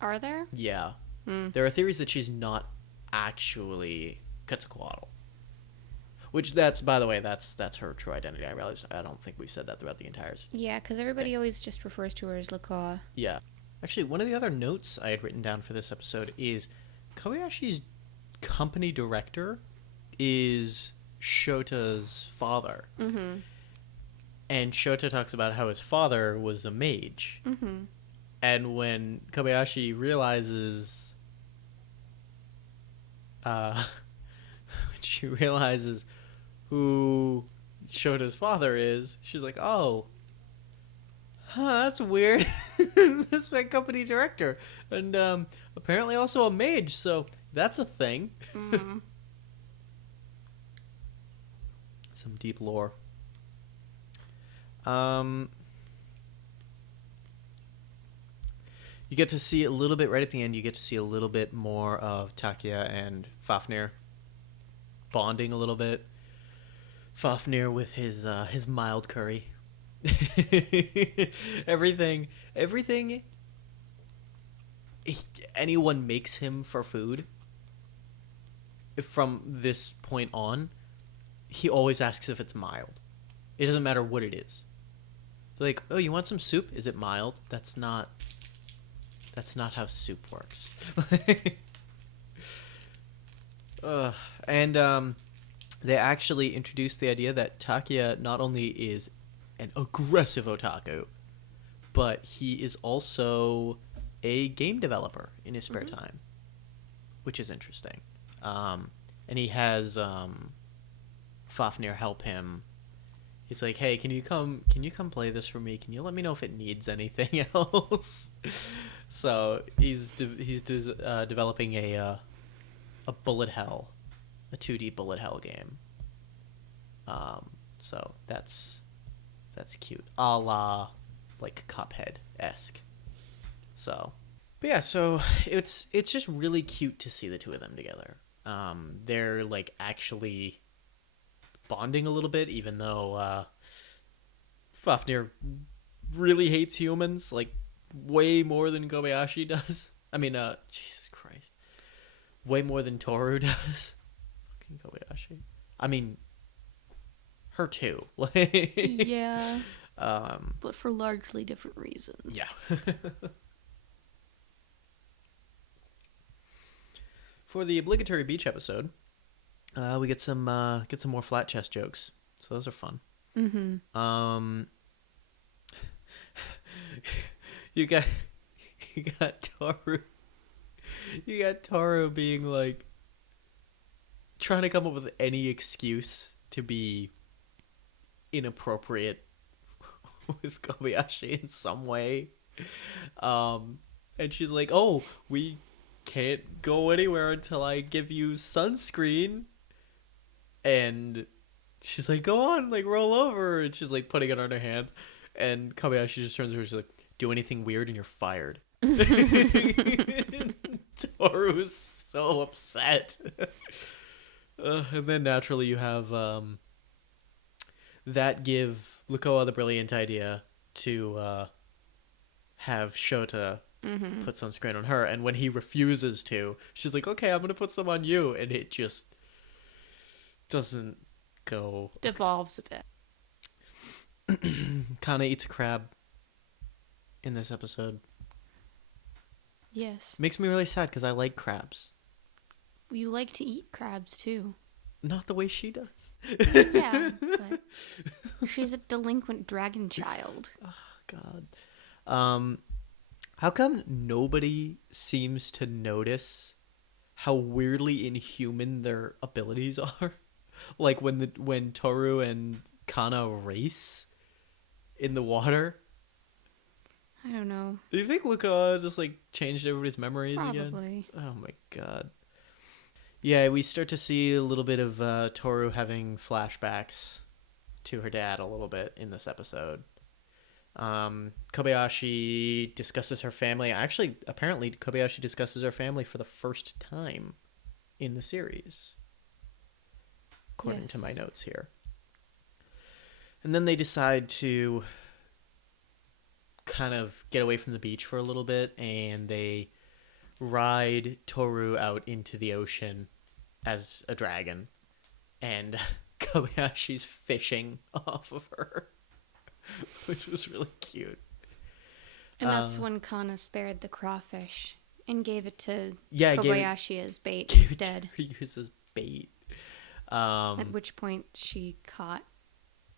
Are there? Yeah. Mm. There are theories that she's not actually Quetzalcoatl. Which by the way, that's her true identity. I realize I don't think we've said that throughout the entire... Yeah, because everybody always just refers to her as Lukoa. Yeah. Actually, one of the other notes I had written down for this episode is Kobayashi's company director is Shota's father. Mm-hmm. And Shota talks about how his father was a mage. Mm-hmm. And when Kobayashi realizes... when she realizes who Shota's father is, she's like, oh... Huh, that's weird. That's my company director. And apparently also a mage, so that's a thing. Mm. Some deep lore. You get to see a little bit, right at the end, you get to see a little bit more of Takia and Fafnir bonding a little bit. Fafnir with his mild curry. everything anyone makes him for food, from this point on, he always asks if it's mild. It doesn't matter what it is. It's like, oh, you want some soup? Is it mild? That's not how soup works. And they actually introduced the idea that Takia not only is an aggressive otaku, but he is also a game developer in his spare time, which is interesting. And he has Fafnir help him. He's like, hey, can you come play this for me? Can you let me know if it needs anything else? So he's developing a bullet hell, a 2D bullet hell game. So that's cute, a la like Cuphead-esque. So, but yeah, so it's just really cute to see the two of them together. They're like actually bonding a little bit, even though Fafnir really hates humans, like way more than Kobayashi does. I mean, Jesus Christ, way more than Toru does. Fucking Kobayashi. I mean, her too. Yeah. But for largely different reasons. Yeah. For the obligatory beach episode, we get some more flat chest jokes. So those are fun. Mm-hmm. You you got Toru. You got Toru being like trying to come up with any excuse to be inappropriate with Kobayashi in some way. And she's like, "Oh, we can't go anywhere until I give you sunscreen." And she's like, "Go on, like roll over." And she's like putting it on her hands. And Kobayashi just turns to her. She's like, "Do anything weird and you're fired." Toru's so upset. And then naturally you have that give Lukoa the brilliant idea to have Shota put sunscreen on her, and when he refuses to, she's like, "Okay, I'm gonna put some on you," and it just doesn't go. Devolves a bit. Kanna eats a crab in this episode. Yes. Makes me really sad because I like crabs. You like to eat crabs too. Not the way she does. Yeah, but she's a delinquent dragon child. Oh, God. How come nobody seems to notice how weirdly inhuman their abilities are? Like when Toru and Kanna race in the water. I don't know. Do you think Luca just like changed everybody's memories again? Probably. Oh my God. Yeah, we start to see a little bit of Toru having flashbacks to her dad a little bit in this episode. Kobayashi discusses her family. Actually, apparently, Kobayashi discusses her family for the first time in the series, according to my notes here. And then they decide to kind of get away from the beach for a little bit, and they ride Toru out into the ocean as a dragon, and Kobayashi's fishing off of her, which was really cute. And that's when Kanna spared the crawfish and gave it to Kobayashi as bait instead. Use as bait. At which point she caught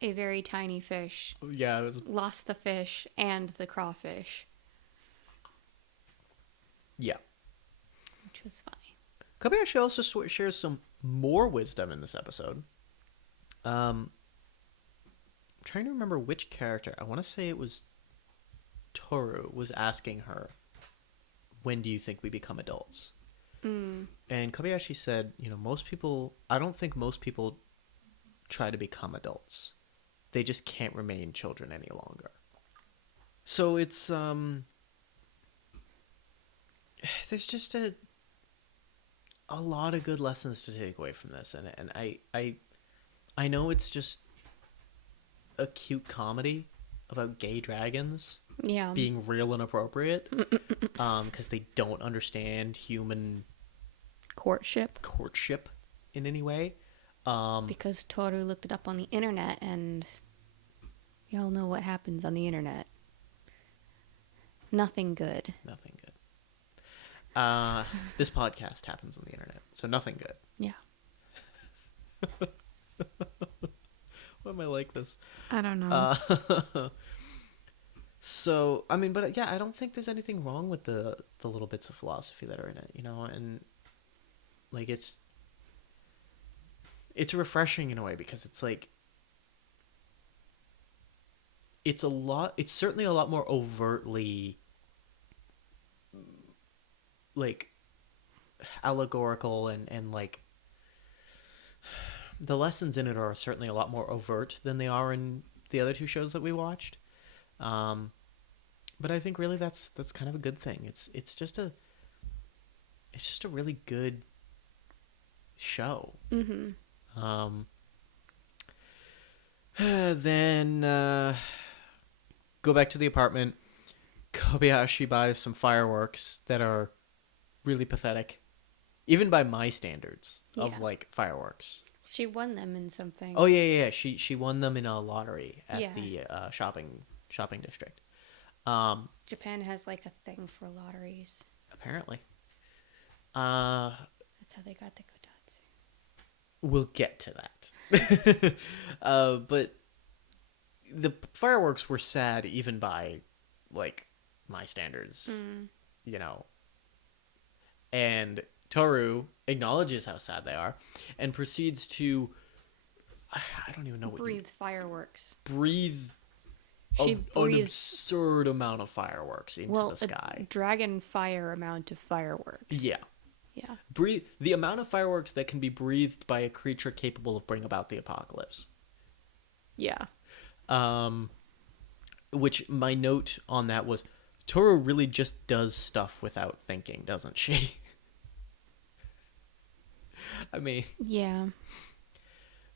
a very tiny fish. Yeah, it was. Lost the fish and the crawfish. Yeah. Which was funny. Kobayashi also shares some more wisdom in this episode. I'm trying to remember which character. I want to say it was Toru was asking her, "When do you think we become adults?" And Kobayashi said, I don't think most people try to become adults. They just can't remain children any longer. So it's, there's just a lot of good lessons to take away from this. And I know it's just a cute comedy about gay dragons being real and appropriate, because they don't understand human courtship in any way. Because Toru looked it up on the internet, and y'all know what happens on the internet. Nothing good. Nothing good. This podcast happens on the internet, so nothing good. Yeah. Why am I like this? I don't know. So, I mean, but yeah, I don't think there's anything wrong with the little bits of philosophy that are in it, and like it's refreshing in a way, because it's like it's certainly a lot more overtly like allegorical, and like the lessons in it are certainly a lot more overt than they are in the other two shows that we watched. But I think really that's kind of a good thing. It's just a really good show. Then go back to the apartment. Kobayashi buys some fireworks that are really pathetic, even by my standards of like fireworks. She won them in something. Oh yeah. She won them in a lottery at the shopping district. Japan has like a thing for lotteries. Apparently. That's how they got the kotatsu. We'll get to that. But the fireworks were sad even by like my standards. you know, and Toru acknowledges how sad they are and proceeds to, I don't even know what Breathe fireworks. breathe She an breathes, absurd amount of fireworks into well, the sky. a dragon fire amount of fireworks. Yeah. Yeah. Breathe the amount of fireworks that can be breathed by a creature capable of bringing about the apocalypse. Yeah. Which my note on that was, Toru really just does stuff without thinking, doesn't she? I mean, Yeah.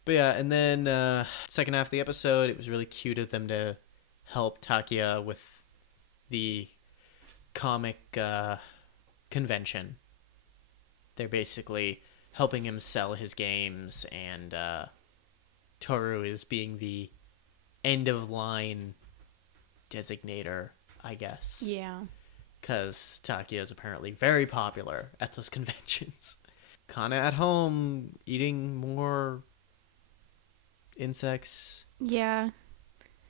but yeah, and then second half of the episode, it was really cute of them to help Takia with the comic convention. They're basically helping him sell his games, and Toru is being the end of line designator, I guess. Yeah. Because Takia is apparently very popular at those conventions. Kanna at home eating more insects. Yeah.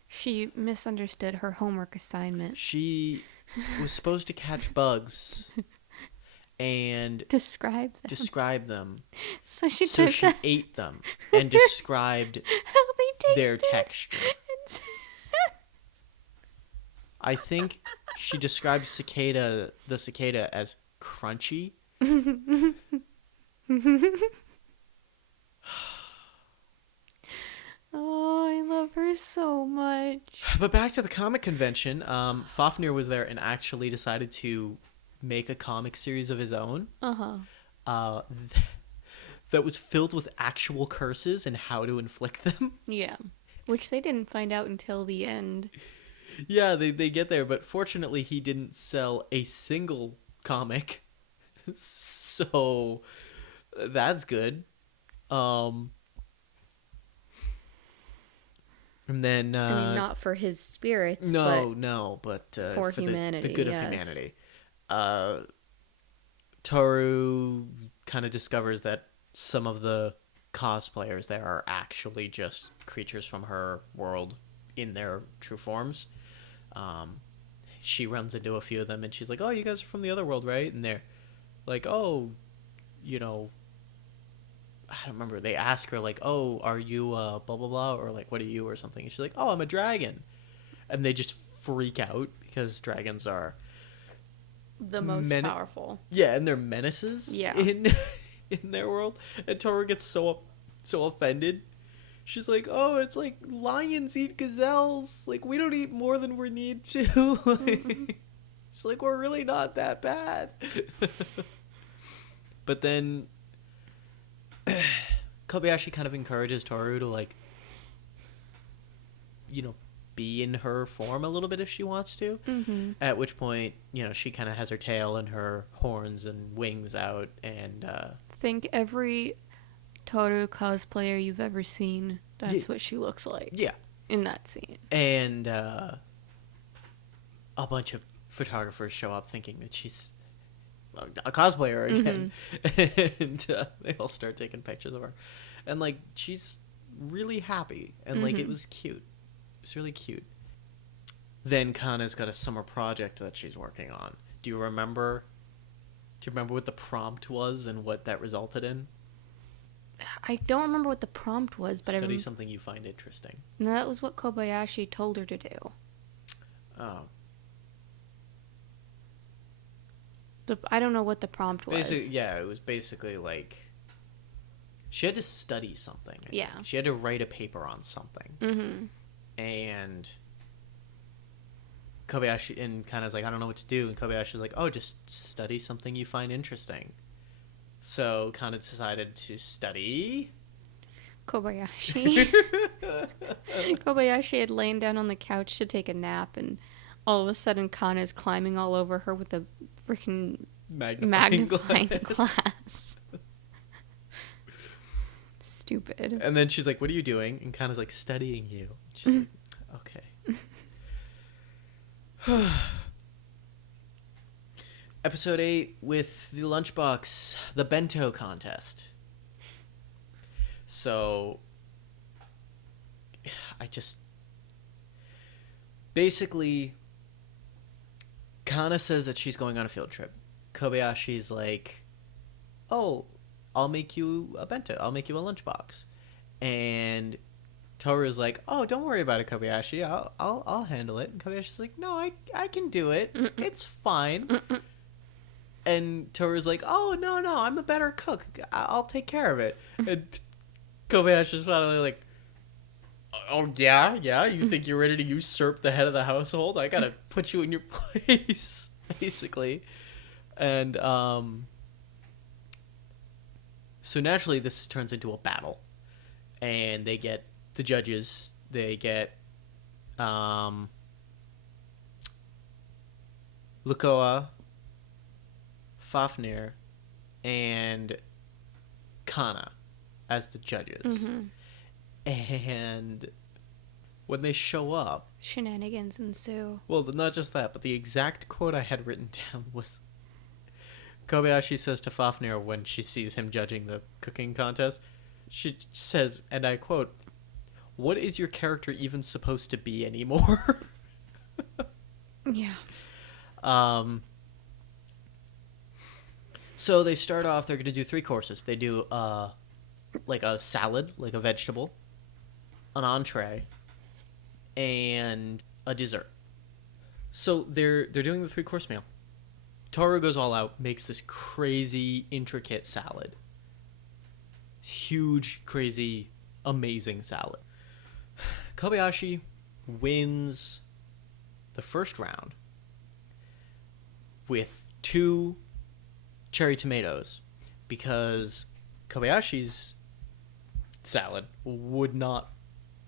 She misunderstood her homework assignment. She was supposed to catch bugs and Describe them. So she ate them and described how they their tasted. texture. I think she described the cicada as crunchy. Oh, I love her so much. But back to the comic convention, Fafnir was there and actually decided to make a comic series of his own. Uh, that was filled with actual curses and how to inflict them. Yeah. Which they didn't find out until the end. Yeah, they get there, but fortunately he didn't sell a single comic. So that's good. And then I mean, not for his spirits, but for the humanity, good yes. of humanity. Toru kind of discovers that some of the cosplayers there are actually just creatures from her world in their true forms. She runs into a few of them and she's like, "Oh, you guys are from the other world, right?" And they're like, "Oh, you know." I don't remember. They ask her like, "Oh, are you blah blah blah," or like, "What are you?" or something. And she's like, "Oh, I'm a dragon," and they just freak out because dragons are the most powerful. Yeah, and they're menaces. Yeah. In their world, and Toru gets so offended. She's like, "Oh, it's like lions eat gazelles. Like we don't eat more than we need to." She's like, "We're really not that bad." But then Kobayashi kind of encourages Toru to, like, you know, be in her form a little bit if she wants to. Mm-hmm. At which point, you know, she kind of has her tail and her horns and wings out, and think every Toru cosplayer you've ever seen, that's what she looks like. Yeah. In that scene. And a bunch of photographers show up thinking that she's a cosplayer again. Mm-hmm. And they all start taking pictures of her. And, like, she's really happy. And, like, it was cute. It was really cute. Then Kanna's got a summer project that she's working on. Do you remember what the prompt was and what that resulted in? I don't remember what the prompt was, but Study something you find interesting. No, that was what Kobayashi told her to do. Oh. I don't know what the prompt was. Yeah, it was basically like she had to study something. Yeah. She had to write a paper on something. Mm-hmm. And Kobayashi and Kanna's like, "I don't know what to do." And Kobayashi's like, "Oh, just study something you find interesting." So Kanna decided to study Kobayashi. Kobayashi had lain down on the couch to take a nap, and all of a sudden Kanna's climbing all over her with a freaking magnifying glass. Stupid. And then she's like, "What are you doing?" And Kanna's like, "Studying you." She's like, "Okay." Episode 8 with the lunchbox, the bento contest. So, basically, Kanna says that she's going on a field trip. Kobayashi's like, oh, I'll make you a bento. I'll make you a lunchbox. And Toru's like, oh, don't worry about it, Kobayashi. I'll handle it. And Kobayashi's like, no, I can do it. It's fine. And Toru's like, oh, no, I'm a better cook. I'll take care of it. And Kobayashi's finally like, oh, yeah? You think you're ready to usurp the head of the household? I gotta put you in your place, basically. And, so naturally this turns into a battle. And they get the judges, they get, Lukoa, Fafnir, and Kanna as the judges. Mm-hmm. And when they show up, Shenanigans ensue. well, not just that, but the exact quote I had written down was, Kobayashi says to Fafnir when she sees him judging the cooking contest, she says, and I quote, "What is your character even supposed to be anymore?" Yeah. So they start off, they're going to do 3 courses. They do like a salad, like a vegetable, an entree, and a dessert. So they're doing the 3-course meal. Toru goes all out, makes this crazy, intricate salad. Huge, crazy, amazing salad. Kobayashi wins the first round with 2 cherry tomatoes because Kobayashi's salad would not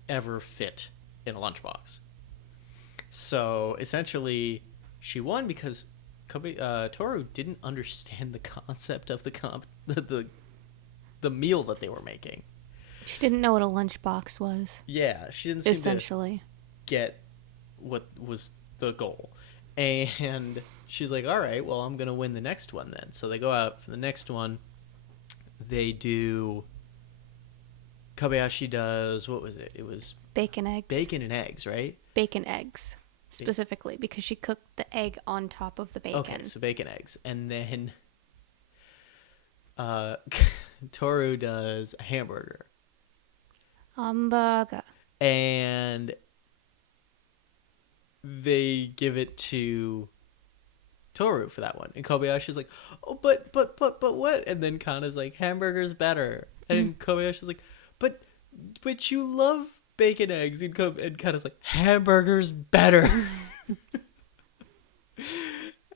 ever fit in a lunchbox. So essentially, she won because Toru didn't understand the concept of the meal that they were making. She didn't know what a lunchbox was. Yeah, she didn't seem essentially to get what was the goal. And she's like, all right, well, I'm going to win the next one then. So they go out for the next one. They do... Kobayashi does... What was it? It was... bacon eggs. Bacon and eggs, right? Bacon eggs, specifically, because she cooked the egg on top of the bacon. Okay, so bacon eggs. And then... Toru does a hamburger. Hamburger. And they give it to Toru for that one. And Kobayashi's like, oh, but what? And then Kanna's like, hamburger's better. And Kobayashi's like, but you love bacon eggs. And Kanna's like, hamburger's better. And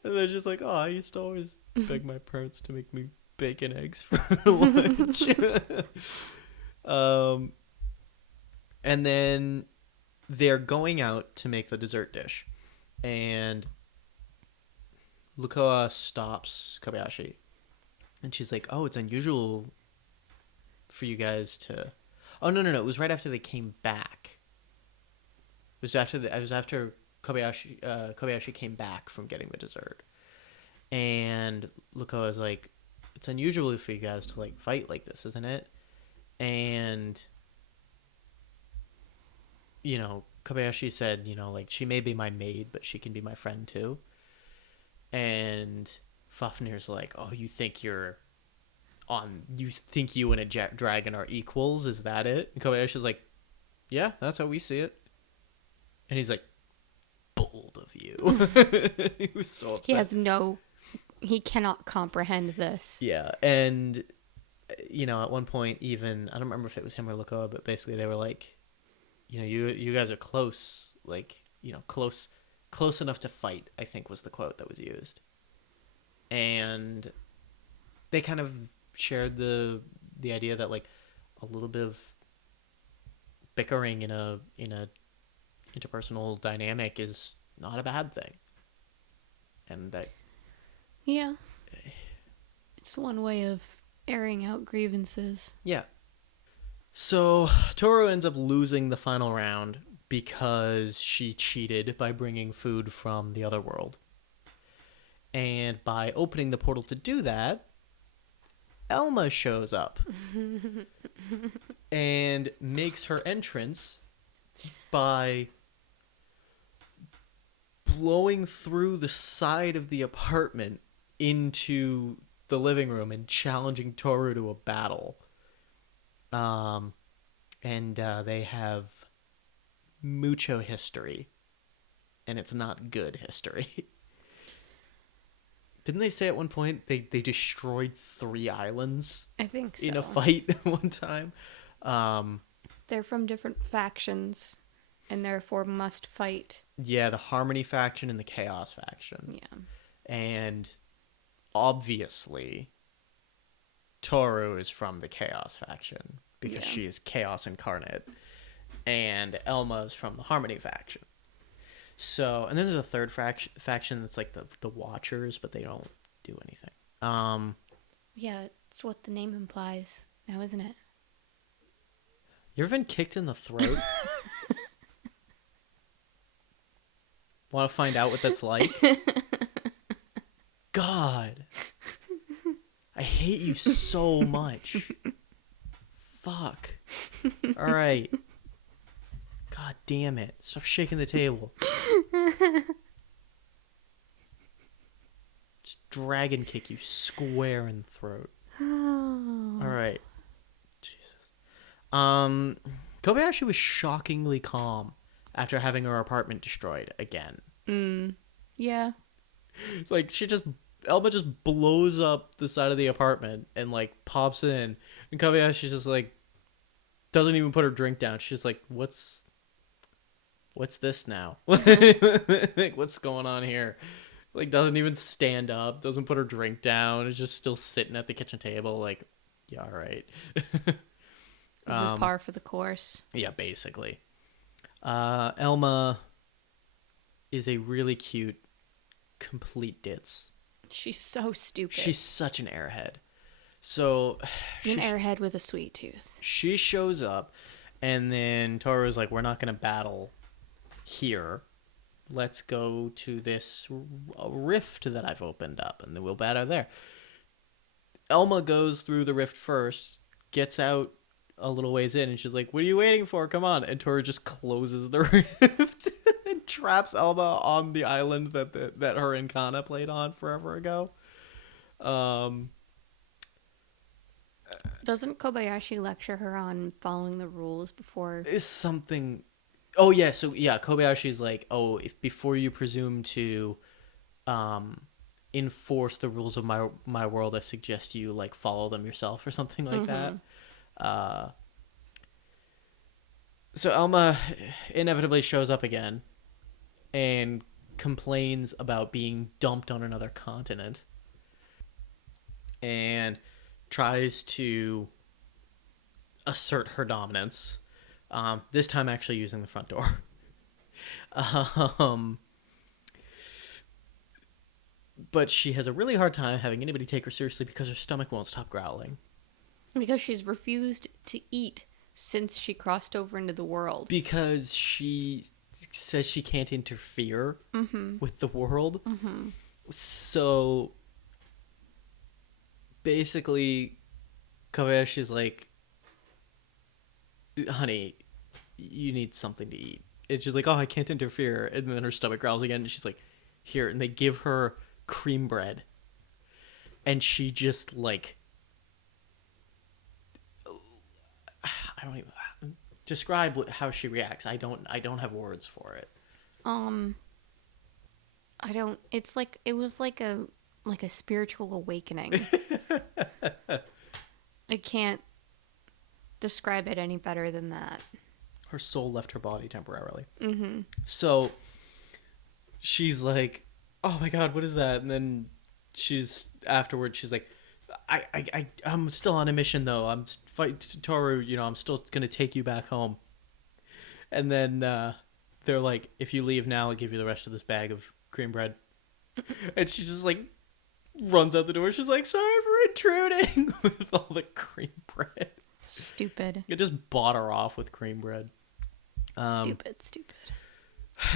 they're just like, oh, I used to always beg my parents to make me bacon eggs for lunch. And then they're going out to make the dessert dish. And Lukoa stops Kobayashi. And she's like, oh, it's unusual for you guys to... Oh, no. It was right after they came back. It was after Kobayashi came back from getting the dessert. And Lukoa's like, it's unusual for you guys to, like, fight like this, isn't it? And... you know, Kobayashi said, you know, like, she may be my maid, but she can be my friend too. And Fafnir's like, oh, you think you and a dragon are equals? Is that it? And Kobayashi's like, yeah, that's how we see it. And he's like, bold of you. He was so upset. He cannot comprehend this. Yeah, and, you know, at one point even, I don't remember if it was him or Lukoa, but basically they were like, you know, you guys are close, like, you know, close enough to fight, I think was the quote that was used. And they kind of shared the idea that, like, a little bit of bickering in a interpersonal dynamic is not a bad thing. And that... yeah. It's one way of airing out grievances. Yeah. So Toru ends up losing the final round because she cheated by bringing food from the other world. And by opening the portal to do that, Elma shows up and makes her entrance by blowing through the side of the apartment into the living room and challenging Toru to a battle. And they have mucho history, and it's not good history. Didn't they say at one point they destroyed 3 islands? I think so. In a fight one time? They're from different factions, and therefore must fight. Yeah, the Harmony faction and the Chaos faction. Yeah. And obviously, Toru is from the Chaos faction because she is Chaos incarnate. And Elma is from the Harmony faction. So, and then there's a third faction that's like the Watchers, but they don't do anything. Yeah, it's what the name implies now, isn't it? You ever been kicked in the throat? Want to find out what that's like? God. I hate you so much. Fuck. All right. God damn it. Stop shaking the table. Just dragon kick you square in the throat. All right. Jesus. Kobayashi was shockingly calm after having her apartment destroyed again. Yeah. It's like Elma just blows up the side of the apartment and like pops in, and Kobayashi's just like doesn't even put her drink down. She's just like, what's this now? Like, what's going on here? Like, doesn't even stand up, doesn't put her drink down, is just still sitting at the kitchen table like, yeah, all right. This is par for the course. Yeah, basically. Elma is a really cute, complete ditz. She's so stupid. She's such an airhead. So an airhead with a sweet tooth. She shows up, and then Toru's like, we're not going to battle here. Let's go to this rift that I've opened up, and then we'll battle there. Elma goes through the rift first, gets out a little ways in, and she's like, what are you waiting for? Come on. And Toru just closes the rift and traps Elma on the island that her and Kanna played on forever ago. Doesn't Kobayashi lecture her on following the rules before? Is something... Oh, yeah. So, yeah, Kobayashi's like, oh, if before you presume to enforce the rules of my world, I suggest you, like, follow them yourself or something like that. So Elma inevitably shows up again and complains about being dumped on another continent and tries to assert her dominance. This time actually using the front door. But she has a really hard time having anybody take her seriously because her stomach won't stop growling. Because she's refused to eat since she crossed over into the world. Because she says she can't interfere with the world. So basically, Kobayashi's like, honey, you need something to eat. And she's like, oh, I can't interfere. And then her stomach growls again. And she's like, here. And they give her cream bread. And she just like... I don't even... Describe how she reacts. I don't have words for it. I don't... It's like... It was like a spiritual awakening. I can't describe it any better than that. Her soul left her body temporarily. So she's like, oh my god, what is that? And then afterwards she's like, I'm still on a mission though. I'm fighting Toru, I'm still gonna take you back home. And then they're like, if you leave now, I'll give you the rest of this bag of cream bread. And she just like runs out the door. She's like, sorry for intruding, with all the cream bread. Stupid. It just bought her off with cream bread. Stupid.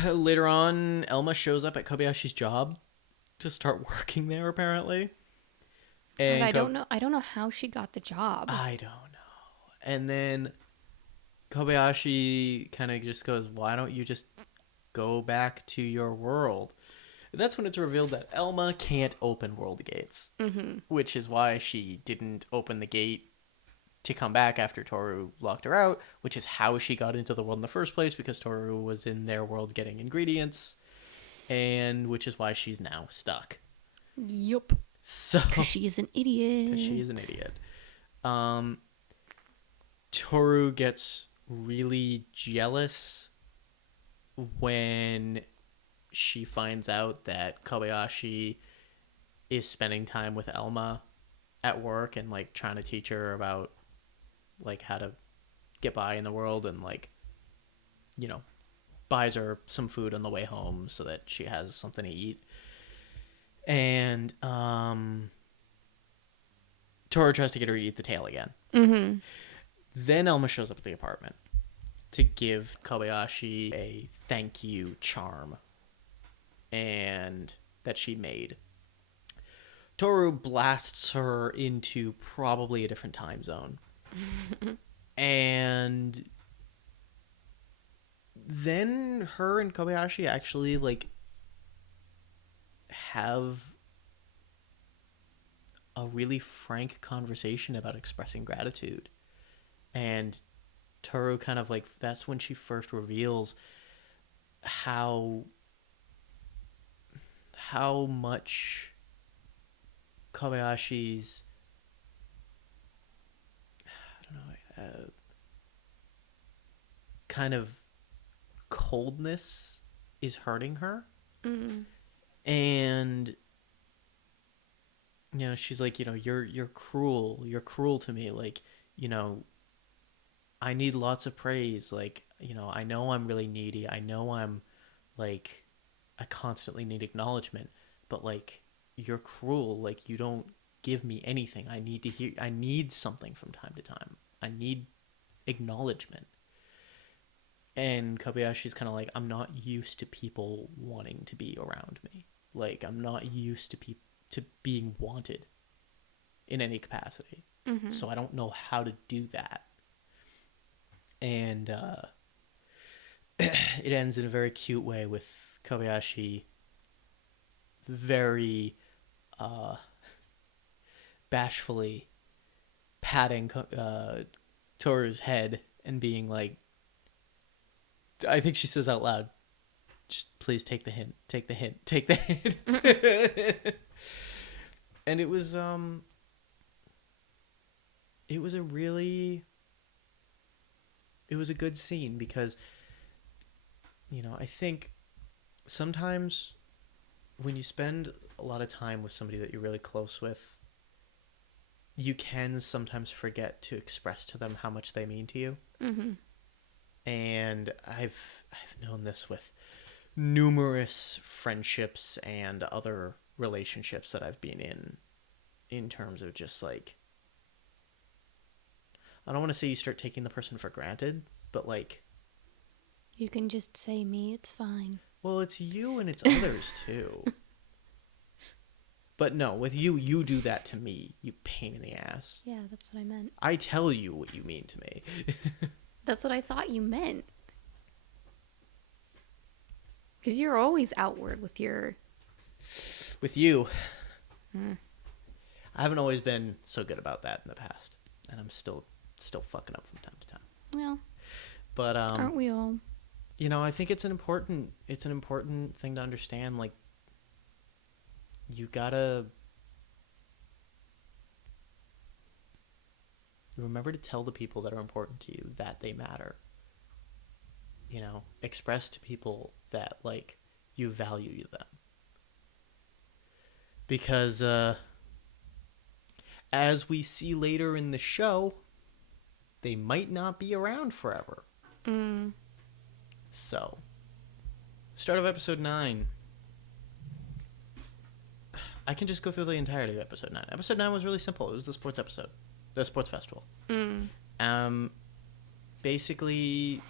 Later on, Elma shows up at Kobayashi's job to start working there, apparently. And I don't know how she got the job. I don't know. And then Kobayashi kind of just goes, why don't you just Go back to your world. And that's when it's revealed that Elma can't open world gates, which is why she didn't open the gate to come back after Toru locked her out, which is how she got into the world in the first place, because Toru was in their world getting ingredients, and which is why she's now stuck. Yup. So, Because she is an idiot. because she is an idiot. Toru gets really jealous when she finds out that Kobayashi is spending time with Elma at work and like trying to teach her about like how to get by in the world, and like, you know, buys her some food on the way home so that she has something to eat. And Toru tries to get her to eat the tail again. Mm-hmm. Then Elma shows up at the apartment to give Kobayashi a thank you charm, and that she made. Toru blasts her into probably a different time zone. And then her and Kobayashi actually like have a really frank conversation about expressing gratitude. And Toru kind of like, that's when she first reveals how much Kobayashi's, I don't know, kind of coldness is hurting her. Mm. And you know, she's like, you know, you're cruel to me, like, you know, I need lots of praise, like, you know, I know I'm really needy, I know I'm like, I constantly need acknowledgement, but like, you're cruel, like, you don't give me anything. I need something from time to time. I need acknowledgement. And Kobayashi's kind of like, I'm not used to people wanting to be around me. Like, I'm not used to being wanted in any capacity. Mm-hmm. So I don't know how to do that. And it ends in a very cute way with Kobayashi very bashfully patting Toru's head and being like, I think she says out loud, just please take the hint, take the hint, take the hint. And it was a good scene because, you know, I think sometimes when you spend a lot of time with somebody that you're really close with, you can sometimes forget to express to them how much they mean to you. Mm-hmm. And I've known this with numerous friendships and other relationships that I've been in terms of just like, I don't want to say you start taking the person for granted, but like, You can just say me, it's fine. well, it's you and it's others too. But no, with you do that to me, you pain in the ass. Yeah, that's what I meant. I tell you what you mean to me. That's what I thought you meant. Because you're always outward with your... With you, I haven't always been so good about that in the past. And I'm still fucking up from time to time. Well, but aren't we all? You know, I think it's an important thing to understand. Like, you gotta remember to tell the people that are important to you that they matter. You know, express to people that like you value them. Because as we see later in the show, they might not be around forever. Mm. So, start of episode 9. I can just go through the entirety of episode 9. Episode 9 was really simple. It was the sports episode. The sports festival. Mm. Basically,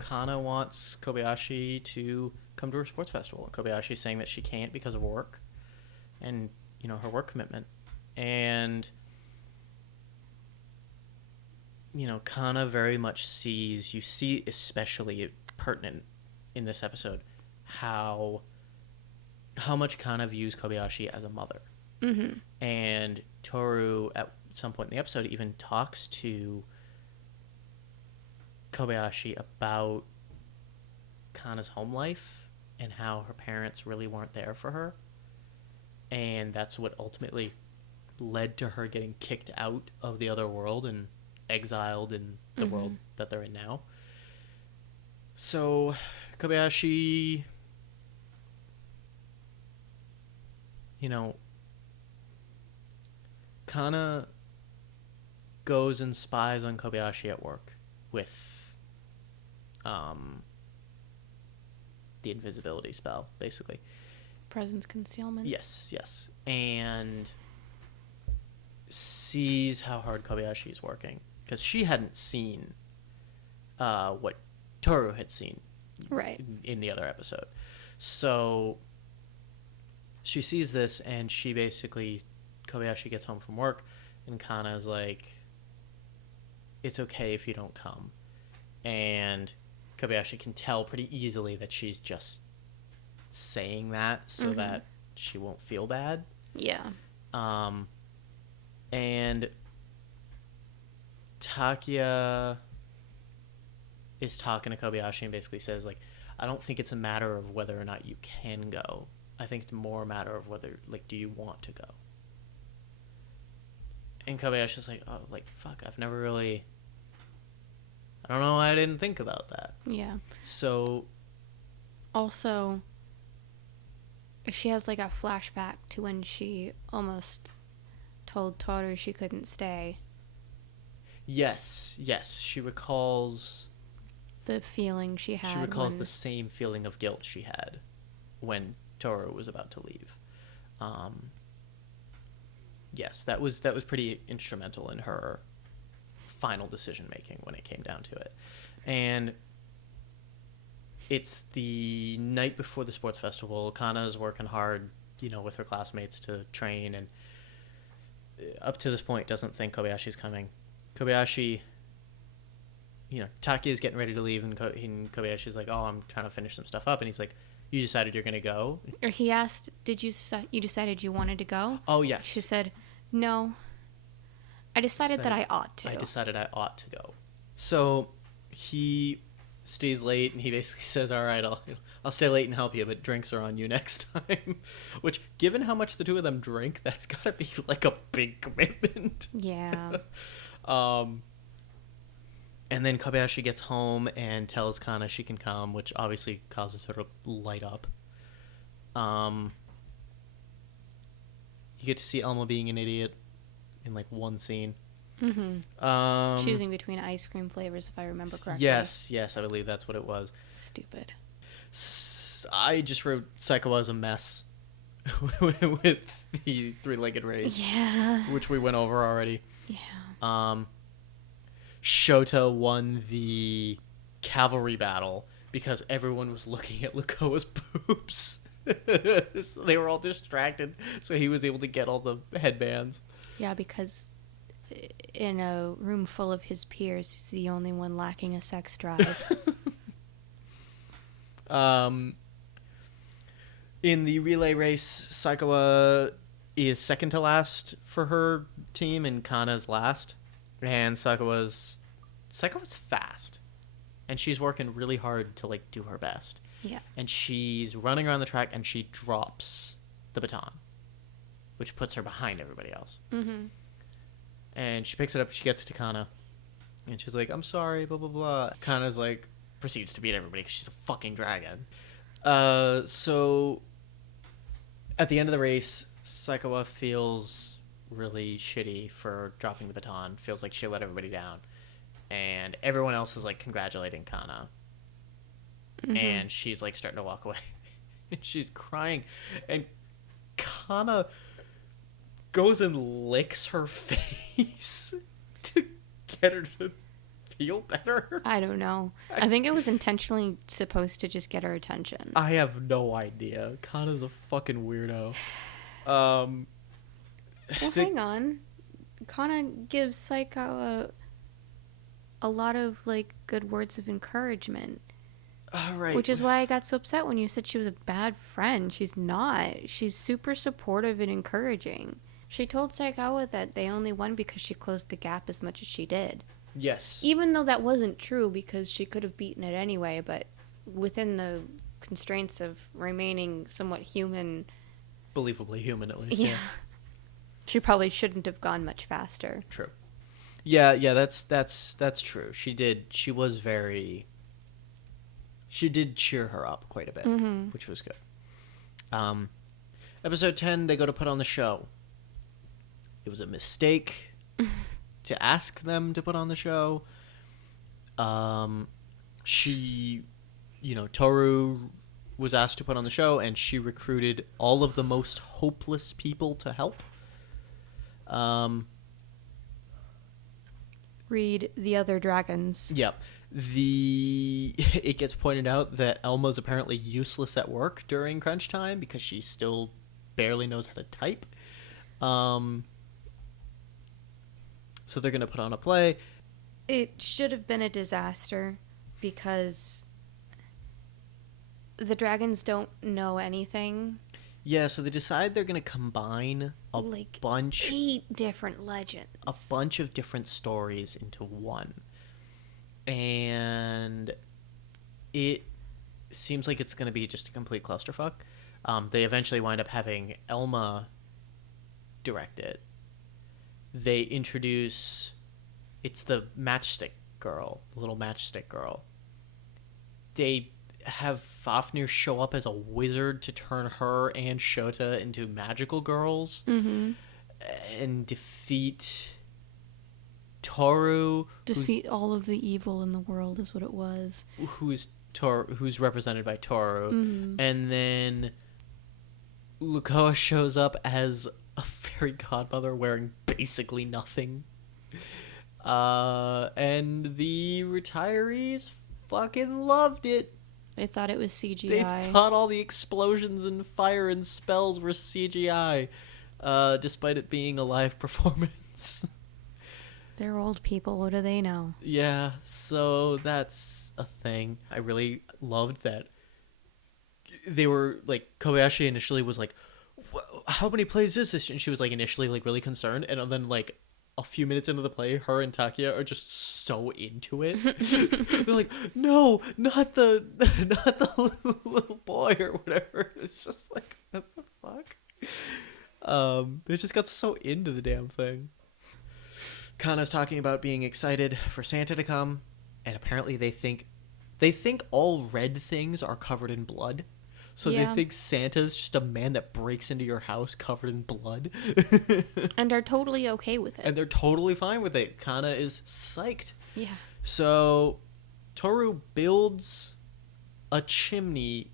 Kanna wants Kobayashi to come to her sports festival. Kobayashi's saying that she can't because of work. And, you know, her work commitment. And, you know, Kanna very much sees, you see especially pertinent in this episode how much Kanna views Kobayashi as a mother. Mm-hmm. And Toru, at some point in the episode, even talks to Kobayashi about Kanna's home life and how her parents really weren't there for her. And that's what ultimately led to her getting kicked out of the other world and exiled in the world that they're in now. So, Kobayashi, you know, Kanna goes and spies on Kobayashi at work with the invisibility spell, basically. Presence concealment. Yes. And sees how hard Kobayashi is working. Because she hadn't seen what Toru had seen right in the other episode. So she sees this, and she basically, Kobayashi gets home from work, and Kanna's like, it's okay if you don't come. And Kobayashi can tell pretty easily that she's just saying that so that she won't feel bad. Yeah. And Takia is talking to Kobayashi and basically says, like, I don't think it's a matter of whether or not you can go. I think it's more a matter of whether, like, do you want to go? And Kobayashi's like, oh, like, fuck, I've never really... I don't know why I didn't think about that. Yeah. So... Also, she has, like, a flashback to when she almost told Toru she couldn't stay. Yes. She recalls... the feeling she had. She recalls the same feeling of guilt she had when Toru was about to leave. Yes, that was pretty instrumental in her final decision making when it came down to it. And it's the night before the sports festival. Kanna's working hard, with her classmates to train, and up to this point doesn't think Kobayashi's coming. Kobayashi, Taki is getting ready to leave, and Kobayashi's like, oh, I'm trying to finish some stuff up. And he's like, you decided you're going to go? Or he asked, you decided you wanted to go? Oh, yes. She said, no. I decided that I ought to. I decided I ought to go. So he stays late, and he basically says, all right, I'll stay late and help you, but drinks are on you next time. Which, given how much the two of them drink, that's got to be like a big commitment. Yeah. And then Kobayashi gets home and tells Kanna she can come, which obviously causes her to light up. You get to see Elma being an idiot in, like, one scene. Mm-hmm. Choosing between ice cream flavors, if I remember correctly. Yes, I believe that's what it was. Stupid. I just wrote Psycho as a mess with the three-legged race. Yeah. Which we went over already. Yeah. Shota won the cavalry battle because everyone was looking at Lukoa's boobs. So they were all distracted, so he was able to get all the headbands. Yeah, because in a room full of his peers, he's the only one lacking a sex drive. In the relay race, Saikawa is second to last for her team, and Kanna's last. And Saikawa's fast, and she's working really hard to, like, do her best. Yeah. And she's running around the track, and she drops the baton, which puts her behind everybody else. Mm-hmm. And she picks it up, she gets to Kanna, and she's like, I'm sorry, blah, blah, blah. Kanna's like, proceeds to beat everybody because she's a fucking dragon. So at the end of the race, Saikawa feels really shitty for dropping the baton, feels like she let everybody down, and everyone else is, like, congratulating Kanna. Mm-hmm. And she's, like, starting to walk away. And she's crying, and Kanna goes and licks her face to get her to feel better. I don't know. I think it was intentionally supposed to just get her attention. I have no idea. Kanna's a fucking weirdo. Well, hang on. Kanna gives Saikawa a lot of, like, good words of encouragement. All right. Which is why I got so upset when you said she was a bad friend. She's not. She's super supportive and encouraging. She told Saikawa that they only won because she closed the gap as much as she did. Yes. Even though that wasn't true because she could have beaten it anyway, but within the constraints of remaining somewhat human. Believably human, at least. Yeah. She probably shouldn't have gone much faster. True. Yeah, that's true. She did. She was very. She did cheer her up quite a bit, which was good. Episode 10, they go to put on the show. It was a mistake to ask them to put on the show. Toru was asked to put on the show, and she recruited all of the most hopeless people to help. Read The Other Dragons. Yep. It gets pointed out that Elma's apparently useless at work during crunch time because she still barely knows how to type. So they're going to put on a play. It should have been a disaster because the dragons don't know anything. Yeah, so they decide they're going to combine a bunch... 8 different legends. A bunch of different stories into one. And it seems like it's going to be just a complete clusterfuck. They eventually wind up having Elma direct it. They introduce... It's the matchstick girl, the little matchstick girl. They have Fafnir show up as a wizard to turn her and Shota into magical girls. Mm-hmm. And defeat Toru. Defeat all of the evil in the world is what it was. Who's represented by Toru. Mm-hmm. And then Lukoa shows up as a fairy godmother wearing basically nothing. And the retirees fucking loved it. They thought it was CGI. They thought all the explosions and fire and spells were CGI, despite it being a live performance. They're old people. What do they know? Yeah, so that's a thing. I really loved that. They were, like, Kobayashi initially was like, how many plays is this? And she was, like, initially, like, really concerned. And then, like, a few minutes into the play, her and Takia are just so into it. They're like, no, not the little boy or whatever. It's just like, what the fuck? They just got so into the damn thing. Kanna's talking about being excited for Santa to come, and apparently they think all red things are covered in blood. So yeah. They think Santa's just a man that breaks into your house covered in blood. And are totally okay with it. And they're totally fine with it. Kanna is psyched. Yeah. So Toru builds a chimney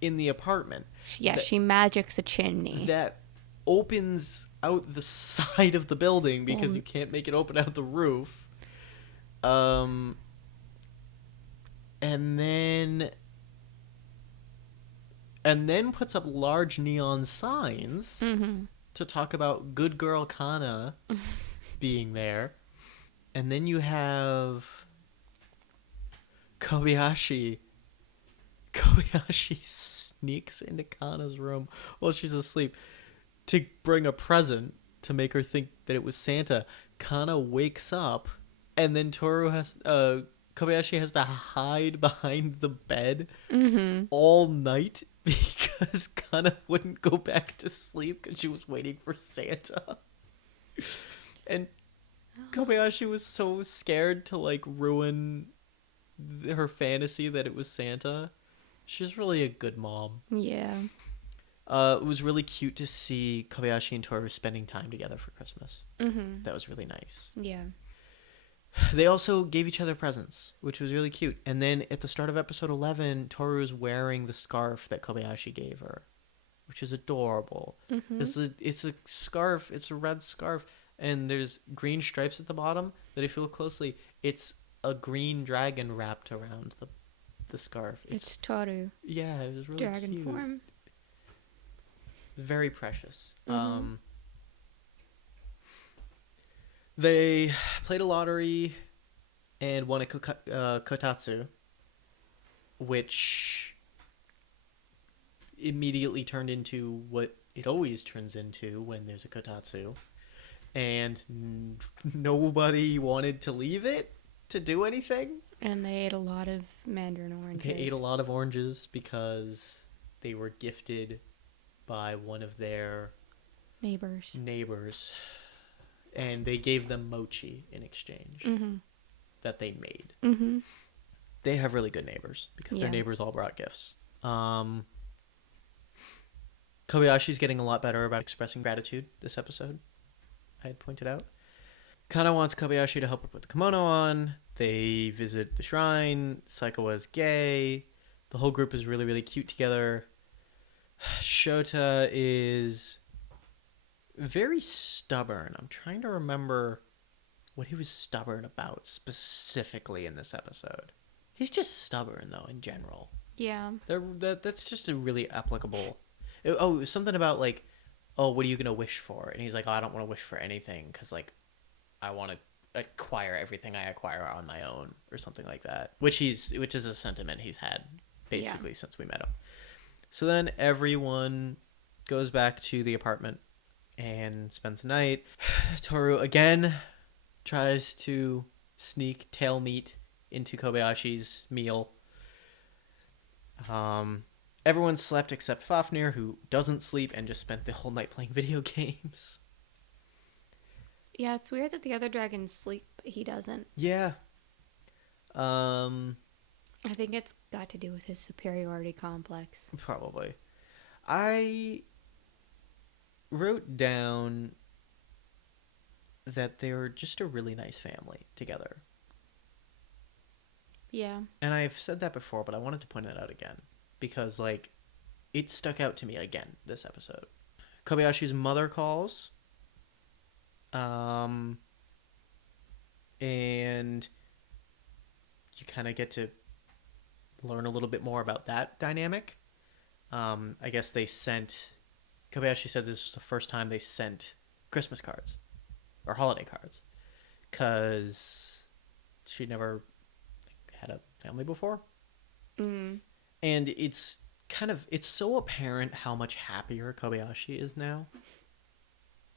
in the apartment. Yeah, she magics a chimney. That opens out the side of the building because you can't make it open out the roof. And then puts up large neon signs to talk about good girl Kanna being there. And then you have Kobayashi. Kobayashi sneaks into Kanna's room while she's asleep to bring a present to make her think that it was Santa. Kanna wakes up, and then Kobayashi has to hide behind the bed all night because Kanna wouldn't go back to sleep because she was waiting for Santa. And Kobayashi was so scared to, like, ruin her fantasy that it was Santa. She's really a good mom. Yeah. It was really cute to see Kobayashi and Toru spending time together for Christmas. That was really nice. Yeah. They also gave each other presents, which was really cute. And then at the start of episode 11, Toru's wearing the scarf that Kobayashi gave her, which is adorable. It's a scarf. It's a red scarf. And there's green stripes at the bottom that if you look closely, it's a green dragon wrapped around the scarf. It's Toru. Yeah, it was really dragon cute. Form. Very precious. They played a lottery and won a kotatsu, which immediately turned into what it always turns into when there's a kotatsu. And nobody wanted to leave it to do anything. And they ate a lot of mandarin oranges. They ate a lot of oranges because they were gifted by one of their neighbors. And they gave them mochi in exchange that they made. Mm-hmm. They have really good neighbors because their neighbors all brought gifts. Kobayashi's getting a lot better about expressing gratitude this episode, I had pointed out. Kanna wants Kobayashi to help her put the kimono on. They visit the shrine. Saikawa is gay. The whole group is really, really cute together. Shota is very stubborn. I'm trying to remember what he was stubborn about specifically in this episode. He's just stubborn, though, in general. Yeah. That's just a really applicable... it was something about, like, oh, what are you going to wish for? And he's like, oh, I don't want to wish for anything because, like, I want to acquire everything I acquire on my own or something like that. Which is a sentiment he's had, basically, since we met him. So then everyone goes back to the apartment and spends the night. Toru, again, tries to sneak tail meat into Kobayashi's meal. Everyone slept except Fafnir, who doesn't sleep and just spent the whole night playing video games. Yeah, it's weird that the other dragons sleep, but he doesn't. Yeah. I think it's got to do with his superiority complex. Probably. I wrote down that they're just a really nice family together. Yeah. And I've said that before, but I wanted to point it out again. Because, like, it stuck out to me again this episode. Kobayashi's mother calls. And you kind of get to learn a little bit more about that dynamic. I guess they sent... Kobayashi said this was the first time they sent Christmas cards. Or holiday cards. Because she never had a family before. Mm. And it's so apparent how much happier Kobayashi is now.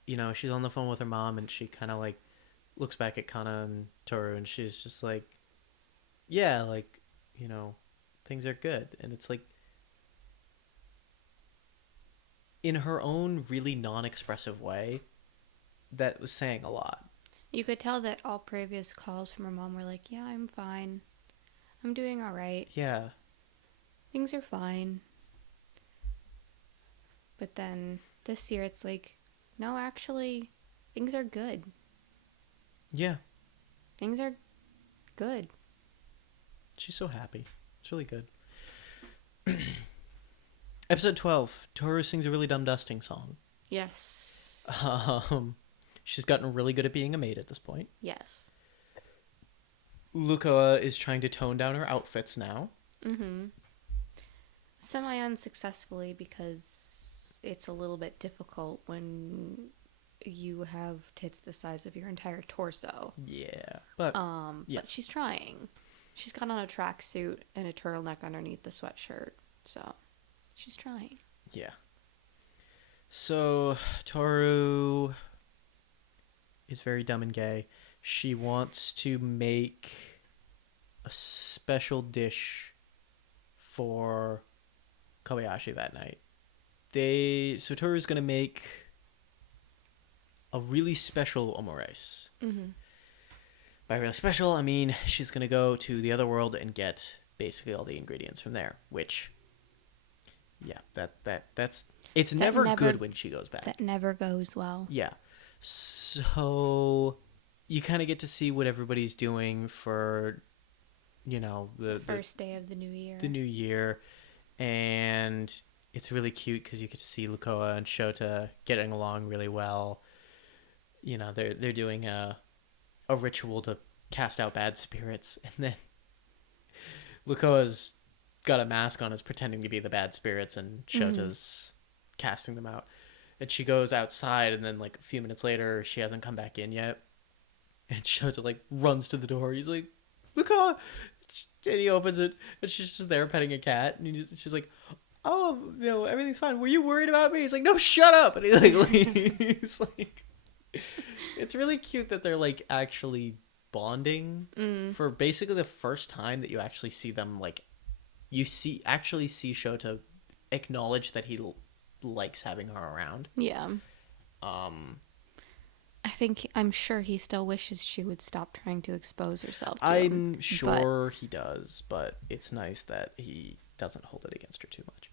You know, she's on the phone with her mom and she kind of, like, looks back at Kanna and Toru and she's just like, yeah, like, you know, things are good. And it's like, in her own really non-expressive way, that was saying a lot. You could tell that all previous calls from her mom were like, yeah, I'm fine. I'm doing all right. Yeah. Things are fine. But then this year it's like, no, actually, things are good. Yeah. Things are good. She's so happy. It's really good. Episode 12. Toru sings a really dumb dusting song. Yes. She's gotten really good at being a maid at this point. Yes. Lukoa is trying to tone down her outfits now. Mm-hmm. Semi-unsuccessfully because it's a little bit difficult when you have tits the size of your entire torso. Yeah. But she's trying. She's got on a tracksuit and a turtleneck underneath the sweatshirt. So, she's trying. Yeah. So, Toru is very dumb and gay. She wants to make a special dish for Kobayashi that night. So Toru's going to make a really special omurice. Mm-hmm. By really special, I mean she's going to go to the other world and get basically all the ingredients from there, which, yeah, it's never good when she goes back. That never goes well. Yeah. So you kind of get to see what everybody's doing for, you know, the first day of the new year. The new year. And it's really cute because you get to see Lukoa and Shota getting along really well. You know, they're doing a ritual to cast out bad spirits, and then Lukoa's got a mask on, is pretending to be the bad spirits, and Shota's casting them out. And she goes outside, and then, like, a few minutes later, she hasn't come back in yet. And Shota, like, runs to the door. He's like, Lukoa, And he opens it, and she's just there petting a cat, and she's like, "Oh, everything's fine. Were you worried about me?" He's like, "No, shut up!" And he like leaves. Like, it's really cute that they're like actually bonding for basically the first time that you actually see them. Like, actually see Shota acknowledge that he likes having her around. Yeah. Um, I'm sure he still wishes she would stop trying to expose herself to him. I'm sure he does, but it's nice that he doesn't hold it against her too much.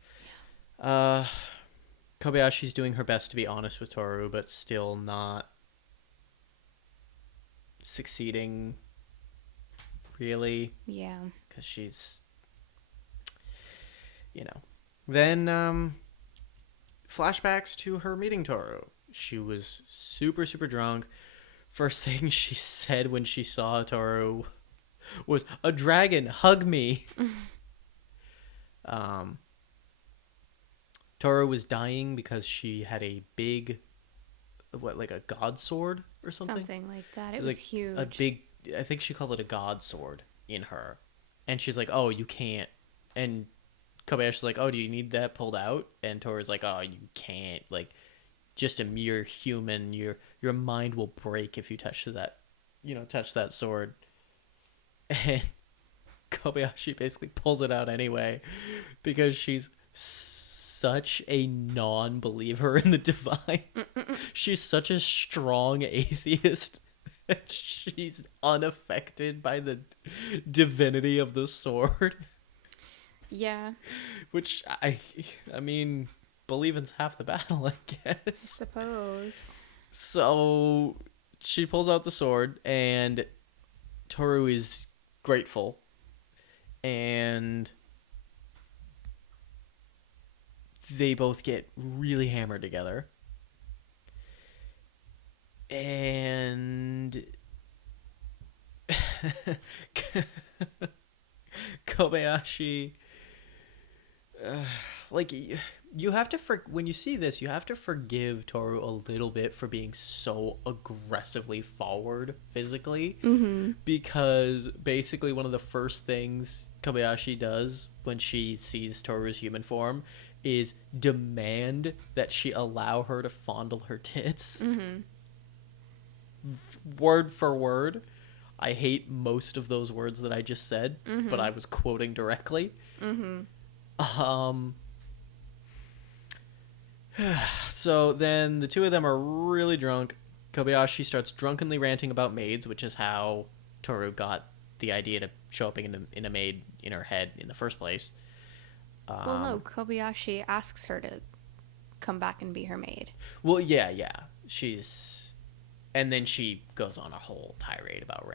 Kobayashi's doing her best to be honest with Toru, but still not succeeding, really. Yeah. Because she's, Then, flashbacks to her meeting Toru. She was super, super drunk. First thing she said when she saw Toru was, "A dragon, hug me." Toru was dying because she had a big, like a god sword or something? Something like that. It was like huge. a big, I think she called it a god sword in her. And she's like, "Oh, you can't." And Kobayashi's like, "Oh, do you need that pulled out?" And Toru's like, "Oh, you can't. Like, just a mere human. Your mind will break if you touch that sword." And Kobayashi basically pulls it out anyway because she's such a non-believer in the divine. She's such a strong atheist. She's unaffected by the divinity of the sword. Yeah. Which, I mean, believing's half the battle, I I guess. suppose. So she pulls out the sword, and Toru is grateful. And they both get really hammered together. And Kobayashi, like, you have to when you see this, you have to forgive Toru a little bit for being so aggressively forward physically, because basically one of the first things Kobayashi does when she sees Toru's human form is demand that she allow her to fondle her tits. Word for word. I hate most of those words that I just said, but I was quoting directly. So then the two of them are really drunk. Kobayashi starts drunkenly ranting about maids, which is how Toru got the idea to show up in a maid in her head in the first place. Well, no, Kobayashi asks her to come back and be her maid. Well, yeah. And then she goes on a whole tirade about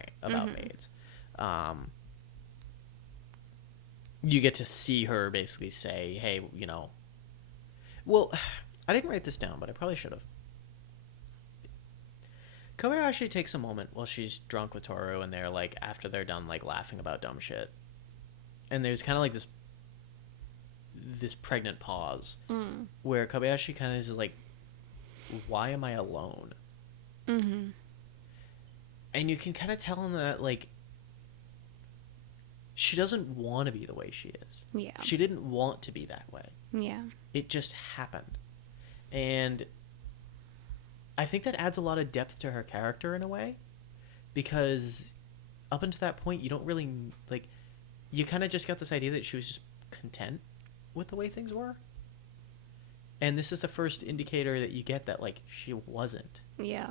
maids. You get to see her basically say, "Hey, Well, I didn't write this down, but I probably should have. Kobayashi takes a moment while she's drunk with Toru, and they're like, after they're done like laughing about dumb shit, and there's kind of like this pregnant pause where Kobayashi kind of is like, "Why am I alone?" And you can kind of tell him that, like, she doesn't want to be the way she is. Yeah. She didn't want to be that way. Yeah. It just happened. And I think that adds a lot of depth to her character in a way, because up until that point, you don't really, like, you kind of just got this idea that she was just content with the way things were. And this is the first indicator that you get that, like, she wasn't. Yeah.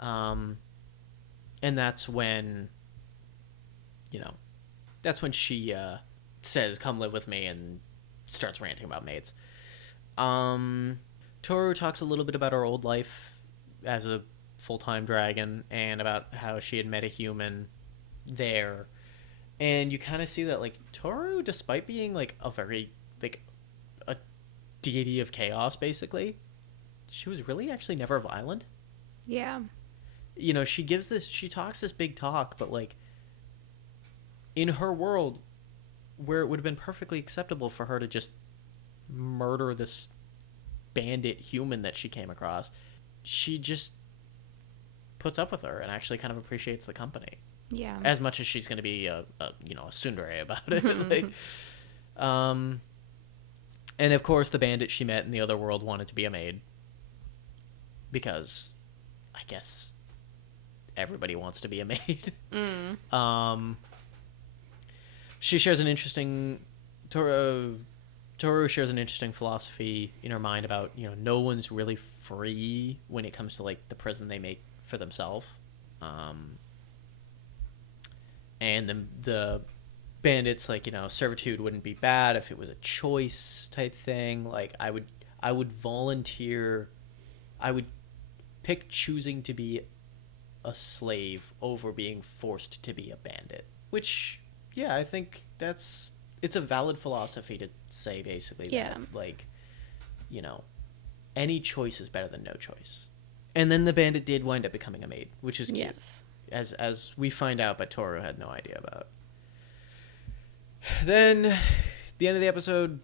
And that's when, she says, "Come live with me," and starts ranting about maids. Toru talks a little bit about her old life as a full-time dragon and about how she had met a human there. And you kind of see that, like, Toru, despite being, like, a very, like, a deity of chaos, basically, she was really actually never violent. Yeah. She talks this big talk, but, like, in her world, where it would have been perfectly acceptable for her to just murder this bandit human that she came across, she just puts up with her and actually kind of appreciates the company. Yeah. As much as she's going to be a tsundere about it. Like, and of course, the bandit she met in the other world wanted to be a maid. Because, I guess, everybody wants to be a maid. She shares an interesting... Toru shares an interesting philosophy in her mind about, no one's really free when it comes to, like, the prison they make for themselves. And the bandits, like, servitude wouldn't be bad if it was a choice type thing. Like, I would volunteer... I would pick choosing to be a slave over being forced to be a bandit. Which, yeah, I think it's a valid philosophy to say, basically, that, like, any choice is better than no choice. And then the bandit did wind up becoming a maid, which is cute. Yes. As we find out, but Toru had no idea about. Then, the end of the episode,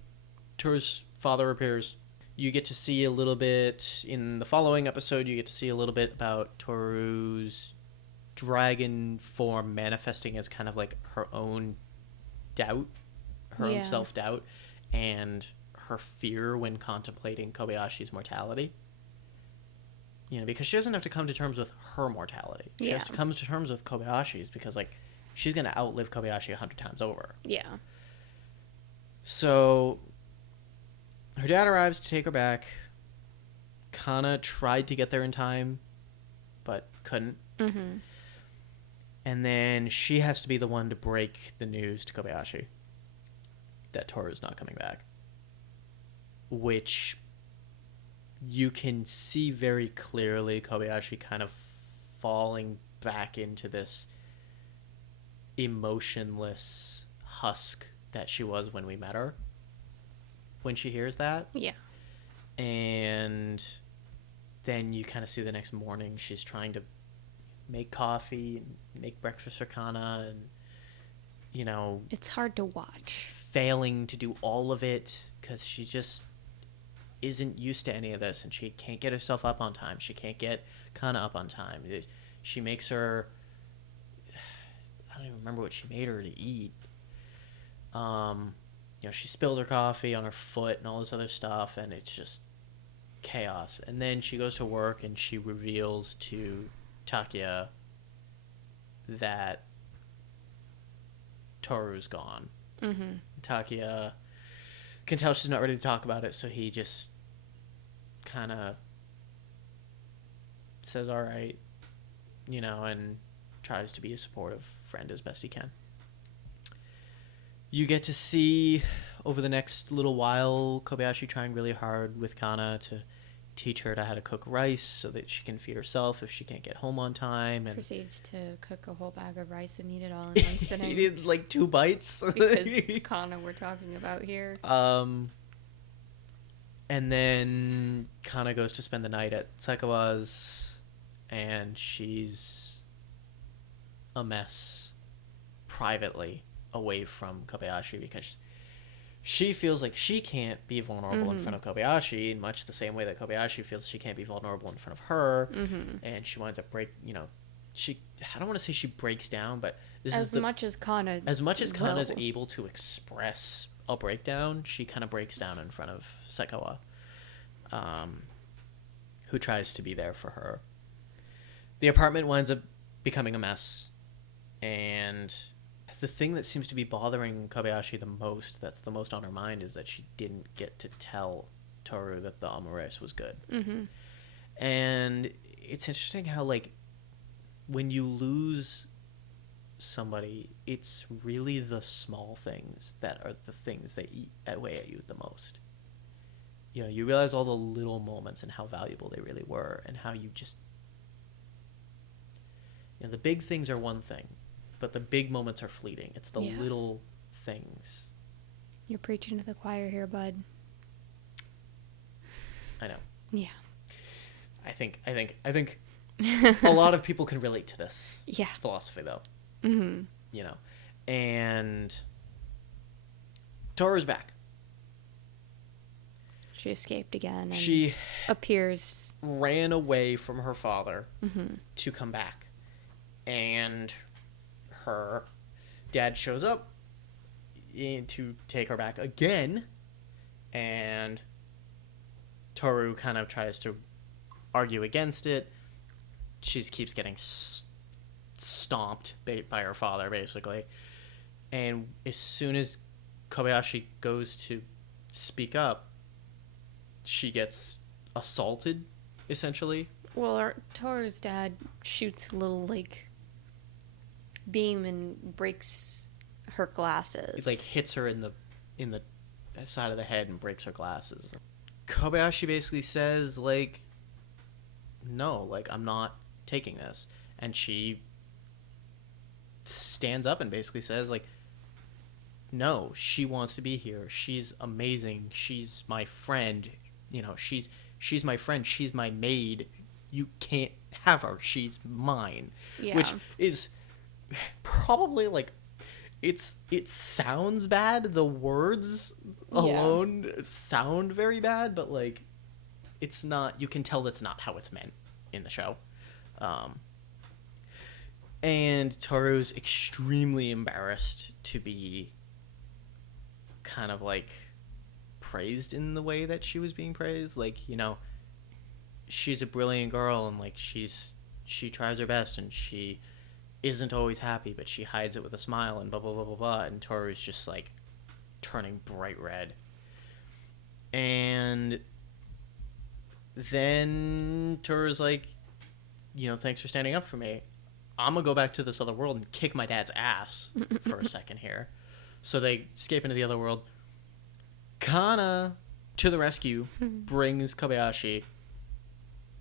Toru's father appears. You get to see a little bit, in the following episode, you get to see a little bit about Toru's dragon form manifesting as kind of like her own doubt, her own self-doubt, and her fear when contemplating Kobayashi's mortality. Because she doesn't have to come to terms with her mortality. She has to come to terms with Kobayashi's because, like, she's going to outlive Kobayashi 100 times over. Yeah. So, her dad arrives to take her back. Kanna tried to get there in time, but couldn't. Mm-hmm. And then she has to be the one to break the news to Kobayashi that Toru's not coming back. Which you can see very clearly Kobayashi kind of falling back into this emotionless husk that she was when we met her. When she hears that. Yeah. And then you kind of see the next morning she's trying to make coffee and make breakfast for Kanna and, it's hard to watch. Failing to do all of it because she just isn't used to any of this and she can't get herself up on time. She can't get Kanna up on time. She makes her... I don't even remember what she made her to eat. She spilled her coffee on her foot and all this other stuff, and it's just chaos. And then she goes to work and she reveals to Takia that Toru's gone. Mm-hmm. Takia can tell she's not ready to talk about it, so he just kind of says, all right, and tries to be a supportive friend as best he can. You get to see, over the next little while, Kobayashi trying really hard with Kanna to teach her how to cook rice so that she can feed herself if she can't get home on time. And proceeds to cook a whole bag of rice and eat it all in one sitting. He did, like, 2 bites. Because it's Kanna we're talking about here. And then Kanna goes to spend the night at Saikawa's, and she's a mess privately away from Kobayashi because she feels like she can't be vulnerable in front of Kobayashi in much the same way that Kobayashi feels she can't be vulnerable in front of her. Mm-hmm. And she winds up I don't want to say she breaks down, but as much as Kanna is able to express a breakdown, she kind of breaks down in front of Saikawa, who tries to be there for her. The apartment winds up becoming a mess, and the thing that seems to be bothering Kobayashi the most, that's the most on her mind, is that she didn't get to tell Toru that the omelette was good. Mm-hmm. And it's interesting how, like, when you lose somebody, it's really the small things that are the things that weigh at you the most. You realize all the little moments and how valuable they really were, and how you just... the big things are one thing, but the big moments are fleeting. It's the little things. You're preaching to the choir here, bud. I know. Yeah. I think a lot of people can relate to this philosophy, though. Mm-hmm. And Toru's back. She escaped again. And she appears... ran away from her father to come back. And her dad shows up to take her back again, and Toru kind of tries to argue against it. She keeps getting stomped by her father, basically. And as soon as Kobayashi goes to speak up, she gets assaulted, essentially. Well, Toru's dad shoots a little, like, beam and breaks her glasses. He, like, hits her in the side of the head and breaks her glasses. Kobayashi basically says, like, no, like, I'm not taking this. And she stands up and basically says, like, no, she wants to be here. She's amazing. She's my friend. You know, she's my friend. She's my maid. You can't have her. She's mine. Yeah. Which is probably, like, it sounds bad. The words alone sound very bad, but, like, it's not, you can tell that's not how it's meant in the show. And Toru's extremely embarrassed to be kind of, like, praised in the way that she was being praised. Like, you know, she's a brilliant girl, and, like, she tries her best, and she isn't always happy, but she hides it with a smile, and blah, blah, blah, blah, blah. And Toru's just, like, turning bright red. And then Toru's like, you know, thanks for standing up for me. I'm gonna go back to this other world and kick my dad's ass for a second here. So they escape into the other world. Kanna, to the rescue, brings Kobayashi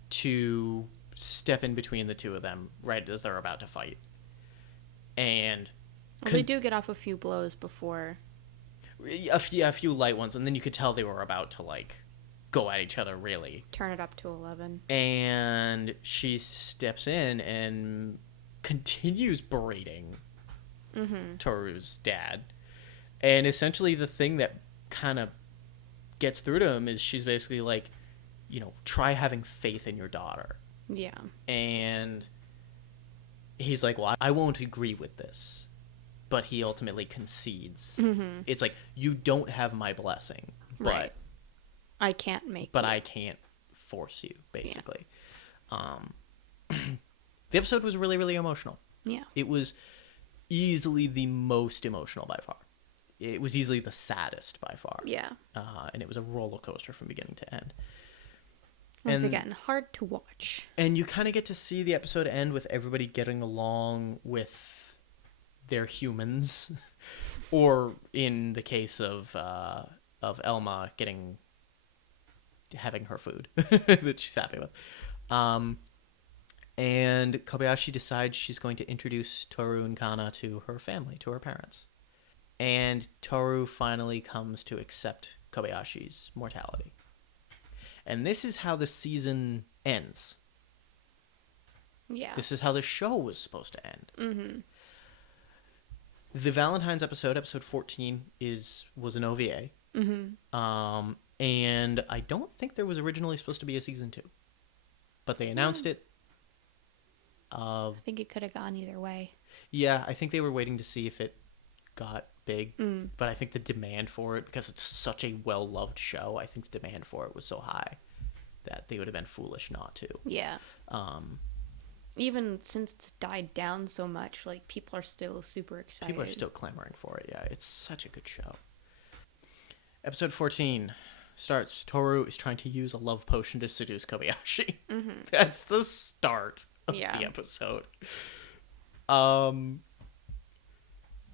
to step in between the two of them right as they're about to fight. And they do get off a few blows before. A few light ones, and then you could tell they were about to, like, go at each other, really. Turn it up to 11. And she steps in and continues berating Toru's dad. And essentially the thing that kind of gets through to him is she's basically like, you know, try having faith in your daughter. Yeah. And he's like, well, I won't agree with this. But he ultimately concedes. It's like, you don't have my blessing, but right. I can't make but you. I can't force you, basically. Yeah. The episode was really, really emotional. Yeah. It was easily the most emotional by far. It was easily the saddest by far. Yeah. And it was a roller coaster from beginning to end. Once again, hard to watch. And you kind of get to see the episode end with everybody getting along with their humans, or in the case of Elma, having her food that she's happy with. And Kobayashi decides she's going to introduce Toru and Kanna to her family, to her parents. And Toru finally comes to accept Kobayashi's mortality. And this is how the season ends. Yeah. This is how the show was supposed to end. The Valentine's episode 14, was an OVA. And I don't think there was originally supposed to be a season 2. But they announced it. I think it could have gone either way. Yeah, I think they were waiting to see if it got big. But I think the demand for it, because it's such a well-loved show, I think the demand for it was so high that they would have been foolish not to. Yeah. Even since it's died down so much, like, people are still super excited. People are still clamoring for it, yeah. It's such a good show. Episode 14 starts. Toru is trying to use a love potion to seduce Kobayashi. That's the start of the episode.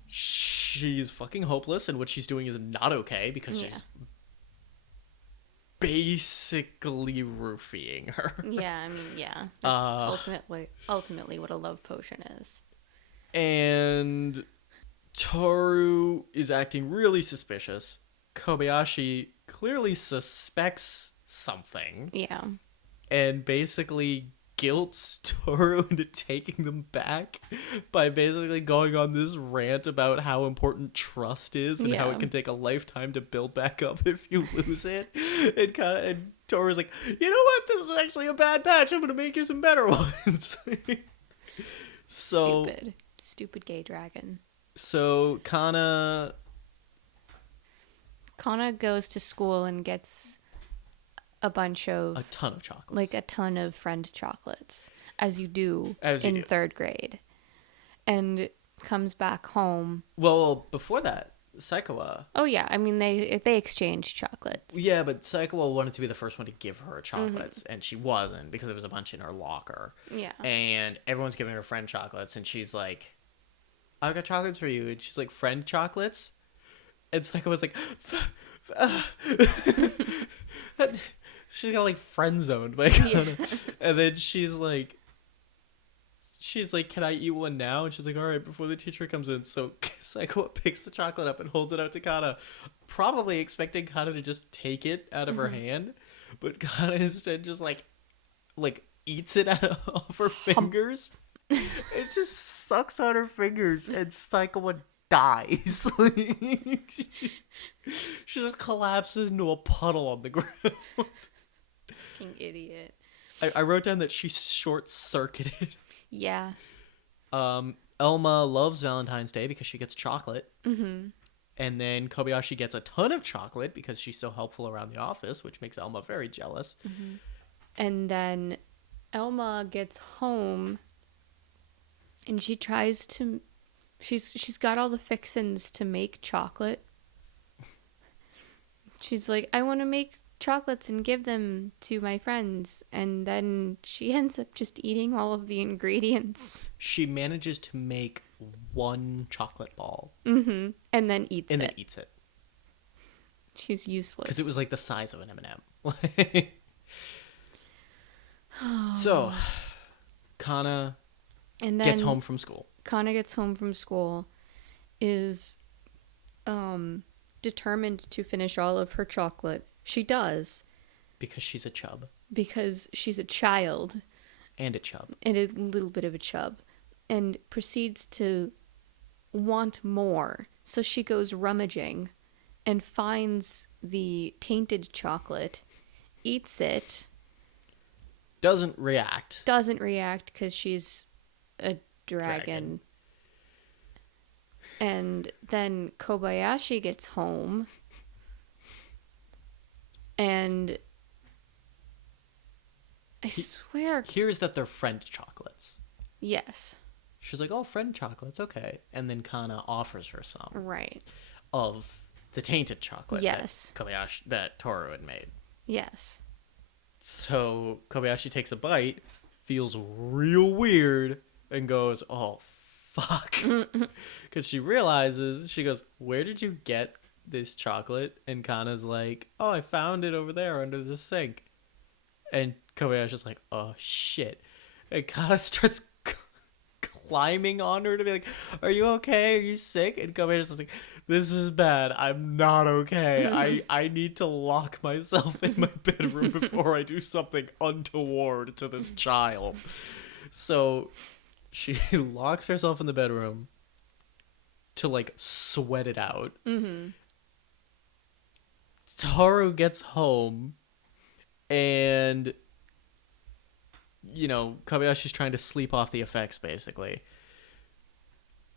She's fucking hopeless, and what she's doing is not okay, because she's basically roofying her. Yeah, I mean, yeah. That's ultimately what a love potion is. And Toru is acting really suspicious. Kobayashi clearly suspects something. Yeah. And basically guilts Toru into taking them back by basically going on this rant about how important trust is and how it can take a lifetime to build back up if you lose it. And Toru's like, you know what? This was actually a bad patch. I'm going to make you some better ones. So Stupid gay dragon. So Kanna Goes to school and gets a bunch of a ton of chocolates. like a ton of friend chocolates, as you do As you in do. 3rd grade, and comes back home. Well, before that, Saikawa. Oh yeah, I mean they exchange chocolates. Yeah, but Saikawa wanted to be the first one to give her chocolates, and she wasn't because there was a bunch in her locker. Yeah. And everyone's giving her friend chocolates, and she's like, "I've got chocolates for you," and she's like, "Friend chocolates?" And Saikawa's like, she got like friend zoned by Kanna. And then she's like, "Can I eat one now?" And she's like, "All right, before the teacher comes in." So Saikawa picks the chocolate up and holds it out to Kanna, probably expecting Kanna to just take it out of her hand, but Kanna instead just like eats it out of her fingers. It just sucks on her fingers, and Saikawa dies. She just collapses into a puddle on the ground. Fucking idiot. I wrote down that she short-circuited. Yeah. Elma loves Valentine's Day because she gets chocolate. Mm-hmm. And then Kobayashi gets a ton of chocolate because she's so helpful around the office, which makes Elma very jealous. Mm-hmm. And then Elma gets home and she tries to... She's got all the fixins to make chocolate. She's like, I want to make chocolates and give them to my friends. And then she ends up just eating all of the ingredients. She manages to make one chocolate ball. Mm-hmm. And then eats and it. then eats it. She's useless. Because it was like the size of an M&M. So, Kanna and then gets home from school. Kanna gets home from school, is determined to finish all of her chocolate. She does. Because she's a chub. Because she's a child. And a chub. And a little bit of a chub. And proceeds to want more. So she goes rummaging and finds the tainted chocolate, eats it. Doesn't react because she's a dragon. And then Kobayashi gets home. And I swear... Here's that they're friend chocolates. Yes. She's like, oh, friend chocolates, okay. And then Kanna offers her some. Right. Of the tainted chocolate yes. that Toru had made. Yes. So Kobayashi takes a bite, feels real weird, and goes, oh, fuck. Because she realizes, she goes, where did you get this chocolate? And Kanna's like, oh, I found it over there under the sink. And Kobayashi's like, oh, shit. And Kanna starts climbing on her to be like, are you okay? Are you sick? And Kobayashi's like, this is bad. I'm not okay. I need to lock myself in my bedroom before I do something untoward to this child. So she locks herself in the bedroom to, like, sweat it out. Mm-hmm. Toru gets home and, you know, Kobayashi's trying to sleep off the effects, basically.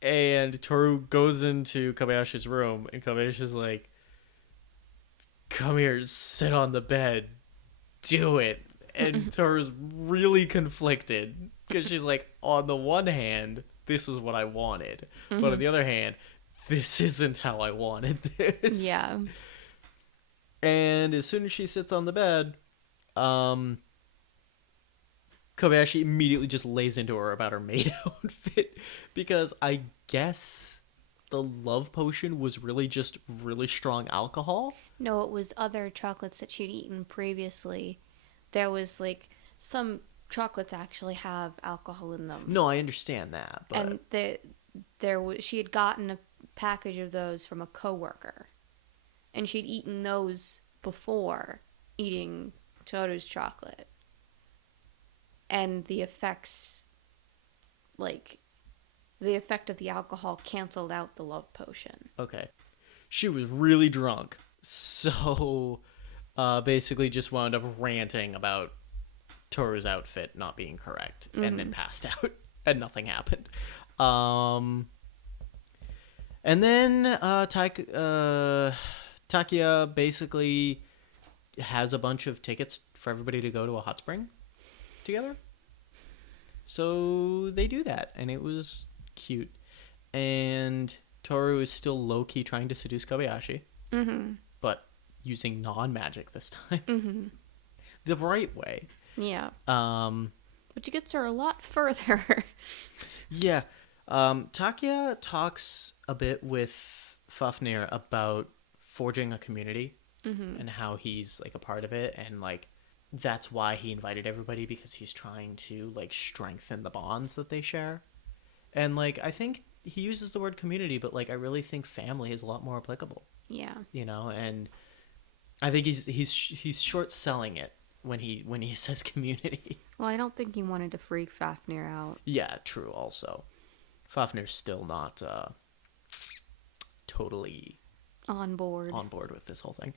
And Toru goes into Kobayashi's room, and Kobayashi's like, come here, sit on the bed, do it. And Toru's really conflicted, because she's like, on the one hand, this is what I wanted. Mm-hmm. But on the other hand, this isn't how I wanted this. Yeah. And as soon as she sits on the bed, Kobayashi immediately just lays into her about her maid outfit, because I guess the love potion was really just really strong alcohol. No, it was other chocolates that she'd eaten previously. There was, like, some chocolates actually have alcohol in them. No, I understand that. But... And she had gotten a package of those from a coworker, and she'd eaten those before eating Toru's chocolate. And the effects, like, the effect of the alcohol canceled out the love potion. Okay. She was really drunk. So, basically just wound up ranting about Toru's outfit not being correct. Mm-hmm. And then passed out. And nothing happened. Um, and then Takia basically has a bunch of tickets for everybody to go to a hot spring together. So they do that, and it was cute. And Toru is still low-key trying to seduce Kobayashi, but using non-magic this time. The right way. Yeah. Um, Which gets her a lot further. yeah. Takia talks a bit with Fafnir about forging a community and how he's like a part of it, and like that's why he invited everybody, because he's trying to like strengthen the bonds that they share. And like I think he uses the word community, but like I really think family is a lot more applicable. Yeah. You know, and I think he's short selling it when he says community. Well, I don't think he wanted to freak Fafnir out. Yeah, true. Also, Fafnir's still not totally On board with this whole thing.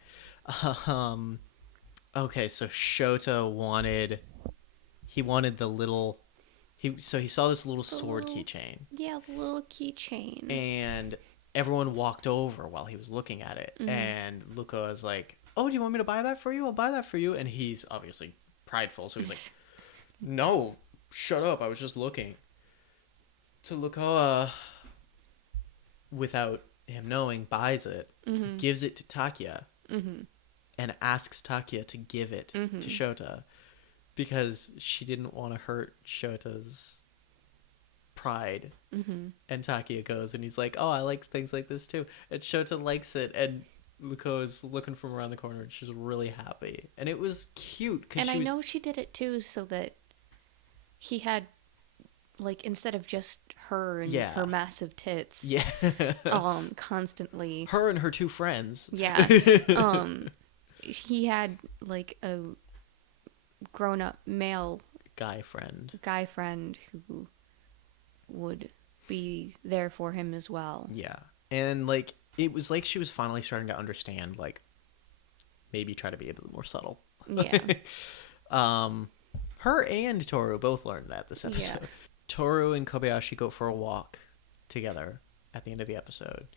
Okay, so Shota wanted the little he saw this little sword keychain. Yeah, the little keychain. And everyone walked over while he was looking at it, and Luca was like, "Oh, do you want me to buy that for you? I'll buy that for you." And he's obviously prideful, so he's like, "No, shut up, I was just looking." So Luca, without him knowing, buys it, gives it to Takia, and asks Takia to give it to Shota, because she didn't want to hurt Shota's pride. And Takia goes, and he's like, "Oh, I like things like this too." And Shota likes it, and Luko is looking from around the corner, and she's really happy. And it was cute. And I know she did it too, so that he had, like, instead of just her and her massive tits, constantly, her and her two friends, he had like a grown-up male guy friend who would be there for him as well. Yeah. And like it was like she was finally starting to understand, like maybe try to be a bit more subtle. Yeah. Her and Toru both learned that this episode. Yeah. Toru and Kobayashi go for a walk together at the end of the episode,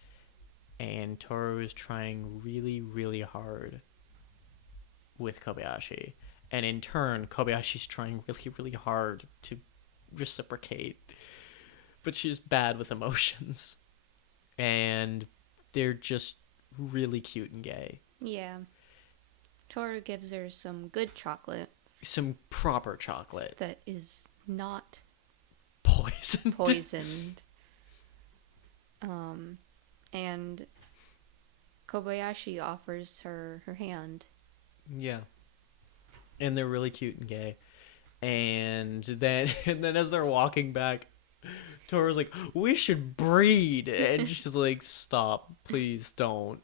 and Toru is trying really, really hard with Kobayashi, and in turn Kobayashi's trying really, really hard to reciprocate, but she's bad with emotions, and they're just really cute and gay. Yeah. Toru gives her some good chocolate. Some proper chocolate. That is not poisoned. And Kobayashi offers her hand. Yeah. And they're really cute and gay. And then as they're walking back, Toru's like, "We should breed." And she's like, "Stop, please, don't.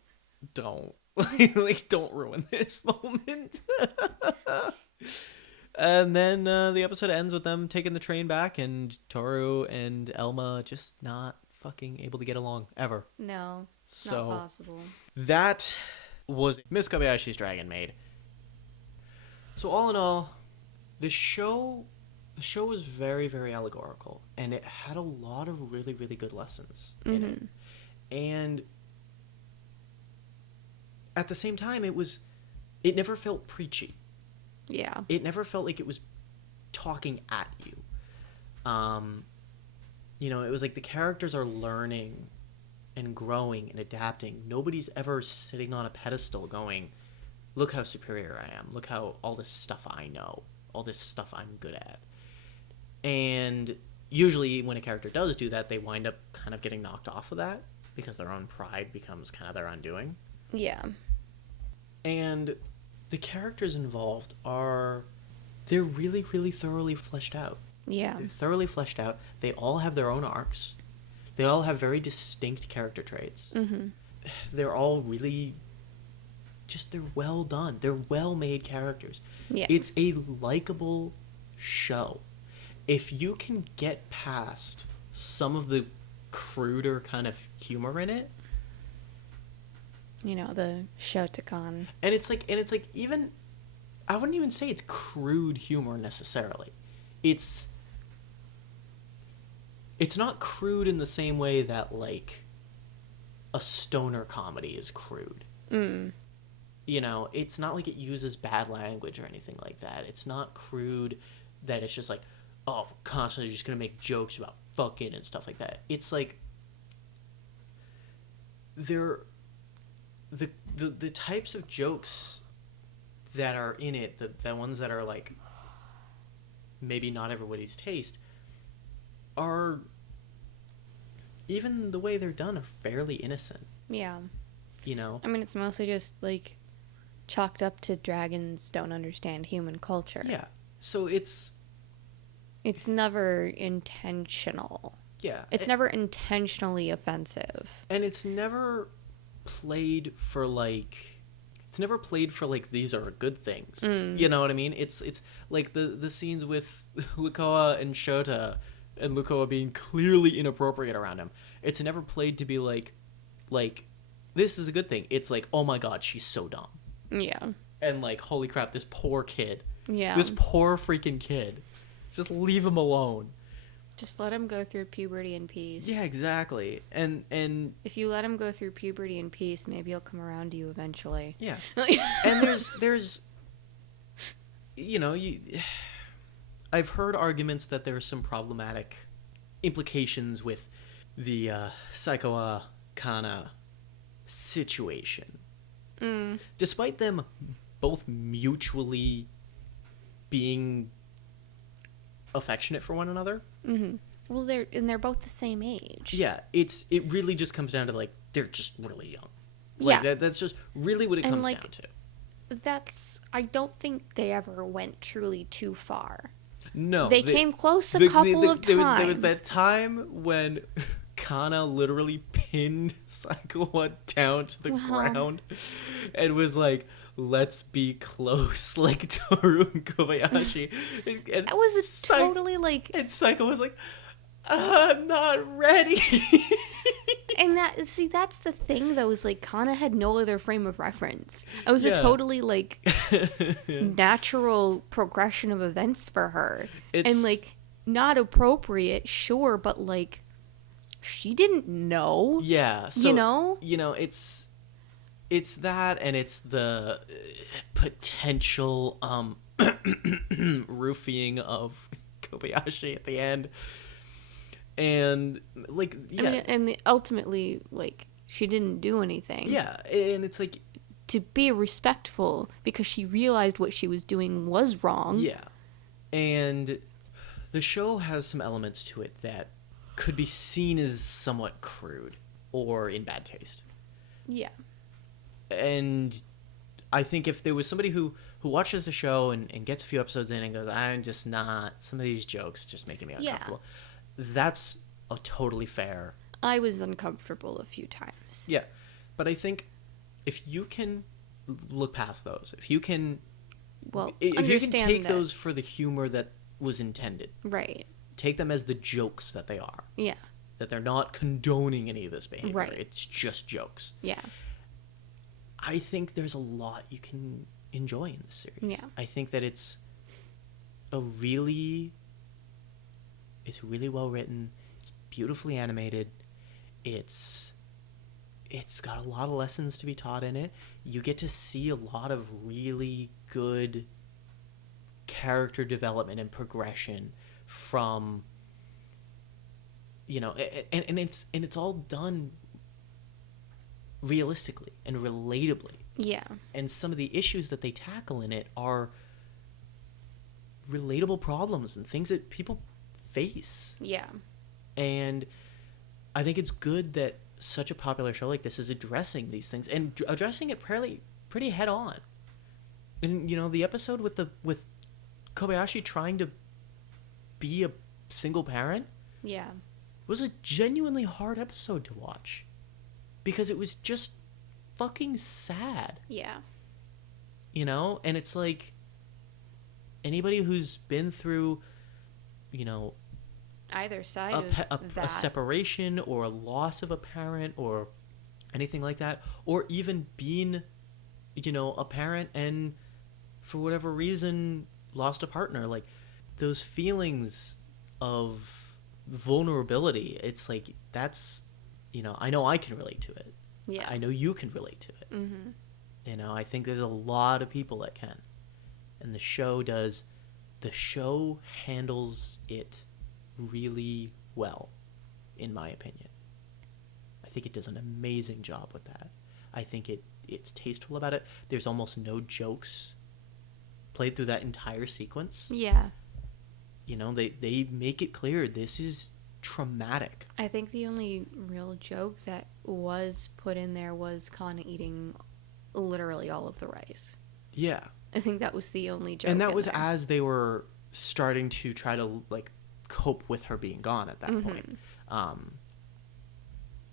Like, don't ruin this moment." And then the episode ends with them taking the train back, and Toru and Elma just not fucking able to get along ever. No, not possible. That was Miss Kobayashi's Dragon Maid. So all in all, the show was very, very allegorical, and it had a lot of really, really good lessons in it. And at the same time, it never felt preachy. Yeah. It never felt like it was talking at you. It was like the characters are learning and growing and adapting. Nobody's ever sitting on a pedestal going, "Look how superior I am. Look how all this stuff I know. All this stuff I'm good at." And usually when a character does do that, they wind up kind of getting knocked off of that because their own pride becomes kind of their undoing. Yeah. And the characters involved they're really, really thoroughly fleshed out. Yeah. They're thoroughly fleshed out. They all have their own arcs. They all have very distinct character traits. They're all really they're well done. They're well-made characters. Yeah. It's a likable show. If you can get past some of the cruder kind of humor in it, the Shotokan. And it's like even, I wouldn't even say it's crude humor necessarily. It's it's not crude in the same way that like a stoner comedy is crude. You know, it's not like it uses bad language or anything like that. It's not crude that it's just like, oh, constantly just gonna make jokes about fucking and stuff like that. It's like they're the types of jokes that are in it, the ones that are like maybe not everybody's taste, are, even the way they're done, are fairly innocent. Yeah. You know? I mean, it's mostly just, like, chalked up to dragons don't understand human culture. Yeah. So it's never intentional. Yeah. It's never intentionally offensive. And it's never played for like these are good things. You know what I mean? It's like the scenes with Lukoa and Shota, and Lukoa being clearly inappropriate around him. It's never played to be like this is a good thing. It's like, oh my god, she's so dumb. Yeah. And like, holy crap, this poor kid. Yeah. This poor freaking kid. Just leave him alone. Just let him go through puberty in peace. Yeah, exactly. And if you let him go through puberty in peace, maybe he'll come around to you eventually. Yeah. And there's you know, I've heard arguments that there's some problematic implications with the Psycho Kanna situation. Despite them both mutually being affectionate for one another. Mm-hmm. Well, they're both the same age. Yeah, it really just comes down to like they're just really young. Like, yeah, that's just really what it comes down to. I don't think they ever went truly too far. No, they came close a couple of times. There was that time when Kanna literally pinned Psycho down to the ground and was like, let's be close, like Toru and Kobayashi. And that was totally like... And Psycho was like, I'm not ready. And that's the thing, though, is like Kanna had no other frame of reference. It was a totally like natural progression of events for her. And like not appropriate, sure, but like she didn't know. Yeah. So, you know, it's that, and it's the potential roofing of Kobayashi at the end. And like, yeah, I mean, and ultimately, like, she didn't do anything. Yeah, and it's like, to be respectful, because she realized what she was doing was wrong. Yeah, and the show has some elements to it that could be seen as somewhat crude or in bad taste. Yeah, and I think if there was somebody who watches the show and gets a few episodes in and goes, I'm just not, some of these jokes just making me uncomfortable. Yeah. That's a totally fair. I was uncomfortable a few times. Yeah. But I think if you can look past those, if you can take those for the humor that was intended. Right. Take them as the jokes that they are. Yeah. That they're not condoning any of this behavior. Right. It's just jokes. Yeah. I think there's a lot you can enjoy in this series. Yeah. I think that it's really well written. It's beautifully animated. It's got a lot of lessons to be taught in it. You get to see a lot of really good character development and progression from, you know, and it's all done realistically and relatably. Yeah. And some of the issues that they tackle in it are relatable problems and things that people face. Yeah. And I think it's good that such a popular show like this is addressing these things and addressing it pretty head on. And you know, the episode with Kobayashi trying to be a single parent, yeah, was a genuinely hard episode to watch because it was just fucking sad. Yeah. You know, and it's like anybody who's been through, you know, either side a separation or a loss of a parent or anything like that, or even being, you know, a parent and for whatever reason lost a partner, like those feelings of vulnerability, it's like, that's, I know I can relate to it. Yeah. I know you can relate to it. Mm-hmm. I think there's a lot of people that can. And the show handles it really well, in my opinion. I think it does an amazing job with that. I think it's tasteful about it. There's almost no jokes played through that entire sequence. Yeah. They make it clear this is traumatic. I think the only real joke that was put in there was Kanna eating literally all of the rice. Yeah. I think that was the only joke. And that was there. as they were starting to try to, like, cope with her being gone at that point.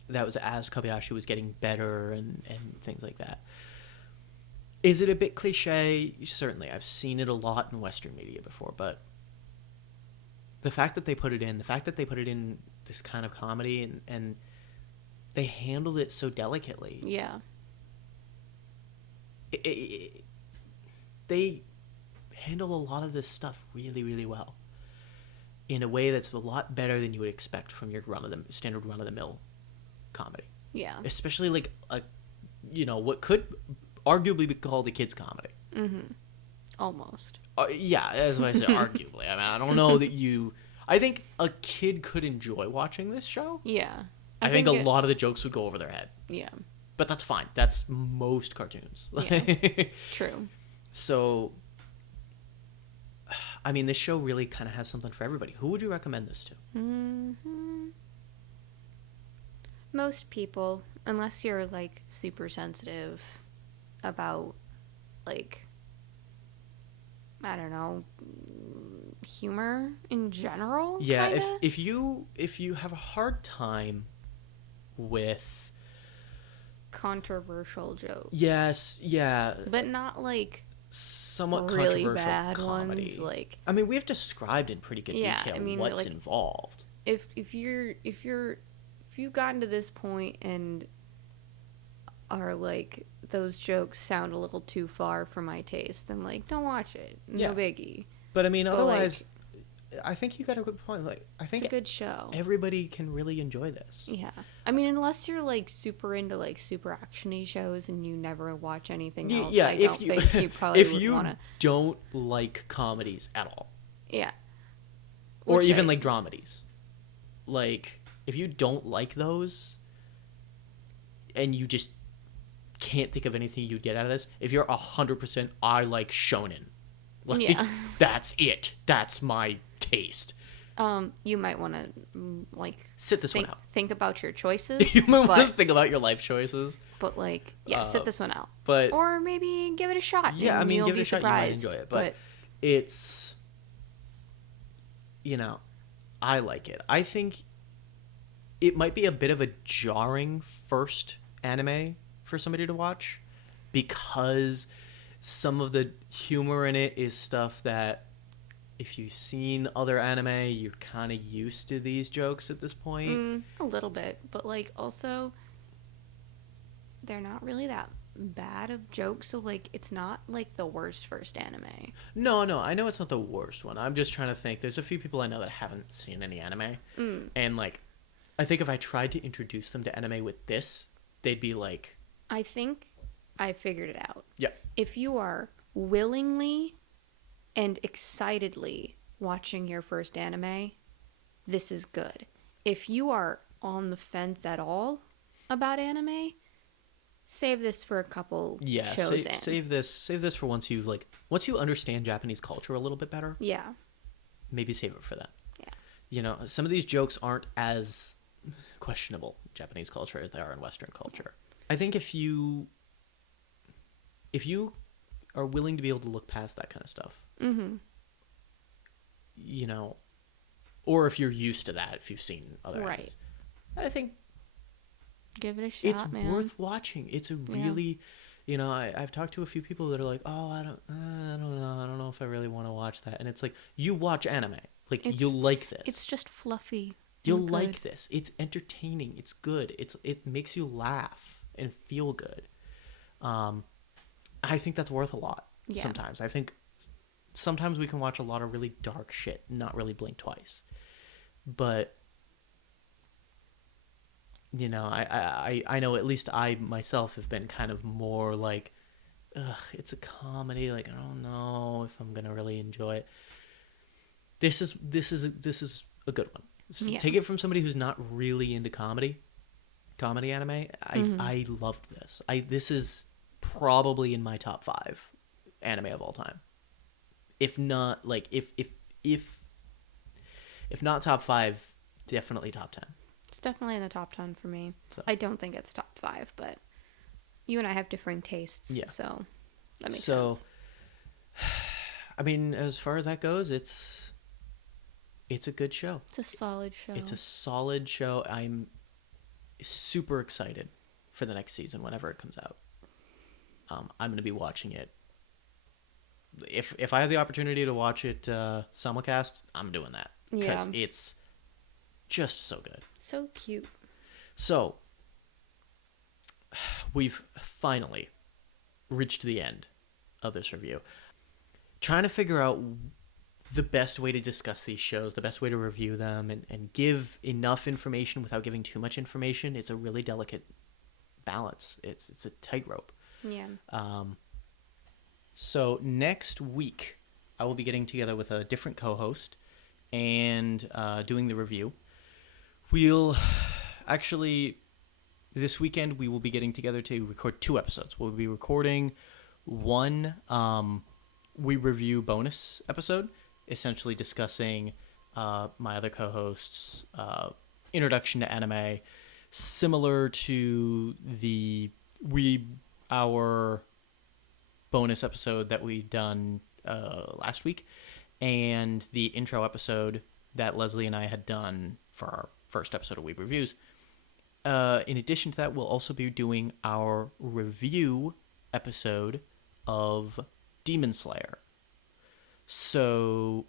That was as Kobayashi was getting better and things like that. Is it a bit cliche? Certainly. I've seen it a lot in Western media before, but the fact that they put it in this kind of comedy, and they handled it so delicately. Yeah. They handle a lot of this stuff really, really well, in a way that's a lot better than you would expect from your standard run-of-the-mill comedy. Yeah. Especially like what could arguably be called a kids comedy. Mm-hmm. Almost. Yeah, as I said, arguably. I mean, I don't know that I think a kid could enjoy watching this show. Yeah. I think a lot of the jokes would go over their head. Yeah. But that's fine. That's most cartoons. Yeah. True. So, I mean, this show really kind of has something for everybody. Who would you recommend this to? Mm-hmm. Most people, unless you're, like, super sensitive about, like, I don't know, humor in general. Yeah, kinda? if you have a hard time with controversial jokes. Yes, yeah. But not like somewhat really controversial bad comedy. ones. Like, I mean, we have described in pretty good detail what's like, involved. If you've gotten to this point and are like, those jokes sound a little too far for my taste, then, like, don't watch it. No biggie. But I mean, otherwise, I think you got a good point. Like, I think it's a good show. Everybody can really enjoy this. Yeah. I mean, unless you're, like, super into, like, super action-y shows and you never watch anything else, yeah, I don't think you probably if would you want to. don't like comedies at all. Yeah. Or even like dramedies. Like, if you don't like those and you just can't think of anything you'd get out of this, if you're 100% I like shonen, like, that's it. That's my taste. You might want to, like, sit this one out. Think about your choices. You might want to think about your life choices. But, like, sit this one out. But or maybe give it a shot. Yeah, I mean, give it a shot. Surprised, you might enjoy it, but it's, I like it. I think it might be a bit of a jarring first anime for somebody to watch, because some of the humor in it is stuff that, if you've seen other anime, you're kind of used to these jokes at this point. A little bit, but, like, also, they're not really that bad of jokes, so, like, it's not, like, the worst first anime. No, I know it's not the worst one. I'm just trying to think. There's a few people I know that haven't seen any anime, and, like, I think if I tried to introduce them to anime with this, they'd be like... I think I figured it out. Yeah. If you are willingly and excitedly watching your first anime, this is good. If you are on the fence at all about anime, save this for a couple shows in. Save this for once you understand Japanese culture a little bit better. Yeah. Maybe save it for that. Yeah. Some of these jokes aren't as questionable in Japanese culture as they are in Western culture. I think if you are willing to be able to look past that kind of stuff, or if you're used to that, if you've seen other animes, I think give it a shot, man. It's worth watching. It's a really, I've talked to a few people that are like, oh, I don't know if I really want to watch that. And it's like, you watch anime. Like, you'll like this. It's just fluffy. You'll like this. It's entertaining. It's good. It makes you laugh and feel good. I think that's worth a lot sometimes. I think sometimes we can watch a lot of really dark shit and not really blink twice. But I know at least I myself have been kind of more like, ugh, it's a comedy. Like, I don't know if I'm gonna really enjoy it. This is a good one. Yeah. Take it from somebody who's not really into comedy anime. I loved this. This is probably in my top 5 anime of all time. If not, like, if not top 5, definitely top 10. It's definitely in the top 10 for me. So. I don't think it's top 5, but you and I have differing tastes, Yeah. So that makes sense. I mean, as far as that goes, it's a good show. It's a solid show. It's a solid show. I'm super excited for the next season whenever it comes out. I'm going to be watching it. If I have the opportunity to watch it simulcast, I'm doing that. Because it's just so good. So cute. So, we've finally reached the end of this review. Trying to figure out the best way to discuss these shows, the best way to review them, and give enough information without giving too much information. It's a really delicate balance. It's a tightrope. Yeah. So next week, I will be getting together with a different co-host and doing the review. We'll actually, this weekend, we will be getting together to record 2 episodes. We'll be recording one we review bonus episode, essentially discussing my other co-hosts' introduction to anime, similar to the our bonus episode that we done last week, and the intro episode that Leslie and I had done for our first episode of Weeb Reviews. In addition to that, we'll also be doing our review episode of Demon Slayer. So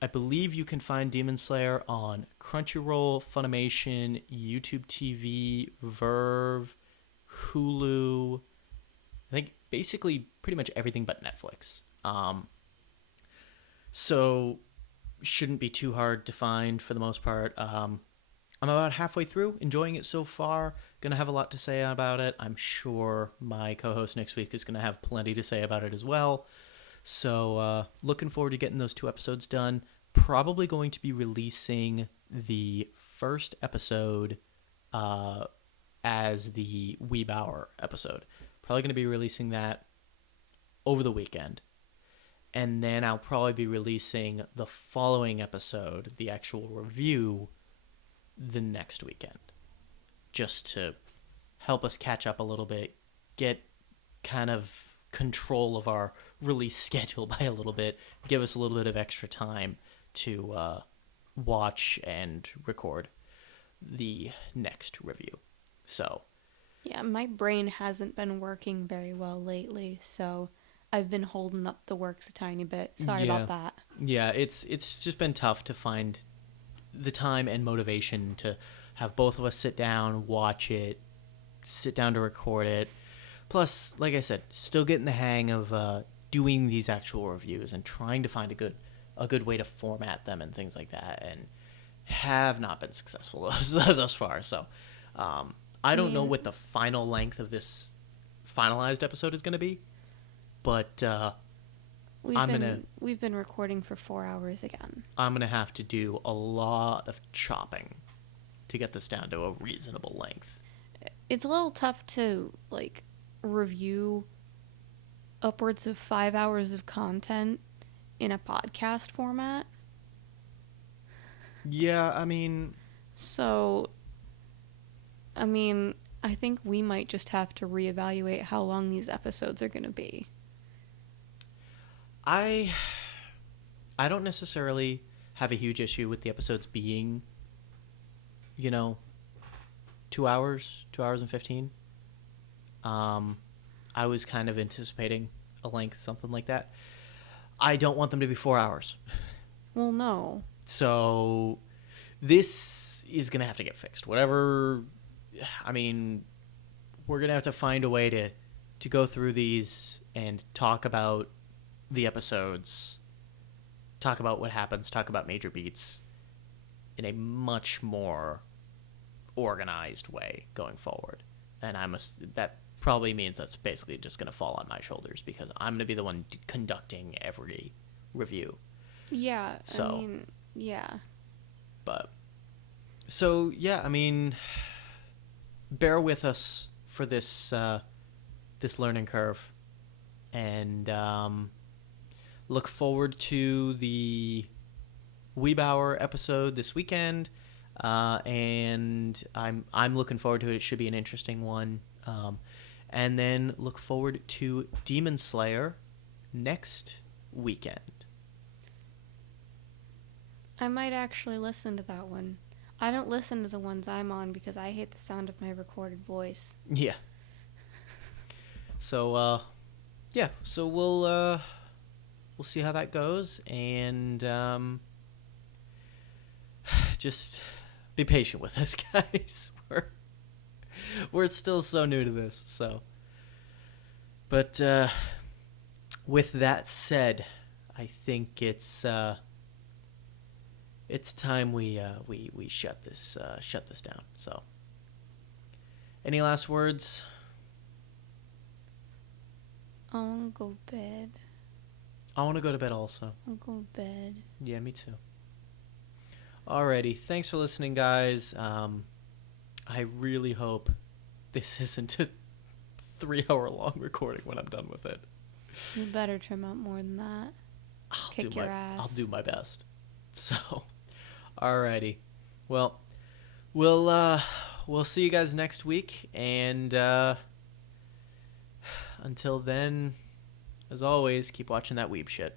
I believe you can find Demon Slayer on Crunchyroll, Funimation, YouTube TV, Verve, Hulu. I think basically pretty much everything but Netflix. So shouldn't be too hard to find for the most part. I'm about halfway through, enjoying it so far. Gonna have a lot to say about it. I'm sure my co-host next week is gonna have plenty to say about it as well. So looking forward to getting those 2 episodes done. Probably going to be releasing the first episode as the Weeb Hour episode. Probably going to be releasing that over the weekend. And then I'll probably be releasing the following episode, the actual review, the next weekend. Just to help us catch up a little bit, get kind of control of our release schedule by a little bit, give us a little bit of extra time to watch and record the next review. So, yeah, my brain hasn't been working very well lately, so I've been holding up the works a tiny bit. Sorry about that. Yeah, it's just been tough to find the time and motivation to have both of us sit down, watch it, sit down to record it. Plus, like I said, still getting the hang of doing these actual reviews and trying to find a good way to format them and things like that, and have not been successful thus far. So, I don't know what the final length of this finalized episode is going to be, but we've been recording for 4 hours again. I'm gonna have to do a lot of chopping to get this down to a reasonable length. It's a little tough to review upwards of 5 hours of content in a podcast format. Yeah, I mean, I think we might just have to reevaluate how long these episodes are going to be. I don't necessarily have a huge issue with the episodes being, 2 hours, 2 hours and 15. I was kind of anticipating a length, something like that. I don't want them to be 4 hours. Well, no. So this is going to have to get fixed. Whatever, we're going to have to find a way to go through these and talk about the episodes, talk about what happens, talk about major beats in a much more organized way going forward. And that probably means that's basically just going to fall on my shoulders because I'm going to be the one conducting every review. Yeah, So, I mean, yeah. But, so, yeah, I mean, bear with us for this this learning curve. And look forward to the Weeb Hour episode this weekend. And I'm looking forward to it. It should be an interesting one. And then look forward to Demon Slayer next weekend. I might actually listen to that one. I don't listen to the ones I'm on because I hate the sound of my recorded voice. Yeah. So, yeah. So we'll see how that goes, and just be patient with us, guys. We're still so new to this, so. But with that said, I think it's time we shut this down. So, any last words? I want to go to bed. I want to go to bed also. I'll go to bed. Yeah, me too. Alrighty, thanks for listening, guys. I really hope this isn't a 3-hour-long recording when I'm done with it. You better trim out more than that. Kick your ass. I'll do my best. So, alrighty. Well, we'll see you guys next week, and until then, as always, keep watching that weeb shit.